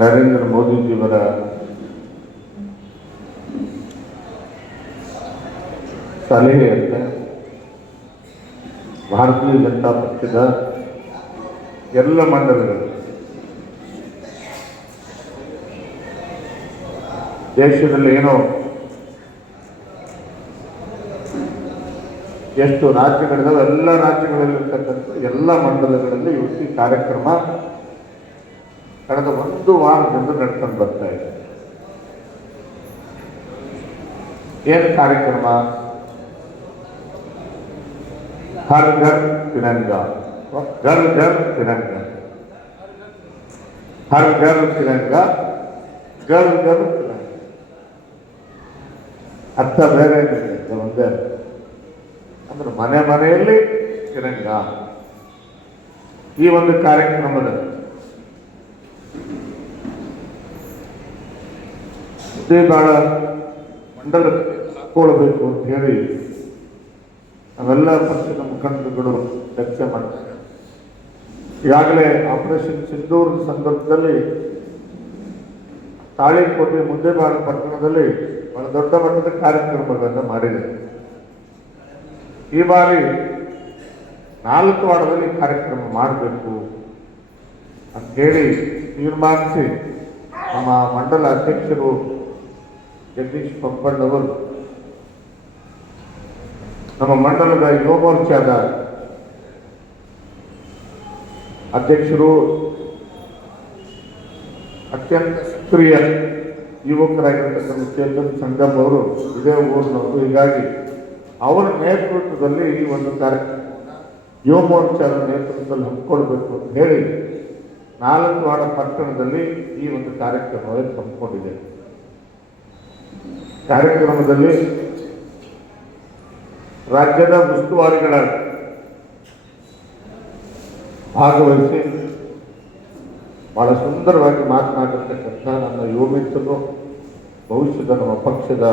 ನರೇಂದ್ರ ಮೋದಿಜಿಯವರ ಸಲಹೆಯಂತೆ ಭಾರತೀಯ ಜನತಾ ಪಕ್ಷದ ಎಲ್ಲ ಮಂಡಲಗಳು ದೇಶದಲ್ಲಿ ಏನೋ ಎಷ್ಟು ರಾಜ್ಯಗಳಿದಾವೆ ಎಲ್ಲ ರಾಜ್ಯಗಳಲ್ಲಿರ್ತಕ್ಕಂಥ ಎಲ್ಲ ಮಂಡಲಗಳಲ್ಲಿ ಇವತ್ತು ಈ ಕಾರ್ಯಕ್ರಮ ಕಳೆದ 1 ವಾರದಿಂದ ನಡ್ಕೊಂಡು ಬರ್ತಾ ಇದೆ. ಏನು ಕಾರ್ಯಕ್ರಮ? ಹರ್ ಘರ್ ತಿರಂಗಾ, ಘರ್ ಘರ್ ತಿರಂಗಾ, ಹರ್ ಘರ್ ತಿರಂಗಾ, ಘರ್ ಘರ್ ತಿರಂಗಾ. ಅರ್ಥ ಬೇರೆ ಒಂದೇ, ಅಂದ್ರೆ ಮನೆ ಮನೆಯಲ್ಲಿ ತಿರಂಗ. ಈ ಒಂದು ಕಾರ್ಯಕ್ರಮದ ಬಹಳ ಮಂಡಲ ಹಾಕೊಳ್ಬೇಕು ಅಂತ ಹೇಳಿ ನಾವೆಲ್ಲ ಪಕ್ಷದ ಮುಖಂಡರುಗಳು ಚರ್ಚೆ ಮಾಡ್ತಾರೆ. ಈಗಾಗಲೇ ಆಪರೇಷನ್ ಸಿಂಧೂರ್ ಸಂದರ್ಭದಲ್ಲಿ ತಾಳಿಕೋಟೆ ಮುದ್ದೇಬಾಳ ಪಟ್ಟಣದಲ್ಲಿ ಬಹಳ ದೊಡ್ಡ ಮಟ್ಟದ ಕಾರ್ಯಕ್ರಮಗಳನ್ನು ಮಾಡಿದೆ. ಈ ಬಾರಿ 4 ವಾರದಲ್ಲಿ ಕಾರ್ಯಕ್ರಮ ಮಾಡಬೇಕು ಅಂತ ಹೇಳಿ ತೀರ್ಮಾನಿಸಿ ನಮ್ಮ ಮಂಡಲ ಅಧ್ಯಕ್ಷರು ಜಗದೀಶ್ ಪಂಪಣ್ಣವರು ನಮ್ಮ ಮಂಡಲದ ಯುವ ಮೋರ್ಚಾದ ಅಧ್ಯಕ್ಷರು ಅತ್ಯಂತ ಸಕ್ರಿಯ ಯುವಕರಾಗಿರ್ತಕ್ಕಂಥ ಚೇತನ್ ಸಂಗಮ್ ಅವರು ಇದೇ ಊರಿನವರು. ಹೀಗಾಗಿ ಅವರ ನೇತೃತ್ವದಲ್ಲಿ ಈ ಒಂದು ಕಾರ್ಯಕ್ರಮ ಯುವ ಮೋರ್ಚಾದ ನೇತೃತ್ವದಲ್ಲಿ ಹಮ್ಮಿಕೊಳ್ಬೇಕು ಅಂತ ಹೇಳಿ 4 ವಾರ ಪಟ್ಟಣದಲ್ಲಿ ಈ ಒಂದು ಕಾರ್ಯಕ್ರಮವನ್ನು ಹಮ್ಮಿಕೊಂಡಿದೆ. ಕಾರ್ಯಕ್ರಮದಲ್ಲಿ ರಾಜ್ಯದ ಉಸ್ತುವಾರಿಗಳ ಭಾಗವಹಿಸಿ ಬಹಳ ಸುಂದರವಾಗಿ ಮಾತನಾಡಿರ್ತಕ್ಕಂಥ ನನ್ನ ಯುವ ಮಿತ್ರರು, ಭವಿಷ್ಯದ ನಮ್ಮ ಪಕ್ಷದ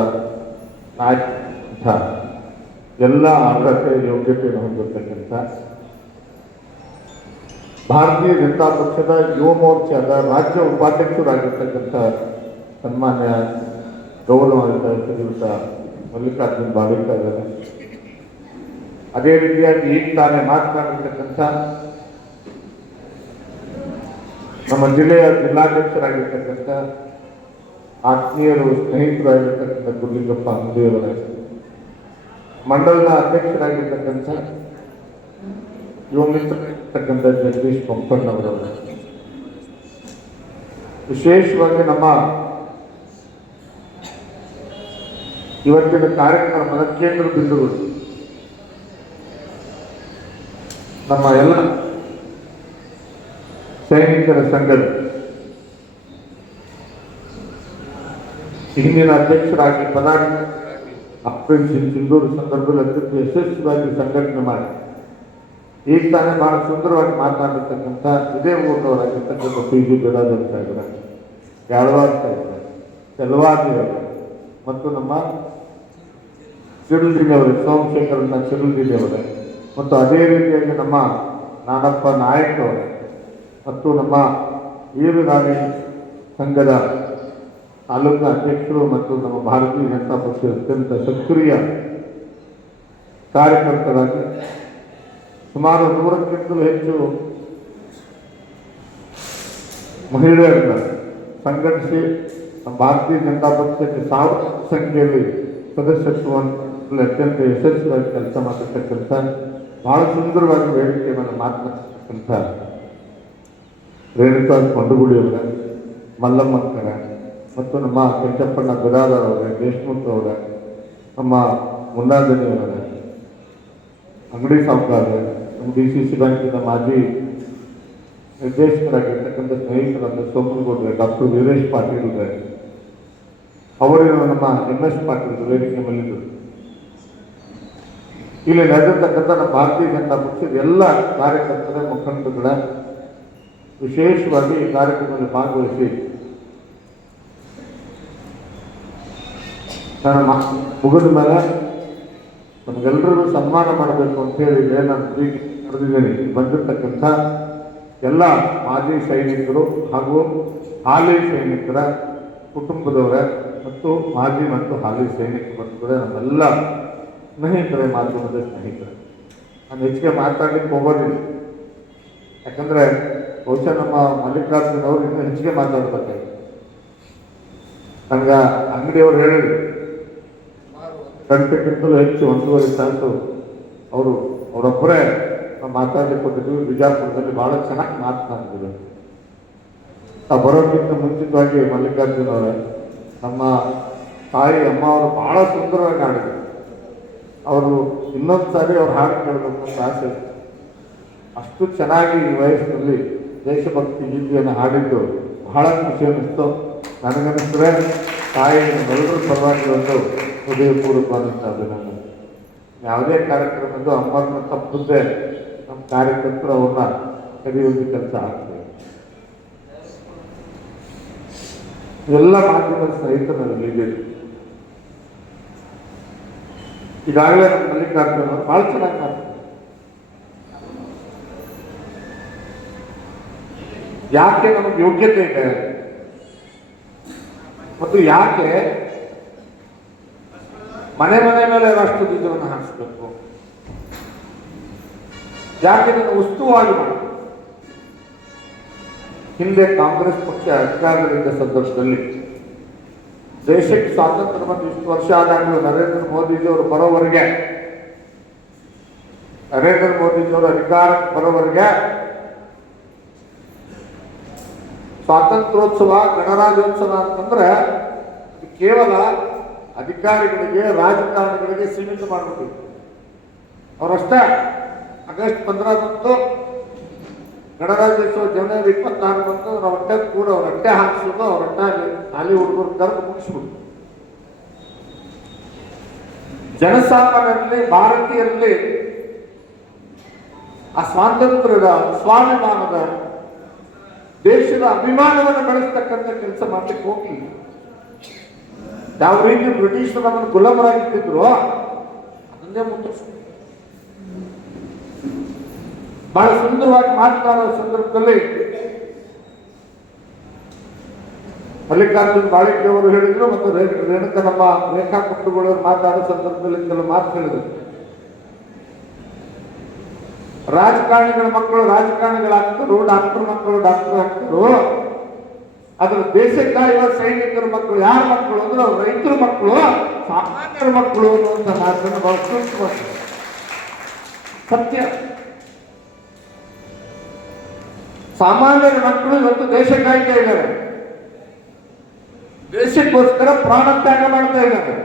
ನಾಯಕ, ಎಲ್ಲ ಅರ್ಹತೆ ಯೋಗ್ಯತೆಯನ್ನು ಹೊಂದಿರತಕ್ಕಂಥ ಭಾರತೀಯ ಜನತಾ ಪಕ್ಷದ ಯುವ ಮೋರ್ಚಾದ ರಾಜ್ಯ ಉಪಾಧ್ಯಕ್ಷರಾಗಿರ್ತಕ್ಕಂಥ ಸನ್ಮಾನ್ಯ ಗೌರವಾನ್ವಿತ ಶ್ರೀಯುತ ಮಲ್ಲಿಕಾರ್ಜುನ್ ಬಾವಿಕಾ ಇದ್ದಾರೆ. ಅದೇ ರೀತಿಯಾಗಿ ಈಗ ತಾನೇ ಮಾತನಾಡಿರ್ತಕ್ಕಂಥ ನಮ್ಮ ಜಿಲ್ಲೆಯ ಜಿಲ್ಲಾಧ್ಯಕ್ಷರಾಗಿರ್ತಕ್ಕಂಥ ಆತ್ಮೀಯರು, ಸ್ನೇಹಿತರು ಆಗಿರ್ತಕ್ಕಂಥ ಗುರುಲಿಂಗಪ್ಪ ಅಂಗಡಿಯವರ, ಮಂಡಲದ ಅಧ್ಯಕ್ಷರಾಗಿರ್ತಕ್ಕಂಥ ಯುವ ಮಿತ್ರರಾಗಿರ್ತಕ್ಕಂಥ ಜಗದೀಶ್ ಪಂಪಣ್ಣವರವರು, ವಿಶೇಷವಾಗಿ ನಮ್ಮ ಇವತ್ತಿನ ಕಾರ್ಯಕ್ರಮದ ಕೇಂದ್ರ ಬಿಂದುಗಳು ನಮ್ಮ ಎಲ್ಲ ಸೈನಿಕರ ಸಂಘದ ಹಿಂದಿನ ಅಧ್ಯಕ್ಷರಾಗಿ ಆಪರೇಷನ್ ಸಿಂಧೂರು ಸಂದರ್ಭದಲ್ಲಿ ಅತ್ಯಂತ ಯಶಸ್ವಿಯಾಗಿ ಸಂಘಟನೆ ಮಾಡಿ ಈಗ ತಾನೇ ಬಹಳ ಸುಂದರವಾಗಿ ಮಾತನಾಡಿರ್ತಕ್ಕಂಥ ಇದೇ ಊರಿನವರಾಗಿರ್ತಕ್ಕಂಥ PG ಬಿರಾದರ್ ಸಾಹೇಬರ, ಯಾಳವಾರ್ ಸಾಹೇಬರ, ಸೆಲ್ವಾದಿಯವರು ಮತ್ತು ನಮ್ಮ ಚಿರುಲ್ದಿನಿಯವರೇ, ಸೋಮಶೇಖರನ್ನ ಚಿರುಲ್ದಿನಿಯವರೇ, ಮತ್ತು ಅದೇ ರೀತಿಯಾಗಿ ನಮ್ಮ ನಾನಪ್ಪ ನಾಯಕವರೇ ಮತ್ತು ನಮ್ಮ ವೀರರಾಣಿ ಸಂಘದ ತಾಲೂಕಿನ ಅಧ್ಯಕ್ಷರು ಮತ್ತು ನಮ್ಮ ಭಾರತೀಯ ಜನತಾ ಪಕ್ಷದ ಅತ್ಯಂತ ಸಕ್ರಿಯ ಕಾರ್ಯಕರ್ತರಾಗಿ ಸುಮಾರು 100ಕ್ಕಿಂತಲೂ ಹೆಚ್ಚು ಮಹಿಳೆಯರನ್ನ ಸಂಘಟಿಸಿ ನಮ್ಮ ಭಾರತೀಯ ಜನತಾ ಪಕ್ಷಕ್ಕೆ 1000 ಸಂಖ್ಯೆಯಲ್ಲಿ ಸದಸ್ಯತ್ವವನ್ನು ಅತ್ಯಂತ ಯಶಸ್ವಿಯಾಗಿ ಕೆಲಸ ಮಾಡಿರ್ತಕ್ಕಂಥ ಬಹಳ ಸುಂದರವಾಗಿ ವೇದಿಕೆಯನ್ನು ಮಾತನಾಡ್ತಕ್ಕಂಥ ರೇಣುಕಾ ಕೊಂಡಗುಡಿಯವರ, ಮಲ್ಲಮ್ಮಕ್ಕರ ಮತ್ತು ನಮ್ಮ ಕೆಂಚಪ್ಪಣ್ಣ ಬಿರಾದಾರ್ ಅವರೇ, ದೇಶಮುಖ್ ಅವರ, ನಮ್ಮ ಮುನ್ನಾದನಿಯವರ, ಅಂಗಡಿ ಸಾಹುಕಾರ, ನಮ್ಮ DCC ಬ್ಯಾಂಕಿನ ಮಾಜಿ ನಿರ್ದೇಶಕರಾಗಿರ್ತಕ್ಕಂಥ ಸ್ನೇಹಿತರಾದ ಸೋಮನಗೌಡ್ರೆ, ಡಾಕ್ಟರ್ ವೀರೇಶ್ ಪಾಟೀಲ್ರೆ, ಅವರಿನ ನಮ್ಮ MS ಪಾಟೀಲ್ ವೇದಿಕೆ ಮೇಲಿದ್ದರು. ಇಲ್ಲಿ ನಡೆದಿರ್ತಕ್ಕಂಥ ನಮ್ಮ ಭಾರತೀಯ ಜನತಾ ಪಕ್ಷದ ಎಲ್ಲ ಕಾರ್ಯಕರ್ತರ ಮುಖಂಡರುಗಳ ವಿಶೇಷವಾಗಿ ಈ ಕಾರ್ಯಕ್ರಮದಲ್ಲಿ ಭಾಗವಹಿಸಿ ನಾನು ಮುಗಿದ ಮೇಲೆ ನಮಗೆಲ್ಲರಿಗೂ ಸನ್ಮಾನ ಮಾಡಬೇಕು ಅಂತೇಳಿ ನಾನು ಕರೆದಿದ್ದೇನೆ. ಬಂದಿರತಕ್ಕಂಥ ಎಲ್ಲ ಮಾಜಿ ಸೈನಿಕರು ಹಾಗೂ ಹಾಲಿ ಸೈನಿಕರ ಕುಟುಂಬದವರ ಮತ್ತು ಮಾಜಿ ಮತ್ತು ಹಾಲಿ ಸೈನಿಕ ಬಂಧುಗಳೇ, ನಮ್ಮೆಲ್ಲ ಸ್ನೇಹಿತರೆ, ಮಾಧ್ಯಮದ ಸ್ನೇಹಿತರೆ, ನಾನು ಹೆಚ್ಚಿಗೆ ಮಾತಾಡ್ಲಿಕ್ಕೆ ಹೋಗೋದಿಲ್ಲ. ಯಾಕಂದರೆ ಬಹುಶಃ ನಮ್ಮ ಮಲ್ಲಿಕಾರ್ಜುನ್ ಅವರು ಇನ್ನೂ ಹೆಚ್ಚಿಗೆ ಮಾತಾಡ್ಬೇಕಾಗಿದೆ. ನನಗೆ ಅಂಗಡಿಯವರು ಹೇಳಿದ್ರು, ಗಂಟೆಗಿಂತಲೂ ಹೆಚ್ಚು 1.5 ತಾಸು ಅವರೊಬ್ಬರೇ ಮಾತಾಡಲಿಕ್ಕೆ ಕೊಟ್ಟಿದ್ವಿ. ಬಿಜಾಪುರದಲ್ಲಿ ಭಾಳ ಚೆನ್ನಾಗಿ ಮಾತನಾಡಿದ್ರು. ಆ ಬರೋಕ್ಕಿಂತ ಮುಂಚಿತವಾಗಿ ಮಲ್ಲಿಕಾರ್ಜುನ್ ಅವರೇ, ನಮ್ಮ ತಾಯಿ ಅಮ್ಮ ಅವರು ಭಾಳ ಸುಂದರವಾಗಿ ಹಾಡಿದ್ರು. ಅವರು ಇನ್ನೊಂದು ಸಾರಿ ಅವ್ರು ಹಾಡು ಕೇಳಬೇಕು ಅಂತ ಆಸೆ. ಅಷ್ಟು ಚೆನ್ನಾಗಿ ಈ ವಯಸ್ಸಿನಲ್ಲಿ ದೇಶಭಕ್ತಿ ಗೀತೆಯನ್ನು ಹಾಡಿದ್ದು ಬಹಳ ಖುಷಿ ಅನ್ನಿಸ್ತು. ನನಗನ್ನಿಸಿದ್ರೆ ತಾಯಿ ಎಲ್ಲರ ಪರವಾಗಿ ಒಂದು ಹೃದಯಪೂರ್ವಕವಾದಂಥ ಅಭಿನಂದನೆ. ಯಾವುದೇ ಕಾರ್ಯಕ್ರಮದ್ದು ಅಮ್ಮನ ತಪ್ಪುತ್ತೆ ನಮ್ಮ ಕಾರ್ಯಕರ್ತರು ಅವ್ರನ್ನ ಕರೆಯುವಂಥ ಕೆಲಸ ಆಗ್ತದೆ. ಎಲ್ಲ ಮಾಧ್ಯಮದ ಸ್ನೇಹಿತರಲ್ಲಿ ಇದ್ದೀರಿ. ಈಗಾಗಲೇ ನಮ್ಮ ಮಲ್ಲಿಕಾರ್ಜುನ್ ಅವರು ಭಾಳ ಚೆನ್ನಾಗಿ ಮಾಡ್ತಾರೆ. ಯಾಕೆ ನಮಗೆ ಯೋಗ್ಯತೆ ಇದೆ ಮತ್ತು ಯಾಕೆ ಮನೆ ಮೇಲೆ ರಾಷ್ಟ್ರಧ್ವಜವನ್ನು ಹಾರಿಸಬೇಕು, ಯಾಕೆ ಇದನ್ನು ಉಸ್ತುವಾಗಿ ಮಾಡಬೇಕು. ಹಿಂದೆ ಕಾಂಗ್ರೆಸ್ ಪಕ್ಷ ಅಧಿಕಾರದಲ್ಲಿದ್ದ ಸಂದರ್ಭದಲ್ಲಿ ದೇಶಕ್ಕೆ ಸ್ವಾತಂತ್ರ್ಯ ಬಂದು ಇಷ್ಟು ವರ್ಷ ಆದಾಗಲೂ ನರೇಂದ್ರ ಮೋದಿಜಿಯವರು ಬರೋವರೆಗೆ, ನರೇಂದ್ರ ಮೋದಿಜಿಯವರು ಅಧಿಕಾರಕ್ಕೆ ಬರೋವರೆಗೆ ಸ್ವಾತಂತ್ರ್ಯೋತ್ಸವ, ಗಣರಾಜ್ಯೋತ್ಸವ ಅಂತಂದ್ರೆ ಕೇವಲ ಅಧಿಕಾರಿಗಳಿಗೆ, ರಾಜಕಾರಣಿಗಳಿಗೆ ಸೀಮಿತ ಮಾಡಬೇಕು. ಅವರಷ್ಟೇ ಆಗಸ್ಟ್ 15 ಬಂತು, ಗಣರಾಜ್ಯೋತ್ಸವ ಜನವರಿ 26 ಬಂತು, ಅವ್ರ ಹೊಟ್ಟೆ ಕೂಡ ಅವ್ರ ಹೊಟ್ಟೆ ಹಾಕಿಸೋದು, ಅವ್ರ ಹೊಟ್ಟೆ ಅಲ್ಲಿ ಹುಡುಗರು ಕರೆದು ಮುಗಿಸ್ಬಿಡು. ಜನಸಾಮಾನ್ಯರಲ್ಲಿ, ಭಾರತೀಯರಲ್ಲಿ ಆ ಸ್ವಾತಂತ್ರ್ಯದ, ಸ್ವಾಭಿಮಾನದ, ದೇಶದ ಅಭಿಮಾನವನ್ನು ಬೆಳೆಸ್ತಕ್ಕಂಥ ಕೆಲಸ ಮಾಡಲಿಕ್ಕೆ ಹೋಗ್ಲಿಲ್ಲ. ಯಾವ ರೀತಿ ಬ್ರಿಟಿಷರು ನಮ್ಮನ್ನು ಗುಲಾಮರಾಗಿಟ್ಟಿದ್ರು ಅದನ್ನೇ ಮುಂದುವರಿಸಿದ್ರು. ಬಹಳ ಸುಂದರವಾಗಿ ಮಾತನಾಡುವ ಸಂದರ್ಭದಲ್ಲಿ ಮಲ್ಲಿಕಾರ್ಜುನ್ ಬಾಳಿಕೆ ಅವರು ಹೇಳಿದ್ರು ಮತ್ತು ರೇಣುಕಾ ನಮ್ಮ ರೇಖಾ ಕುಟುಂಬಗಳವರು ಮಾತಾಡೋ ಸಂದರ್ಭದಲ್ಲಿ ಕೆಲವು ಮಾತು ಹೇಳಿದ್ರು. ರಾಜಕಾರಣಿಗಳ ಮಕ್ಕಳು ರಾಜಕಾರಣಿಗಳಾಗ್ತರು, ಡಾಕ್ಟರ್ ಮಕ್ಕಳು ಡಾಕ್ಟರ್ ಆಗ್ತರು. ಅದ್ರ ದೇಶ ಕಾಯುವ ಸೈನಿಕರ ಮಕ್ಕಳು ಯಾರ ಮಕ್ಕಳು ಅಂದ್ರೆ ಅವ್ರು ರೈತರ ಮಕ್ಕಳು, ಸಾಮಾನ್ಯರ ಮಕ್ಕಳು ಅನ್ನುವಂಥ ಮಾತನ್ನು ಬಹಳ ಸೂಕ್ಷ್ಮವಾಗಿ ಸತ್ಯ. ಸಾಮಾನ್ಯರ ಮಕ್ಕಳು ಇವತ್ತು ದೇಶ ಕಾಯ್ತಾ ಇದ್ದಾರೆ, ದೇಶಕ್ಕೋಸ್ಕರ ಪ್ರಾಣ ತ್ಯಾಗ ಮಾಡ್ತಾ ಇದ್ದಾರೆ.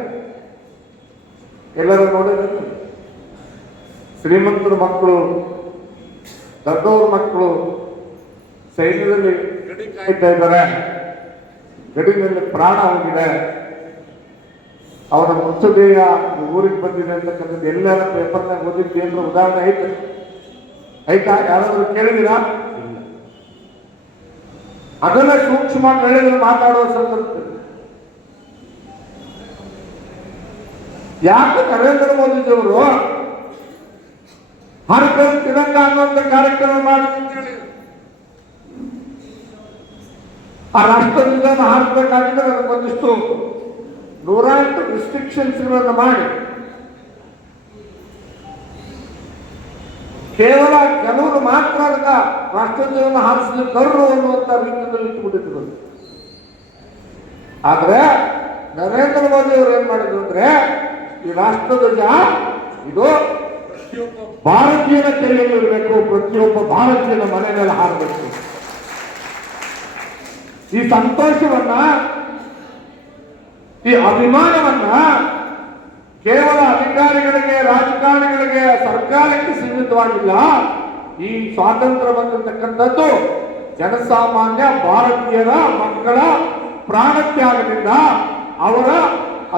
ಎಲ್ಲರೂ ನೋಡಿದ್ರೆ ಶ್ರೀಮಂತರ ಮಕ್ಕಳು, ದೊಡ್ಡವ್ರ ಮಕ್ಕಳು ಸೈನ್ಯದಲ್ಲಿ ಗಡಿ ಕಾಯ್ತಾ ಇದ್ದಾರೆ, ಗಡಿನಲ್ಲಿ ಪ್ರಾಣ ಹೋಗಿದೆ, ಅವರ ಮೃತದೇಹ ಊರಿಗೆ ಬಂದಿದೆ ಅಂತಕ್ಕಂಥದ್ದು ಎಲ್ಲರ ಪೇಪರ್ನಾಗ ಓದಿದ್ದು ಏನಾದ್ರು ಉದಾಹರಣೆ ಆಯ್ತಾ? ಯಾರಾದ್ರೂ ಕೇಳಿದಿರಾ? ಇಲ್ಲ. ಅದನ್ನ ಸೂಕ್ಷ್ಮ ಹೇಳಿದ್ರು ಮಾತಾಡುವ ಸಂದರ್ಭದಲ್ಲಿ ಯಾಕೆ ನರೇಂದ್ರ ಮೋದಿಜಿಯವರು ಹರ್ ಘರ್ ತಿರಂಗ ಅನ್ನುವಂಥ ಕಾರ್ಯಕ್ರಮ ಮಾಡಿ ಅಂತ ಹೇಳಿ ಆ ರಾಷ್ಟ್ರದಿಂದ ಹಾರಿಸಬೇಕಾಗಿದ್ರೆ ಅದಕ್ಕೊಂದಿಷ್ಟು 108 ರಿಸ್ಟ್ರಿಕ್ಷನ್ಸ್ಗಳನ್ನು ಮಾಡಿ ಕೇವಲ ಕೆಲವರು ಮಾತ್ರ ಅದನ್ನ ರಾಷ್ಟ್ರಧ್ವಜವನ್ನು ಹಾರಿಸಲಿಕ್ಕೆ ಕರ್ರು ಅನ್ನುವಂಥ ರೀತಿಯಲ್ಲಿ ಇಟ್ಟುಬಿಟ್ಟಿದ್ರು. ಆದ್ರೆ ನರೇಂದ್ರ ಮೋದಿ ಅವರು ಏನ್ ಮಾಡಿದ್ರು ಅಂದ್ರೆ ಈ ರಾಷ್ಟ್ರಧ್ವಜ ಇದು ಪ್ರತಿಯೊಬ್ಬ ಭಾರತೀಯನ ಕೈಯಲ್ಲಿ ಇರಬೇಕು, ಪ್ರತಿಯೊಬ್ಬ ಭಾರತೀಯನ ಮನೆ ಮೇಲೆ ಹಾರಬೇಕು. ಈ ಸಂತೋಷವನ್ನ, ಈ ಅಭಿಮಾನವನ್ನ ಕೇವಲ ಅಧಿಕಾರಿಗಳಿಗೆ, ರಾಜಕಾರಣಿಗಳಿಗೆ, ಸರ್ಕಾರಕ್ಕೆ ಸೀಮಿತವಾಗಿಲ್ಲ. ಈ ಸ್ವಾತಂತ್ರ್ಯ ಬಂದಿರತಕ್ಕಂಥದ್ದು ಜನಸಾಮಾನ್ಯ ಭಾರತೀಯರ ಮಕ್ಕಳ ಪ್ರಾಣತ್ಯಾಗದಿಂದ, ಅವರ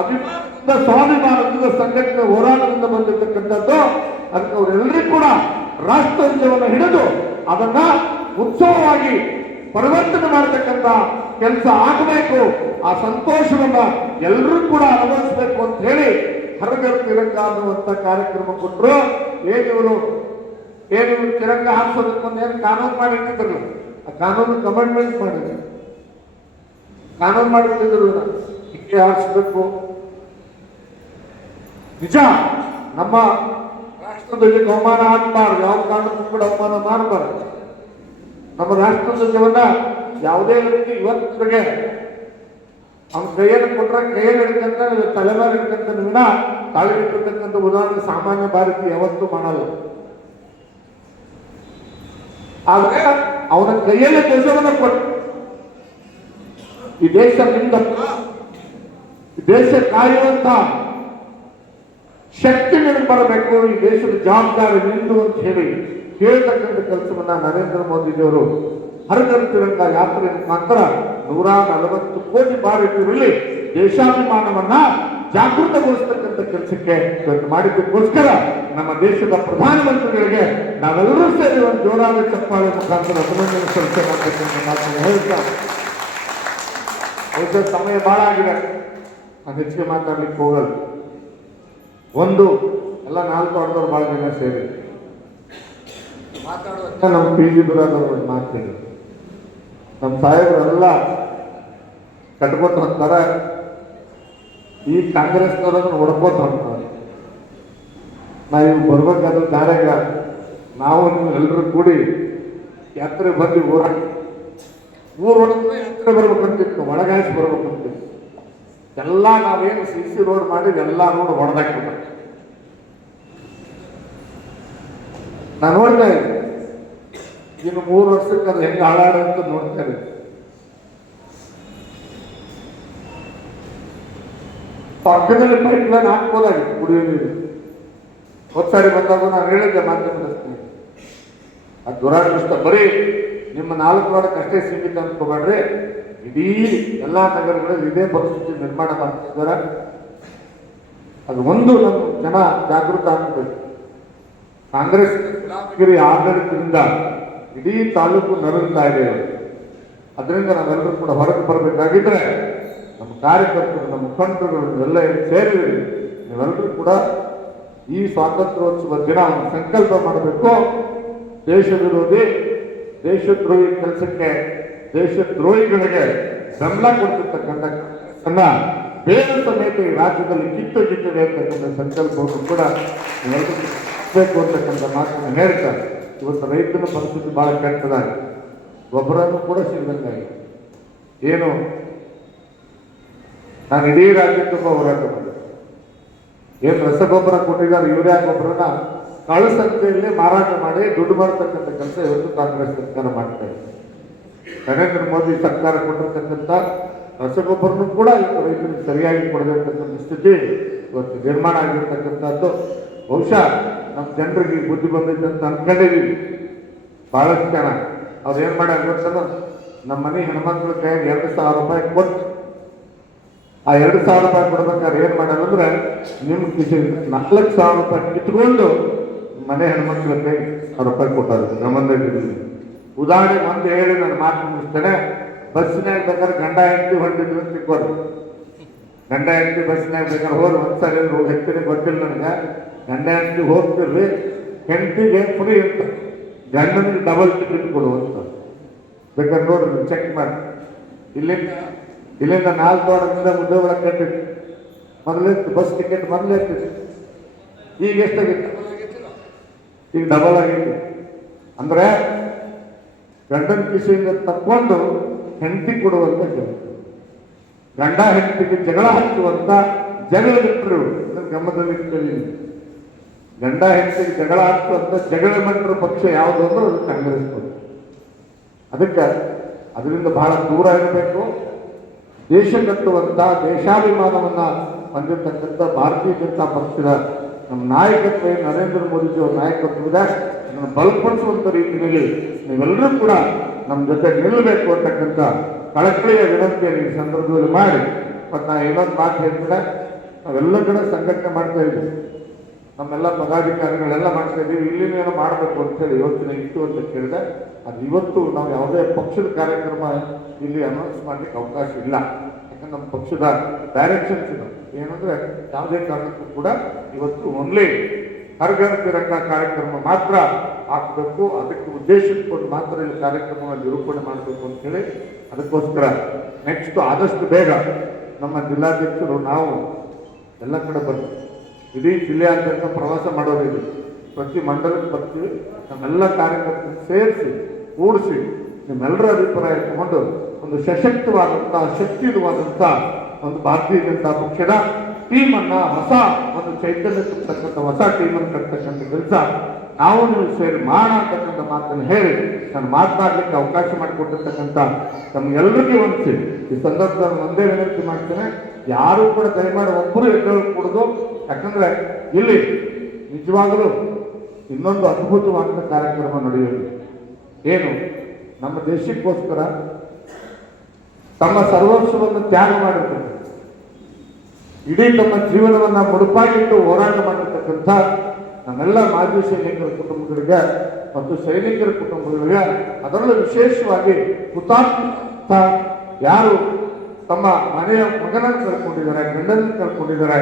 ಅಭಿಮಾನದಿಂದ, ಸ್ವಾಭಿಮಾನದಿಂದ, ಸಂಘಟನೆ ಹೋರಾಟದಿಂದ ಬಂದಿರತಕ್ಕಂಥದ್ದು. ಅದಕ್ಕೆ ಅವರೆಲ್ಲರಿಗೂ ಕೂಡ ರಾಷ್ಟ್ರೋತ್ಸವವನ್ನು ಹಿಡಿದು ಅದನ್ನ ಉತ್ಸವವಾಗಿ ಪರಿವರ್ತನೆ ಮಾಡತಕ್ಕಂಥ ಕೆಲಸ ಆಗಬೇಕು. ಆ ಸಂತೋಷವನ್ನ ಎಲ್ಲರೂ ಕೂಡ ಅನುಭವಿಸಬೇಕು ಅಂತ ಹೇಳಿ ಹರ್ ಘರ್ ತಿರಂಗ ಅನ್ನುವಂಥ ಕಾರ್ಯಕ್ರಮ ಕೊಟ್ಟರು. ಏನಿವರು ತಿರಂಗ ಹಾರಿಸೋದಕ್ಕೆ ಏನು ಕಾನೂನು ಮಾಡಿಟ್ಟಿದ್ರಲ್ಲ, ಆ ಕಾನೂನು ಕಮೆಂಟ್ಮೆಂಟ್ ಮಾಡಿದ್ರು. ಕಾನೂನು ಮಾಡಿಟ್ಟಿದ್ರು ಹೀಗೆ ಹಾರಿಸ್ಬೇಕು. ನಿಜ, ನಮ್ಮ ರಾಷ್ಟ್ರಧ್ವಜಕ್ಕೆ ಅವಮಾನ ಆಗಬಾರ್ದು, ಯಾವ ಕಾರಣಕ್ಕೂ ಕೂಡ ಅವಮಾನ ಮಾಡಬಾರ್ದು. ನಮ್ಮ ರಾಷ್ಟ್ರಧ್ವಜವನ್ನ ಯಾವುದೇ ವ್ಯಕ್ತಿ ಇವತ್ತಿಗೆ ಅವ್ನ ಕೈಯಲ್ಲಿ ಕೊಟ್ರೆ ಕೈಯಲ್ಲಿ ಹಿಡ್ಕಂತ ತಲೆಮಾರಿ ಹಿಡ್ಕಂತ ವಿನ ತಾಳಿಬಿಟ್ಟಿರ್ತಕ್ಕಂಥ ಉದಾಹರಣೆ ಸಾಮಾನ್ಯ ಭಾರತೀಯ ಯಾವತ್ತೂ ಮಾಡಲ್ಲ. ಆದ್ರೆ ಅವನ ಕೈಯಲ್ಲಿ ಧ್ವಜವನ್ನು ಕೊಟ್ಟು ಈ ದೇಶ ನಿಂದಪ್ಪ, ಈ ದೇಶ ಕಾಯುವಂತ ಶಕ್ತಿ ನಿನಗೆ ಬರಬೇಕು, ಈ ದೇಶದ ಜವಾಬ್ದಾರಿ ನಿಂದು ಅಂತ ಹೇಳಿ ಹೇಳ್ತಕ್ಕಂಥ ಕೆಲಸವನ್ನ ನರೇಂದ್ರ ಮೋದಿಜಿಯವರು ಹರ್ ಘರ್ ತಿರಂಗ ಯಾತ್ರೆ ಮುಖಾಂತರ 140 ಕೋಟಿ ಭಾರತೀಯರಲ್ಲಿ ದೇಶಾಭಿಮಾನವನ್ನ ಜಾಗೃತಗೊಳಿಸ್ತಕ್ಕಂಥ ಕೆಲಸಕ್ಕೆ ಮಾಡಿದ್ದಕ್ಕೋಸ್ಕರ ನಮ್ಮ ದೇಶದ ಪ್ರಧಾನಮಂತ್ರಿಗಳಿಗೆ ನಾವೆಲ್ಲರೂ ಸೇರಿ ಒಂದು ಜೋರಾದ ಚಪ್ಪಾಳೆ ಮುಖಾಂತರ ಅಭಿನಂದನೆ ಸಲ್ಲಿಸಬೇಕಂತ ಮಾತನ್ನು ಹೇಳ್ತಾ, ಬಹುಶಃ ಸಮಯ ಬಹಳ ಆಗಿದೆ, ನಾನು ಹೆಚ್ಚಿಗೆ ಮಾತಾಡ್ಲಿಕ್ಕೆ ಹೋಗಲ್ಲ. ಒಂದು ಎಲ್ಲ 4 ಆಟದವ್ರು ಬಹಳ ಜನ ಸೇರಿ ಮಾತಾಡುವಂತ ನಮ್ಮ PG ಬಿರಾದವ್ರು ಮಾತಿದ್ರು. ನಮ್ಮ ಸಾಹೇಬರೆಲ್ಲ ಕಟ್ಕೊತ ಹೊಂತಾರ, ಈ ಕಾಂಗ್ರೆಸ್ನವರನ್ನು ಹೊಡ್ಕೋತ ಹೊಂತಾರೆ. ನಾವು ಬರ್ಬೇಕಾದ್ರೆ ದಾರ್ಯಾಗ ನಾವು ಎಲ್ಲರೂ ಕೂಡಿ ಯಾತ್ರೆ ಬಂದು ಊರ ಹೊಡೆದ್ರೆ ಯಾತ್ರೆ ಬರ್ಬೇಕಂತಿತ್ತು, ಒಳಗಾಯಿಸಿ ಬರ್ಬೇಕಂತಿತ್ತು. ಎಲ್ಲ ನಾವೇನು CC ರೋಡ್ ಮಾಡಿ ಎಲ್ಲ ರೋಡ್ ಹೊಡೆದಾಕ್ಬಿಟ್ಟ. ನಾನು ನೋಡ್ತಾ ಇದ್ದೆ, ಇನ್ನು 3 ವರ್ಷಕ್ಕೆ ಅದು ಹೆಂಗೆ ಹಾಳಾಡ ಅಂತ ನೋಡ್ತಾ ಇದ್ದೆ. ಪಕ್ಕದಲ್ಲಿ ಪೈಪ್ ಲೈನ್ ಹಾಕ್ಬೋದಾಗಿತ್ತು ಕುಡಿಯೋ ನೀರು. ಸಾರಿ ಬಂದಾಗ ನಾನು ಹೇಳಿದ್ದೆ ಮಾಧ್ಯಮದಲ್ಲಿ, ಅದು ದುರಾದೃಷ್ಟ. ಬರೀ ನಿಮ್ಮ 4 ವಾರ್ಡ್ಗೆ ಅಷ್ಟೇ ಸೀಮಿತ ಅನ್ಕೋಬೇಡ್ರಿ, ಇಡೀ ಎಲ್ಲಾ ನಗರಗಳಲ್ಲಿ ಇದೇ ಪರಿಸ್ಥಿತಿ ನಿರ್ಮಾಣ ಮಾಡ್ತಿದ್ದಾರೆ. ಅದು ಒಂದು ನಮ್ಮ ಜನ ಜಾಗೃತ ಆಗಬೇಕು. ಕಾಂಗ್ರೆಸ್ ಗುಲಾಮಗಿರಿ ಆಡಳಿತದಿಂದ ಇಡೀ ತಾಲೂಕು ನರಳ್ತಾ ಇದೆ. ಅದರಿಂದ ನಾವೆಲ್ಲರೂ ಕೂಡ ಹೊರಗೆ ಬರಬೇಕಾಗಿದ್ರೆ ನಮ್ಮ ಕಾರ್ಯಕರ್ತರು, ನಮ್ಮ ಮುಖಂಡರು ಎಲ್ಲ ಸೇರಿ ನೀವೆಲ್ಲರೂ ಕೂಡ ಈ ಸ್ವಾತಂತ್ರ್ಯೋತ್ಸವ ದಿನ ಒಂದು ಸಂಕಲ್ಪ ಮಾಡಬೇಕು. ದೇಶ ವಿರೋಧಿ, ದೇಶದ್ರೋಹಿ ಕೆಲಸಕ್ಕೆ, ದೇಶದ್ರೋಹಿಗಳಿಗೆ ಬೆಂಬಲ ಕೊಡ್ತಿರ್ತಕ್ಕಂಥ ಬೇರೆ ಸಮೇತ ಈ ರಾಜ್ಯದಲ್ಲಿ ಕಿತ್ತದೆ ಅಂತಕ್ಕಂಥ ಸಂಕಲ್ಪವನ್ನು ಕೂಡ ನೀವೆಲ್ಲರೂ ಬೇಕು ಅಂತಕ್ಕಂಥ ಮಾತನ್ನು ಹೇಳ್ತಾರೆ. ಇವತ್ತು ರೈತನ ಪರಿಸ್ಥಿತಿ ಬಹಳ ಕೆಟ್ಟದಾಗಿದೆ, ಗೊಬ್ಬರನ್ನು ಕೂಡ ಸಿಗದಂಗಾಗಿ. ಏನು ನಾನು ಇಡೀ ರಾಜ್ಯಕ್ಕೆ ಹೋರಾಟ ಮಾಡಿದೆ. ಏನು ರಸಗೊಬ್ಬರ ಕೊಟ್ಟಿದ್ದಾರೆ, ಯೂರಿಯಾ ಗೊಬ್ಬರನ ಕಾಳು ಸಂತೆಯಲ್ಲಿ ಮಾರಾಟ ಮಾಡಿ ದುಡ್ಡು ಮಾಡ್ತಕ್ಕಂಥ ಕೆಲಸ ಇವತ್ತು ಕಾಂಗ್ರೆಸ್ ಸರ್ಕಾರ ಮಾಡ್ತಾರೆ. ನರೇಂದ್ರ ಮೋದಿ ಸರ್ಕಾರ ಕೊಟ್ಟಿರ್ತಕ್ಕಂಥ ರಸಗೊಬ್ಬರನು ಕೂಡ ಇವತ್ತು ರೈತರಿಗೆ ಸರಿಯಾಗಿ ಕೊಡಬೇಕಂತ ಸ್ಥಿತಿ ಇವತ್ತು ನಿರ್ಮಾಣ ಆಗಿರ್ತಕ್ಕಂಥದ್ದು. ಬಹುಶಃ ನಮ್ಮ ಜನರಿಗೆ ಬುದ್ಧಿ ಬಂದಿದೆ ಅಂತ ಅನ್ಕೊಂಡಿದ್ದೀವಿ. ಬಹಳಷ್ಟು ಜನ ಅವ್ರು ಏನ್ ಮಾಡ್ಯಾರ ಗೊತ್ತಲ್ಲ, ನಮ್ಮ ಮನೆ ಹೆಣ್ಮಕ್ಳ ಕೈಯಾಗ 2,000 ರೂಪಾಯಿ ಕೊಟ್ಟು, ಆ 2,000 ರೂಪಾಯಿ ಕೊಡ್ಬೇಕಾದ್ರೆ ಏನ್ ಮಾಡ್ಯಾರ ಅಂದ್ರೆ ನಿಮ್ಮ ಕಿಸಿ 4,000 ರೂಪಾಯಿ ಕಿತ್ಕೊಂಡು ಮನೆ ಹೆಣ್ಮಕ್ಳ ಕೈ 1,000 ರೂಪಾಯಿ ಕೊಟ್ಟಾರ. ನಮ್ಮಂದಲ್ಲಿ ಉದಾಹರಣೆ ಒಂದು ಹೇಳಿ ನಾನು ಮಾತು ಮುಗಿಸ್ತೇನೆ. ಬಸ್ಸಿನಾಗ ಬೇಕಾದ್ರೆ ಗಂಡ ಹೆಂಡತಿ ಹೊಂದಿದ್ರು ಅಂತ ತಿಳ್ಕೊರಿ. ಗಂಡ ಹೆಂಡತಿ ಬಸ್ಸಿನಾಗ ಬೇಕಾದ್ರೆ ಹೋಗಿ ಒಂದ್ಸರಿ ಹೆಂಡತಿನ ಗೊತ್ತಿಲ್ಲ ನನಗೆ. ಗಂಡ ಹೆಂಡತಿ ಹೋಗ್ತಿರ್ರಿ, ಹೆಂಡತಿಗೆ ಫ್ರೀ ಅಂತ, ಗಂಡನಿಗೆ ಡಬಲ್ ಟಿಕೆಟ್ ಕೊಡುವಂತ. ಬೇಕಾದ್ರೆ ನೋಡ್ರಿ, ಚೆಕ್ ಮಾಡಿ. ಇಲ್ಲಿಂದ 4 ವಾರದಿಂದ ಮುದ್ದೆ ಒಳಗೆ ಕಟ್ಟಿತ್ತು. ಮೊದಲಿತ್ತು ಬಸ್ ಟಿಕೆಟ್ ಮೊದಲೇ ಇರ್ತಿತ್ತು, ಈಗ ಎಷ್ಟಾಗಿತ್ತು? ಈಗ ಡಬಲ್ ಆಗಿತ್ತು. ಅಂದ್ರೆ ಗಂಡನ ಕಿಸೆಯಿಂದ ತಕ್ಕೊಂಡು ಹೆಂಡತಿ ಕೊಡುವಂತ ಕೆಲಸ. ಗಂಡ ಹೆಂಡತಿಗೆ ಜಗಳ ಹಚ್ಚುವಂತ ಜಗಳ ಬಿಟ್ಟರು ಗಮನದಲ್ಲಿ ಇಟ್ಕೊಳ್ಳಿ. ಗಂಡ ಹೆಂಡತಿಗೆ ಜಗಳ ಹಚ್ಚುವಂತ ಜಗಳ ಮಂಟರ ಪಕ್ಷ ಯಾವುದು ಅಂದ್ರೆ ಅದು ಕಾಂಗ್ರೆಸ್ ಪಕ್ಷ. ಅದಕ್ಕೆ ಅದರಿಂದ ಬಹಳ ದೂರ ಇರಬೇಕು. ದೇಶ ಕಟ್ಟುವಂಥ ದೇಶಾಭಿಮಾನವನ್ನು ಹೊಂದಿರತಕ್ಕಂಥ ಭಾರತೀಯ ಜನತಾ ಪಕ್ಷದ ನಮ್ಮ ನಾಯಕತ್ವ ನರೇಂದ್ರ ಮೋದಿಜಿಯವರ ನಾಯಕತ್ವದ ಅದನ್ನು ಬಲಪಡಿಸುವಂಥ ರೀತಿಯಲ್ಲಿ ನೀವೆಲ್ಲರೂ ಕೂಡ ನಮ್ಮ ಜೊತೆ ನಿಲ್ಲಬೇಕು ಅಂತಕ್ಕಂಥ ಕಳಕಳಿಯ ವಿನಂತಿಯನ್ನು ಈ ಸಂದರ್ಭದಲ್ಲಿ ಮಾಡಿ, ಮತ್ತು ನಾನು ಇನ್ನೊಂದು ಮಾತು ಹೇಳ್ತೀನಿ, ನಾವೆಲ್ಲ ಕಡೆ ಸಂಘಟನೆ ಮಾಡ್ತಾ ಇದ್ದೀವಿ, ನಮ್ಮೆಲ್ಲ ಪದಾಧಿಕಾರಿಗಳೆಲ್ಲ ಮಾಡ್ತಾ ಇದ್ದೀವಿ, ಇಲ್ಲಿನೇನೋ ಮಾಡಬೇಕು ಅಂತೇಳಿ ಯೋಚನೆ ಇತ್ತು ಅಂತ ಕೇಳಿದೆ. ಅದು ಇವತ್ತು ನಾವು ಯಾವುದೇ ಪಕ್ಷದ ಕಾರ್ಯಕ್ರಮ ಇಲ್ಲಿ ಅನೌನ್ಸ್ ಮಾಡಲಿಕ್ಕೆ ಅವಕಾಶ ಇಲ್ಲ. ಯಾಕಂದ್ರೆ ನಮ್ಮ ಪಕ್ಷದ ಡೈರೆಕ್ಷನ್ಸ್ ಇದೆ ಏನಂದ್ರೆ ಯಾವುದೇ ಕಾರಣಕ್ಕೂ ಕೂಡ ಇವತ್ತು ಓನ್ಲಿ ಹರ್ ಘರ್ ತಿರಂಗ ಕಾರ್ಯಕ್ರಮ ಮಾತ್ರ ಹಾಕಬೇಕು, ಅದಕ್ಕೆ ಉದ್ದೇಶ ಇಟ್ಕೊಂಡು ಮಾತ್ರ ಇಲ್ಲಿ ಕಾರ್ಯಕ್ರಮವನ್ನು ನಿರೂಪಣೆ ಮಾಡಬೇಕು ಅಂತೇಳಿ ಅದಕ್ಕೋಸ್ಕರ ನೆಕ್ಸ್ಟ್ ಆದಷ್ಟು ಬೇಗ ನಮ್ಮ ಜಿಲ್ಲಾಧ್ಯಕ್ಷರು ನಾವು ಎಲ್ಲ ಕಡೆ ಬರ್ತೀವಿ. ಇಡೀ ಜಿಲ್ಲೆಯಾದ್ಯಂತ ಪ್ರವಾಸ ಮಾಡೋದಿದೆ, ಪ್ರತಿ ಮಂಡಲಕ್ಕೆ ಬರ್ತೀವಿ, ನಮ್ಮೆಲ್ಲ ಕಾರ್ಯಕರ್ತರು ಸೇರಿಸಿ ಕೂಡಿಸಿ ನಿಮ್ಮೆಲ್ಲರ ಅಭಿಪ್ರಾಯ ತಗೊಂಡು ಒಂದು ಸಶಕ್ತವಾದಂಥ ಶಕ್ತಿಯುತವಾದಂಥ ಒಂದು ಭಾರತೀಯ ಜನತಾ ಪಕ್ಷದ ಟೀಮನ್ನು ಹೊಸ ಒಂದು ಚೈತನ್ಯ ತುಂಬತಕ್ಕಂಥ ಹೊಸ ಟೀಮನ್ನು ಕಟ್ತಕ್ಕಂಥ ಕೆಲಸ ನಾವು ನೀವು ಸೇರಿ ಮಾಡೋಣ ಅಂತಕ್ಕಂಥ ಮಾತನ್ನು ಹೇಳಿ ನಾನು ಮಾತನಾಡಲಿಕ್ಕೆ ಅವಕಾಶ ಮಾಡಿಕೊಟ್ಟಿರ್ತಕ್ಕಂಥ ತಮ್ಗೆಲ್ಲರಿಗೂ ಹೊಂದಿಸಿ ಈ ಸಂದರ್ಭದಲ್ಲಿ ಒಂದೇ ವಿನಂತಿ ಮಾಡ್ತೇನೆ, ಯಾರು ಕೂಡ ದಯಮಾಡಿ ಒಬ್ಬರು ಎದ್ದೇಳಕೂಡದು. ಯಾಕಂದ್ರೆ ಇಲ್ಲಿ ನಿಜವಾಗಲೂ ಇನ್ನೊಂದು ಅದ್ಭುತವಾದಂಥ ಕಾರ್ಯಕ್ರಮ ನಡೆಯೋದು ಏನು, ನಮ್ಮ ದೇಶಕ್ಕೋಸ್ಕರ ತಮ್ಮ ಸರ್ವಸ್ವವನ್ನು ತ್ಯಾಗ ಮಾಡಿರ್ತಕ್ಕಂಥ, ಇಡೀ ತಮ್ಮ ಜೀವನವನ್ನ ಮುಡುಪಾಗಿಟ್ಟು ಹೋರಾಟ ಮಾಡಿರ್ತಕ್ಕಂಥ ನಮ್ಮೆಲ್ಲ ಮಾಜಿ ಸೈನಿಕರ ಕುಟುಂಬಗಳಿಗೆ ಮತ್ತು ಸೈನಿಕರ ಕುಟುಂಬಗಳಿಗೆ, ಅದರಲ್ಲೂ ವಿಶೇಷವಾಗಿ ಹುತಾತ್ಮ ಯಾರು ತಮ್ಮ ಮನೆಯ ಮಗನನ್ನು ಕಳ್ಕೊಂಡಿದ್ದಾರೆ, ಗಂಡನನ್ನು ಕಳ್ಕೊಂಡಿದ್ದಾರೆ,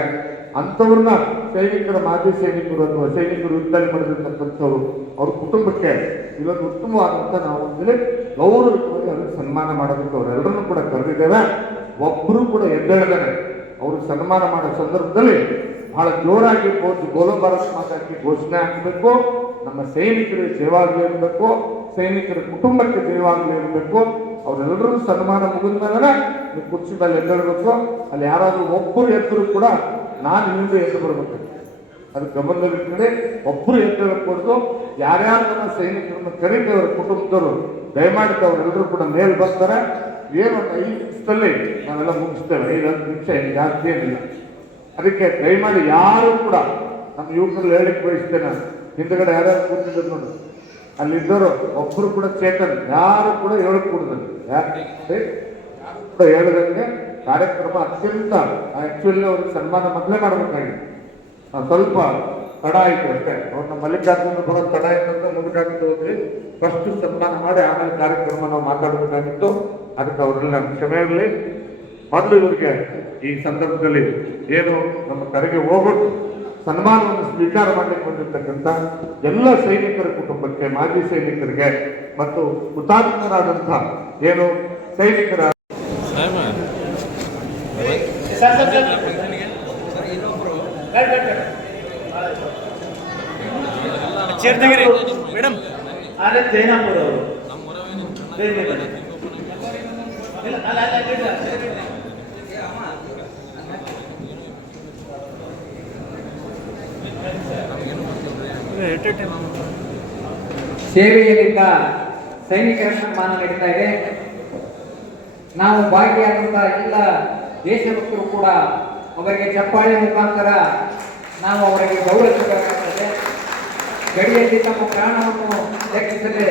ಅಂಥವ್ರನ್ನ ಸೈನಿಕರ ಮಾಜಿ ಸೈನಿಕರು ಅಥವಾ ಸೈನಿಕರು ಯುದ್ಧದಲ್ಲಿ ಮಾಡಿರ್ತಕ್ಕಂಥವ್ರು ಅವ್ರ ಕುಟುಂಬಕ್ಕೆ ಇವತ್ತು ಉತ್ತಮವಾದಂಥ ನಾವು ಒಂದು ಗೌರವವಾಗಿ ಅವ್ರಿಗೆ ಸನ್ಮಾನ ಮಾಡೋದಕ್ಕೆ ಅವರೆಲ್ಲರನ್ನೂ ಕೂಡ ಕರೆದಿದ್ದೇವೆ. ಒಬ್ಬರು ಕೂಡ ಎದ್ದೇಳದೇನೆ ಅವ್ರಿಗೆ ಸನ್ಮಾನ ಮಾಡೋ ಸಂದರ್ಭದಲ್ಲಿ ಬಹಳ ಜೋರಾಗಿ ಬೋಲೋ ಭಾರತ್ ಮಾತಾಕಿ ಘೋಷಣೆ ಹಾಕಬೇಕು. ನಮ್ಮ ಸೈನಿಕರಿಗೆ ಜಯವಾಗಲಿ ಇರಬೇಕು, ಸೈನಿಕರ ಕುಟುಂಬಕ್ಕೆ ಜಯವಾಗಲಿ ಇರಬೇಕು. ಅವರೆಲ್ಲರೂ ಸನ್ಮಾನ ಮುಗಿದ ಮೇಲೆ ನೀವು ಕುರ್ಚಿ ಮೇಲೆ ಎದ್ದೇಳಬೇಕು. ಅಲ್ಲಿ ಯಾರಾದರೂ ಒಬ್ಬರು ಎದ್ದರೂ ಕೂಡ ನಾನು ಹಿಂದೆ ಎದ್ದು ಬರಬೇಕು, ಅದು ಗಮನದಲ್ಲಿಟ್ಟರೆ ಒಬ್ಬರು ಎದ್ದೇಳಕೂಡದು. ಯಾರ್ಯಾರು ನಮ್ಮ ಸೈನಿಕರನ್ನು ಕರೀತೇವರ ಕುಟುಂಬದವರು ದಯಮಾಡಿ ಅವರೆಲ್ಲರೂ ಕೂಡ ಮೇಲೆ ಬರ್ತಾರೆ. ಏನು 5 ನಿಮಿಷದಲ್ಲಿ ನಾವೆಲ್ಲ ಮುಗಿಸ್ತೇವೆ, 5 ನಿಮಿಷ ಏನು ಜಾಸ್ತಿ ಏನಿಲ್ಲ. ಅದಕ್ಕೆ ದಯಮಾಡಿ ಯಾರು ಕೂಡ ನಮ್ಮ ಯುವಕರು ಹೇಳಿಕ್ಕೆ ಬಯಸ್ತೇನೆ, ಹಿಂದಗಡೆ ಯಾರ್ಯಾರು ಕೂತಿದ್ರು ನೋಡಿ ಅಲ್ಲಿದ್ದವರು ಒಬ್ಬರು ಕೂಡ ಚೇತನ್ ಯಾರು ಕೂಡ ಹೇಳக்கூಡದಂತೆ, ಯಾರು ಕೂಡ ಹೇಳದಂಗೆ ಕಾರ್ಯಕ್ರಮ ಅತ್ಯಂತ ಆಕ್ಚುಲಿ ಅವ್ರಿಗೆ ಸನ್ಮಾನ ಮೊದಲೇ ಮಾಡಬೇಕಾಗಿತ್ತು. ಸ್ವಲ್ಪ ತಡ ಆಯಿತು ಅಷ್ಟೇ, ಅವ್ರನ್ನ ಮಲ್ಲಿಕಾರ್ಜುನ ಬರೋ ತಡ ಆಯ್ತು ಅಂತ ಮುಂದಕ್ಕಾಗ್ತಾ ಹೋದ್ವಿ. ಫಸ್ಟ್ ಸನ್ಮಾನ ಮಾಡಿ ಆಮೇಲೆ ಕಾರ್ಯಕ್ರಮ ನಾವು ಮಾತಾಡಬೇಕಾಗಿತ್ತು. ಅದಕ್ಕೆ ಅವರೆಲ್ಲ ಕ್ಷಮೆ ಇರಲಿ. ಮೊದಲು ಇವರಿಗೆ ಈ ಸಂದರ್ಭದಲ್ಲಿ ಏನು ನಮ್ಮ ಕರೆಗೆ ಹೋಗ್ಬಿಟ್ಟು ಸನ್ಮಾನವನ್ನು ಸ್ವೀಕಾರ ಮಾಡಲಿಕ್ಕೆ ಬಂದಿರತಕ್ಕಂಥ ಎಲ್ಲ ಸೈನಿಕರ ಕುಟುಂಬಕ್ಕೆ, ಮಾಜಿ ಸೈನಿಕರಿಗೆ ಮತ್ತು ಹುತಾತ್ಮರಾದಂಥ ಏನು ಸೈನಿಕರ ಮೇಡಮ್ ಆದ್ರೆ ಜೈನಾಪುರ ಅವರು ಸೇವೆಯಲ್ಲಿದ್ದ ಸೈನಿಕರ ಸನ್ಮಾನ ನಡೀತಾ ಇದೆ. ನಾವು ಭಾಗಿಯಾದಂತಹ ಎಲ್ಲ ದೇಶಭಕ್ತರು ಕೂಡ ಅವರಿಗೆ ಚಪ್ಪಾಳೆ ಮುಖಾಂತರ ನಾವು ಅವರಿಗೆ ಗೌರವಿಸಬೇಕಾಗುತ್ತದೆ. ಗಡಿಯಲ್ಲಿ ತಮ್ಮ ಪ್ರಾಣವನ್ನು ಲೆಕ್ಕಿಸದೆ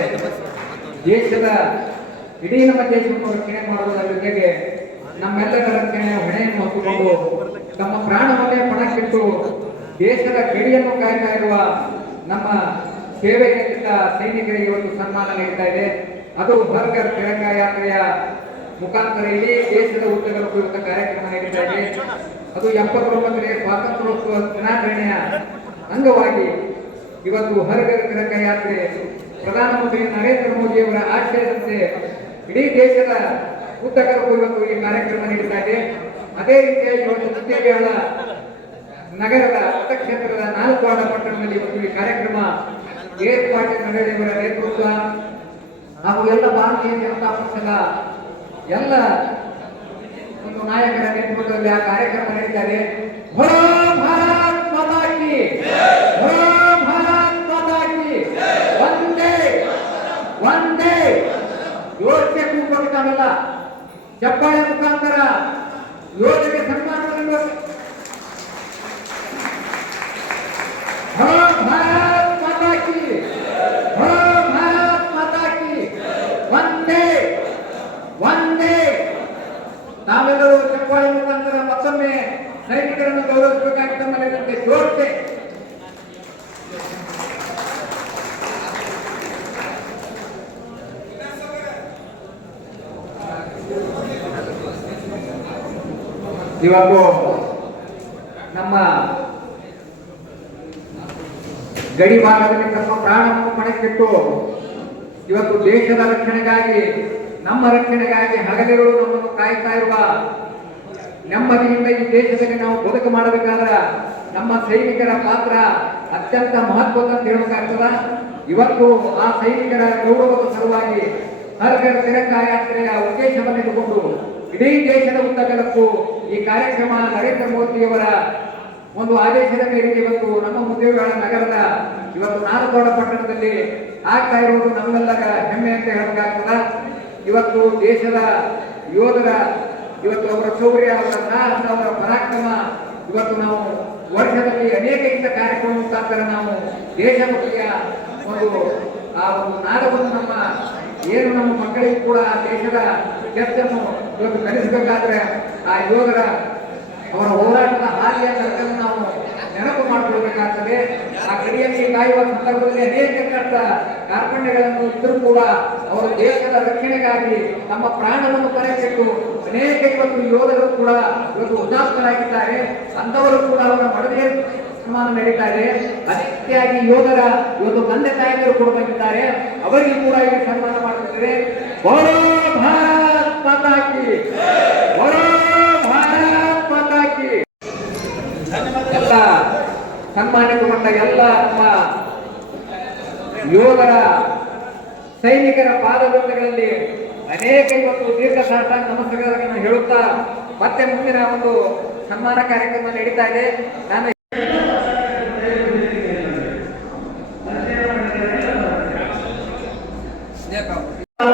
ದೇಶದ ಇಡೀ ನಮ್ಮ ದೇಶವನ್ನು ರಕ್ಷಣೆ ಮಾಡುವುದರ ಜೊತೆಗೆ ನಮ್ಮೆಲ್ಲರ ರಕ್ಷಣೆಯ ಹೊಣೆಯನ್ನು ಹೊತ್ತುಕೊಂಡು ತಮ್ಮ ಪ್ರಾಣವನ್ನೇ ಪಣಕ್ಕಿಟ್ಟು ದೇಶದ ಗಡಿಯನ್ನು ಕಾಯ್ತಾ ಇರುವ ನಮ್ಮ ಸೇವೆಗೆ ಸೈನಿಕರಿಗೆ ಇವತ್ತು ಸನ್ಮಾನ ನೀಡ್ತಾ ಇದೆ. ಅದು ಹರ್ ಘರ್ ತಿರಂಗ ಯಾತ್ರೆಯ ಮುಖಾಂತರ ಇಡೀ ದೇಶದ ಉದ್ದಗಲಕ್ಕೂ ಇವತ್ತು ಕಾರ್ಯಕ್ರಮ ನಡೀತಾ ಇದೆ. ಅದು 79ನೇ ಸ್ವಾತಂತ್ರ್ಯೋತ್ಸವ ದಿನಾಚರಣೆಯ ಅಂಗವಾಗಿ ಇವತ್ತು ಹರ್ ಘರ್ ತಿರಂಗ ಯಾತ್ರೆ ಪ್ರಧಾನಮಂತ್ರಿ ನರೇಂದ್ರ ಮೋದಿಯವರ ಆಶಯದಂತೆ ಇಡೀ ದೇಶದ ಉದ್ದಗಲಕ್ಕೂ ಇವತ್ತು ಈ ಕಾರ್ಯಕ್ರಮ ನಡೀತಾ ಇದೆ. ಅದೇ ರೀತಿಯಾಗಿ ಇವತ್ತು ಮುದ್ದೇಬಿಹಾಳ ನಗರದ ಮತಕ್ಷೇತ್ರದ 4 ವಾರ್ಡ್ ಪಟ್ಟಣದಲ್ಲಿ ಇವತ್ತು ಈ ಕಾರ್ಯಕ್ರಮ ಪಾಟೀಲ್ ನರೇಂದ್ರ ನೇತೃತ್ವ ಹಾಗೂ ಎಲ್ಲ ಭಾರತೀಯ ಜನತಾ ಪಕ್ಷದ ಎಲ್ಲ ಒಂದು ನಾಯಕರ ನೇತೃತ್ವದಲ್ಲಿ ಆ ಕಾರ್ಯಕ್ರಮ ನಡೀತಾ ಇದೆ. ಭಾರತ್ ಮಾತಾ ಕಿ ಭಾರತ್ ಮಾತಾ ಕಿ ವಂದೇ ವಂದೇ ಯೋಚನೆ ಚಪ್ಪಾಳೆ ಮುಖಾಂತರ ಯೋಧರಿಗೆ ಸನ್ಮಾನವನ್ನು ಭಾರತ್ ಮಾತಾ ಕಿ ಭಾರತ್ ಮಾತಾ ಕಿ ವಂದೇ ವಂದೇ. ನಾವೆಲ್ಲರೂ ಚಪ್ಪಾಳೆ ಮುಖಾಂತರ ಮತ್ತೊಮ್ಮೆ ಸೈನಿಕರನ್ನು ಗೌರವಿಸಬೇಕಾಗಿ ತಮ್ಮಲ್ಲಿ ಜೋಡಿಸಿ ಇವತ್ತು ನಮ್ಮ ಗಡಿ ಭಾಗದಲ್ಲಿ ತಮ್ಮ ಪ್ರಾಣವನ್ನು ಪಣಕ್ಕಿಟ್ಟು ಇವತ್ತು ದೇಶದ ರಕ್ಷಣೆಗಾಗಿ ನಮ್ಮ ರಕ್ಷಣೆಗಾಗಿ ಹಗಲಿರುಳು ನಮ್ಮನ್ನು ಕಾಯ್ತಾ ಇರುವ ನೆಮ್ಮದಿಯಿಂದ ಈ ದೇಶದಲ್ಲಿ ನಾವು ಬದುಕು ಮಾಡಬೇಕಾದ್ರೆ ನಮ್ಮ ಸೈನಿಕರ ಪಾತ್ರ ಅತ್ಯಂತ ಮಹತ್ವದ ಅಂತ ಹೇಳಬೇಕಾಗ್ತದ. ಇವತ್ತು ಆ ಸೈನಿಕರ ಗೌರವದ ಸಲುವಾಗಿ ಹರ್ ಘರ್ ತಿರಂಗಾ ಯಾತ್ರೆಯ ಉದ್ದೇಶವನ್ನು ಇಟ್ಟುಕೊಂಡು ಇಡೀ ದೇಶದ ಉದ್ದಗಲಕ್ಕೂ ಈ ಕಾರ್ಯಕ್ರಮ ನರೇಂದ್ರ ಮೋದಿಯವರ ಒಂದು ಆದೇಶದ ಮೇರೆಗೆ ಇವತ್ತು ನಮ್ಮ ಮುದ್ದೇಬಿಹಾಳ ನಗರದ ಇವತ್ತು ನಾಡಗೌಡ ಪಟ್ಟಣದಲ್ಲಿ ಆಗ್ತಾ ಇರುವುದು ನಮ್ಮೆಲ್ಲರ ಹೆಮ್ಮೆ ಅಂತ ಹೇಳಬೇಕಾಗ್ತದ. ಇವತ್ತು ದೇಶದ ಯೋಧರ ಇವತ್ತು ಅವರ ಶೌರ್ಯ, ಅವರ ಸಾಹಸ, ಅವರ ಪರಾಕ್ರಮ ಇವತ್ತು ನಾವು ವರ್ಷದಲ್ಲಿ ಅನೇಕ ಇಂಥ ಕಾರ್ಯಕ್ರಮ ಮುಖಾಂತರ ನಾವು ದೇಶಭಕ್ತಿಯ ಆ ಒಂದು ನಾಡವನ್ನು ನಮ್ಮ ಏನು ನಮ್ಮ ಮಕ್ಕಳಿಗೂ ಕೂಡ ದೇಶದ ಕೆತ್ತನ್ನು ಇವತ್ತು ಕಲಿಸಬೇಕಾದ್ರೆ ಆ ಯೋಧರ ಅವರ ಹೋರಾಟದ ಹಾದಿಯ ತರಕನ್ನು ನಾವು ನೆನಪು ಮಾಡಿಕೊಳ್ಬೇಕಾಗ್ತದೆ. ಆ ಗಡಿಯಲ್ಲಿ ಕಾಯುವ ಸಂದರ್ಭದಲ್ಲಿ ಅನೇಕ ಕಾರ್ಪಣ್ಯಗಳನ್ನು ಇದ್ದರೂ ಕೂಡ ಅವರು ದೇಶದ ರಕ್ಷಣೆಗಾಗಿ ತಮ್ಮ ಪ್ರಾಣವನ್ನು ಪಣಕ್ಕಿಟ್ಟು ಅನೇಕ ಇವತ್ತು ಯೋಧರು ಕೂಡ ಇವತ್ತು ಹುತಾತ್ಮರಾಗಿದ್ದಾರೆ. ಅಂಥವರು ಕೂಡ ಅವರ ಮಡದಿಯ ಸನ್ಮಾನ ನಡೀತಾರೆ. ಅದೇ ರೀತಿಯಾಗಿ ಯೋಧರ ಇವತ್ತು ತಂದೆ ತಾಯಿಗಳು ಕೂಡ ಬಂದಿದ್ದಾರೆ, ಅವರಿಗೂ ಕೂಡ ಇಲ್ಲಿ ಸನ್ಮಾನ ಮಾಡುತ್ತಿದ್ದಾರೆ. ಬೋಲೋ ಭಾರತ್ ಮಾತಾ ಕಿ, ಬೋಲೋ ಭಾರತ್ ಮಾತಾ ಕಿ. ಎಲ್ಲ ಸನ್ಮಾನಿತಗೊಂಡ ಎಲ್ಲ ನಮ್ಮ ಯೋಧರ ಸೈನಿಕರ ಪಾದವೃತ್ತಗಳಲ್ಲಿ ಅನೇಕ ಇವತ್ತು ದೀರ್ಘ ಸಾಷ್ಟಾಂಗ ನಮಸ್ಕಾರಗಳನ್ನು ಹೇಳುತ್ತಾ ಮತ್ತೆ ಮುಂದಿನ ಒಂದು ಸನ್ಮಾನ ಕಾರ್ಯಕ್ರಮ ನಡೀತಾ ಇದೆ. ನಾನು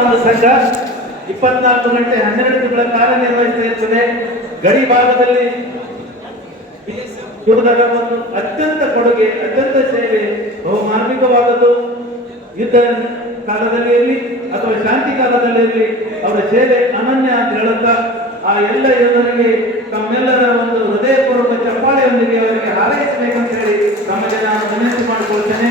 ಒಂದು ಸಂಘ 24 ಗಂಟೆ 12 ತಿಂಗಳ ಕಾರ್ಯನಿರ್ವಹಿಸ್ತಾ ಇರ್ತದೆ. ಗಡಿ ಭಾಗದಲ್ಲಿ ಯೋಧರ ಒಂದು ಅತ್ಯಂತ ಕೊಡುಗೆ, ಅತ್ಯಂತ ಸೇವೆ ಬಹುಮಾರ್ಮಿಕವಾದದ್ದು. ಯುದ್ಧ ಕಾಲದಲ್ಲಿ ಇರಲಿ ಅಥವಾ ಶಾಂತಿ ಕಾಲದಲ್ಲಿ ಇರಲಿ ಅವರ ಸೇವೆ ಅನನ್ಯ ಅಂತ ಹೇಳುತ್ತಾ ಆ ಎಲ್ಲ ಯೋಧರಿಗೆ ತಮ್ಮೆಲ್ಲರ ಒಂದು ಹೃದಯಪೂರ್ವಕ ಚಪ್ಪಾಳೆಯೊಂದಿಗೆ ಅವರಿಗೆ ಹಾರೈಸಬೇಕಂತ ಹೇಳಿ ತಮಗೆ ನಾನು ವಿನಂತಿ ಮಾಡಿಕೊಳ್ತೇನೆ.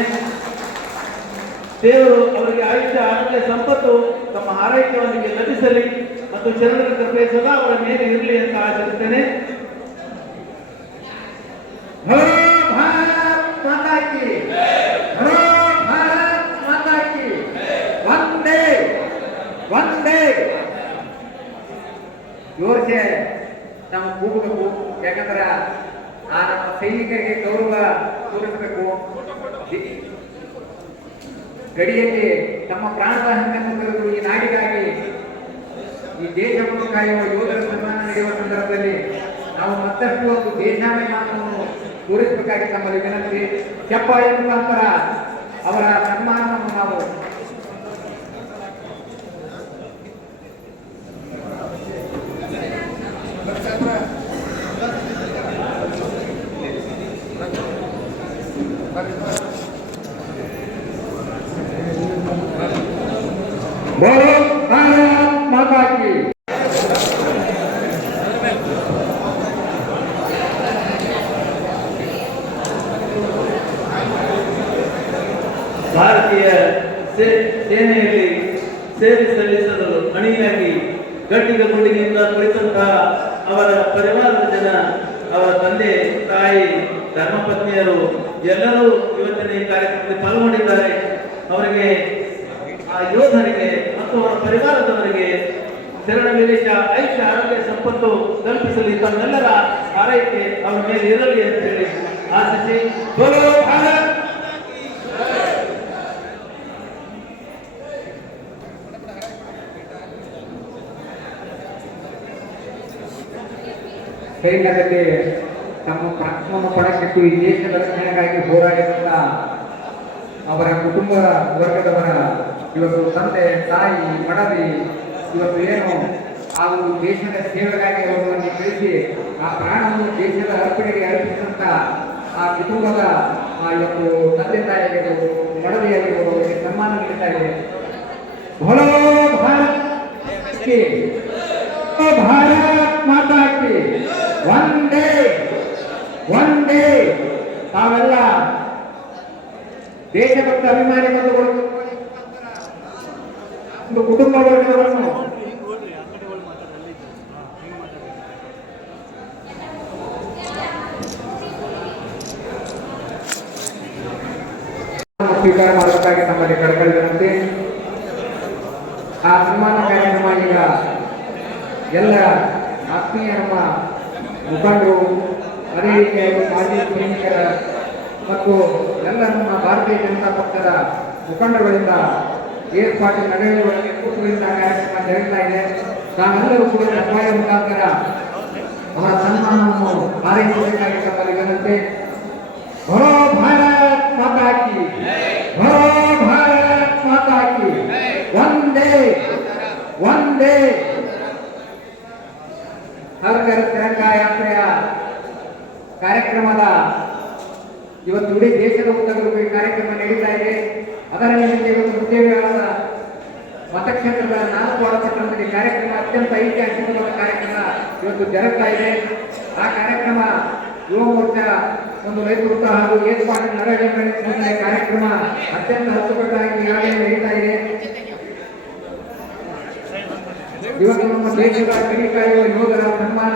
ದೇವರು ಅವರಿಗೆ ಆಯುಷ್ಯ, ಆರೋಗ್ಯ, ಸಂಪತ್ತು ತಮ್ಮ ಹಾರೈಕೆಯೊಂದಿಗೆ ಲಭಿಸಲಿ ಮತ್ತು ಶರಣರ ಕೃಪೆ ಸದಾ ಅವರ ಮೇಲೆ ಇರಲಿ ಅಂತ ಆಶಿಸುತ್ತೇನೆ. ಭಾರತ್ ಮಾತಾ ಕಿ, ಭಾರತ್ ಮಾತಾ ಕಿ, ವಂದೇ ವಂದೇ. ಜೋರ್ಸೆ ನಾವು ಕೂಗಬೇಕು, ಯಾಕಂದ್ರೆ ಆ ನಮ್ಮ ಸೈನಿಕರಿಗೆ ಗೌರವ ತೋರಿಸಬೇಕು. ಗಡಿಯಲ್ಲಿ ತಮ್ಮ ಪ್ರಾಣದ ಹಂಗನ್ನು ಕರೆದು ಈ ನಾಡಿಗಾಗಿ ಈ ದೇಶವನ್ನು ಕಾಯುವ ಯೋಧರ ಸನ್ಮಾನ ನಡೆಯುವ ಸಂದರ್ಭದಲ್ಲಿ ನಾವು ಮತ್ತಷ್ಟು ಒಂದು ದೇಶಾಭಿಮಾನವನ್ನು ತೋರಿಸಬೇಕಾಗಿ ತಮ್ಮಲ್ಲಿ ವಿನಂತಿ. ಚಪ್ಪಾಳೆ ಮುಖಾಂತರ ಅವರ ಸನ್ಮಾನವನ್ನು ನಾವು ಬೋಲೋ ಭಾರತ್ ಮಾತಾ ಕಿ. ಭಾರತೀಯ ಸೇನೆಯಲ್ಲಿ ಸೇವೆ ಸಲ್ಲಿಸಲು ಅಣಿಯಾಗಿ ಗಟ್ಟಿಗ ಗುಂಡಿನಿಂದ ಕುಳಿತಂತಹ ಅವರ ಪರಿವಾರದ ಜನ, ಅವರ ತಂದೆ ತಾಯಿ, ಧರ್ಮಪತ್ನಿಯರು ಎಲ್ಲರೂ ಇವತ್ತಿನ ಈ ಕಾರ್ಯಕ್ರಮದಲ್ಲಿ ಪಾಲ್ಗೊಂಡಿದ್ದಾರೆ. ಅವರಿಗೆ, ಆ ಯೋಧರಿಗೆ ಮತ್ತು ಅವರ ಪರಿವಾರದವರಿಗೆ ಶರಣ ವಿದೇಶ ಆಯುಷ್ಯ, ಆರೋಗ್ಯ, ಸಂಪತ್ತು ಕಲ್ಪಿಸಲಿ, ತಮ್ಮೆಲ್ಲರ ಆರೈಕೆ ಅವರ ಮೇಲೆ ಇರಲಿ ಅಂತ ಹೇಳಿ ಆಶಿಸಿ ಬೋಲೋ ಭಾರತ್. ಸೈನ್ಯದಲ್ಲಿ ತಮ್ಮ ಪ್ರಾಣವನ್ನು ಪಣಕ್ಕಿಟ್ಟು ಈ ದೇಶದ ರಕ್ಷಣೆಗಾಗಿ ಹೋರಾಡಿದಂತ ಅವರ ಕುಟುಂಬ ವರ್ಗದವರ ಇವತ್ತು ತಂದೆ ತಾಯಿ ಮಡದಿ ಇವತ್ತು ಏನು ಆ ಒಂದು ದೇಶದ ಸೇವೆಗಾಗಿ ಅವರನ್ನು ಕಳಿಸಿ ಆ ಪ್ರಾಣವನ್ನು ದೇಶದ ಅರ್ಪಣೆಗೆ ಅರ್ಪಿಸಿದಂತ ಆ ಕುಟುಂಬದ ಇವತ್ತು ತಂದೆ ತಾಯಿಗಳು ಮಡದಿಯಾಗಿರ್ಬೋದು ಅವರಿಗೆ ಸನ್ಮಾನ ನೀಡ್ತಾ ಇದೆ. ಭಲೋ ಭಾರತ್ ಕಿ, ಭಾರತ್ ಮಾತಾ ಕಿ, ಒಂದೇ ಒಂದೇ. ತಾವೆಲ್ಲ ದೇಶಭಕ್ತ ಅಭಿಮಾನಿ ಬಂಧುಗಳು ಒಂದು ಕುಟುಂಬ ವರ್ಗವನ್ನು ಸ್ವೀಕಾರ ಮಾಡಬೇಕಾಗಿ ನಮ್ಮಲ್ಲಿ ಕಳಕಳಿದಂತೆ ಆ ಸನ್ಮಾನ ಕಾರ್ಯಕ್ರಮ ಈಗ ಎಲ್ಲ ಆತ್ಮೀಯ ನಮ್ಮ ಮುಖಂಡರು, ಅದೇ ರೀತಿಯಾಗಿ ಮಾಜಿ ಸೈನಿಕರ ಮತ್ತು ಎಲ್ಲ ನಮ್ಮ ಭಾರತೀಯ ಜನತಾ ಪಕ್ಷದ ಮುಖಂಡರುಗಳಿಂದ ಏರ್ಪಾಟಿನ ನಡೆಯುವುದರಿಂದ ಕಾರ್ಯಕ್ರಮ ಜರುಗ್ತಾ ಇದೆ. ತಾವೆಲ್ಲರೂ ಕೂಡ ಸಭೆಯ ಮುಖಾಂತರ ಅವರ ಸನ್ಮಾನವನ್ನು ಹಾರೈಸಬೇಕಾಗಿ ತಮ್ಮಲ್ಲಿ ವಿನಂತಿ. ಭರೋ ಭಾರತ್ ಮಾತಾ ಕಿ, ಭರೋ ಭಾರತ್ ಮಾತಾ ಕಿ, ಒಂದೇ ಒಂದೇ. ಹರ್ ಘರ್ ತಿರಂಗಾ ಯಾತ್ರೆಯ ಕಾರ್ಯಕ್ರಮದ ಇವತ್ತು ಇಡೀ ದೇಶದ ಉದ್ದಗಲೂ ಈ ಕಾರ್ಯಕ್ರಮ ನಡೀತಾ ಇದೆ. ಅದರ ನಿಮಿತ್ತ ಇವತ್ತು ಉದ್ಯೋಗಗಳ ಮತಕ್ಷೇತ್ರಗಳ 4 ವಾರ್ಡ್ಗಳಲ್ಲಿ ಕಾರ್ಯಕ್ರಮ ಅತ್ಯಂತ ಐತಿಹಾಸಿಕವಾದ ಕಾರ್ಯಕ್ರಮ ಇವತ್ತು ಜರುಗ್ತಾ ಇದೆ. ಆ ಕಾರ್ಯಕ್ರಮ ಯುವ ಮೋರ್ಚಾ ಒಂದು ನೇತೃತ್ವ ಹಾಗೂ ಏರ್ಪಾಟಿನ ನಡೆಯುವ ಕಾರ್ಯಕ್ರಮ ಅತ್ಯಂತ ಅಚ್ಚುಕಟ್ಟಾಗಿ ಈಗಾಗಲೇ ನಡೀತಾ ಇದೆ. ಇವತ್ತು ನಮ್ಮ ದೇಶದ ಕಲಿಕಾಯುವ ಯೋಧರ ಸನ್ಮಾನ,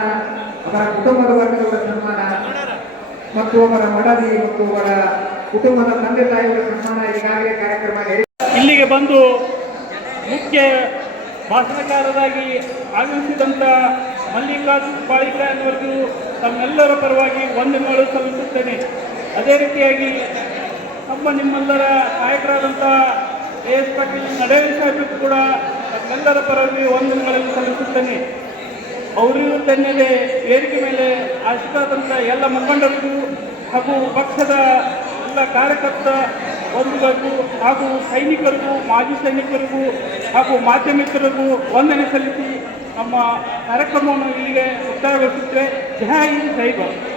ಅವರ ಕುಟುಂಬದ ವರ್ಗದವರ ಸನ್ಮಾನ ಮತ್ತು ಅವರ ಮಡದಿ ಮತ್ತು ಅವರ ಕುಟುಂಬದ ತಂದೆ ತಾಯಿಯವರ ಸನ್ಮಾನ ಈಗಾಗಲೇ ಕಾರ್ಯಕ್ರಮ ಇಲ್ಲಿಗೆ ಬಂದು ಮುಖ್ಯ ಭಾಷಣಕಾರರಾಗಿ ಆಗಮಿಸಿದಂಥ ಮಲ್ಲಿಕಾರ್ಜುನ ಪಾಳಿಗ್ರಾಯವರಿಗೂ ತಮ್ಮೆಲ್ಲರ ಪರವಾಗಿ ವಂದನೆಗಳು ಸಲ್ಲಿಸುತ್ತೇನೆ. ಅದೇ ರೀತಿಯಾಗಿ ನಿಮ್ಮೆಲ್ಲರ ನಾಯಕರಾದಂಥ ಎಸ್ ಪಾಟೀಲ್ ನಡೆಯಲ್ ಸಾಹೇಬ್ ಕೂಡ ತಮ್ಮೆಲ್ಲರ ಪರವಾಗಿ ವಂದನೆಗಳನ್ನು ಸಲ್ಲಿಸುತ್ತೇನೆ. ಅವರಿಗೂ ತನ್ನದೇ ವೇದಿಕೆ ಮೇಲೆ ಆಶಿತಾದಂಥ ಎಲ್ಲ ಮುಖಂಡರಿಗೂ ಹಾಗೂ ಪಕ್ಷದ ಎಲ್ಲ ಕಾರ್ಯಕರ್ತ ಬಂಧುಗಳಿಗೂ ಹಾಗೂ ಸೈನಿಕರಿಗೂ, ಮಾಜಿ ಸೈನಿಕರಿಗೂ ಹಾಗೂ ಮಾಧ್ಯಮಿಕರಿಗೂ ವಂದನೆ ಸಲ್ಲಿಸಿ ನಮ್ಮ ಕಾರ್ಯಕ್ರಮವನ್ನು ಇಲ್ಲಿಗೆ ಮುಕ್ತಾಯಗೊಳಿಸುತ್ತೇವೆ. ಜೈ ಹಿಂದ್, ಜೈ ಭಾರತ್.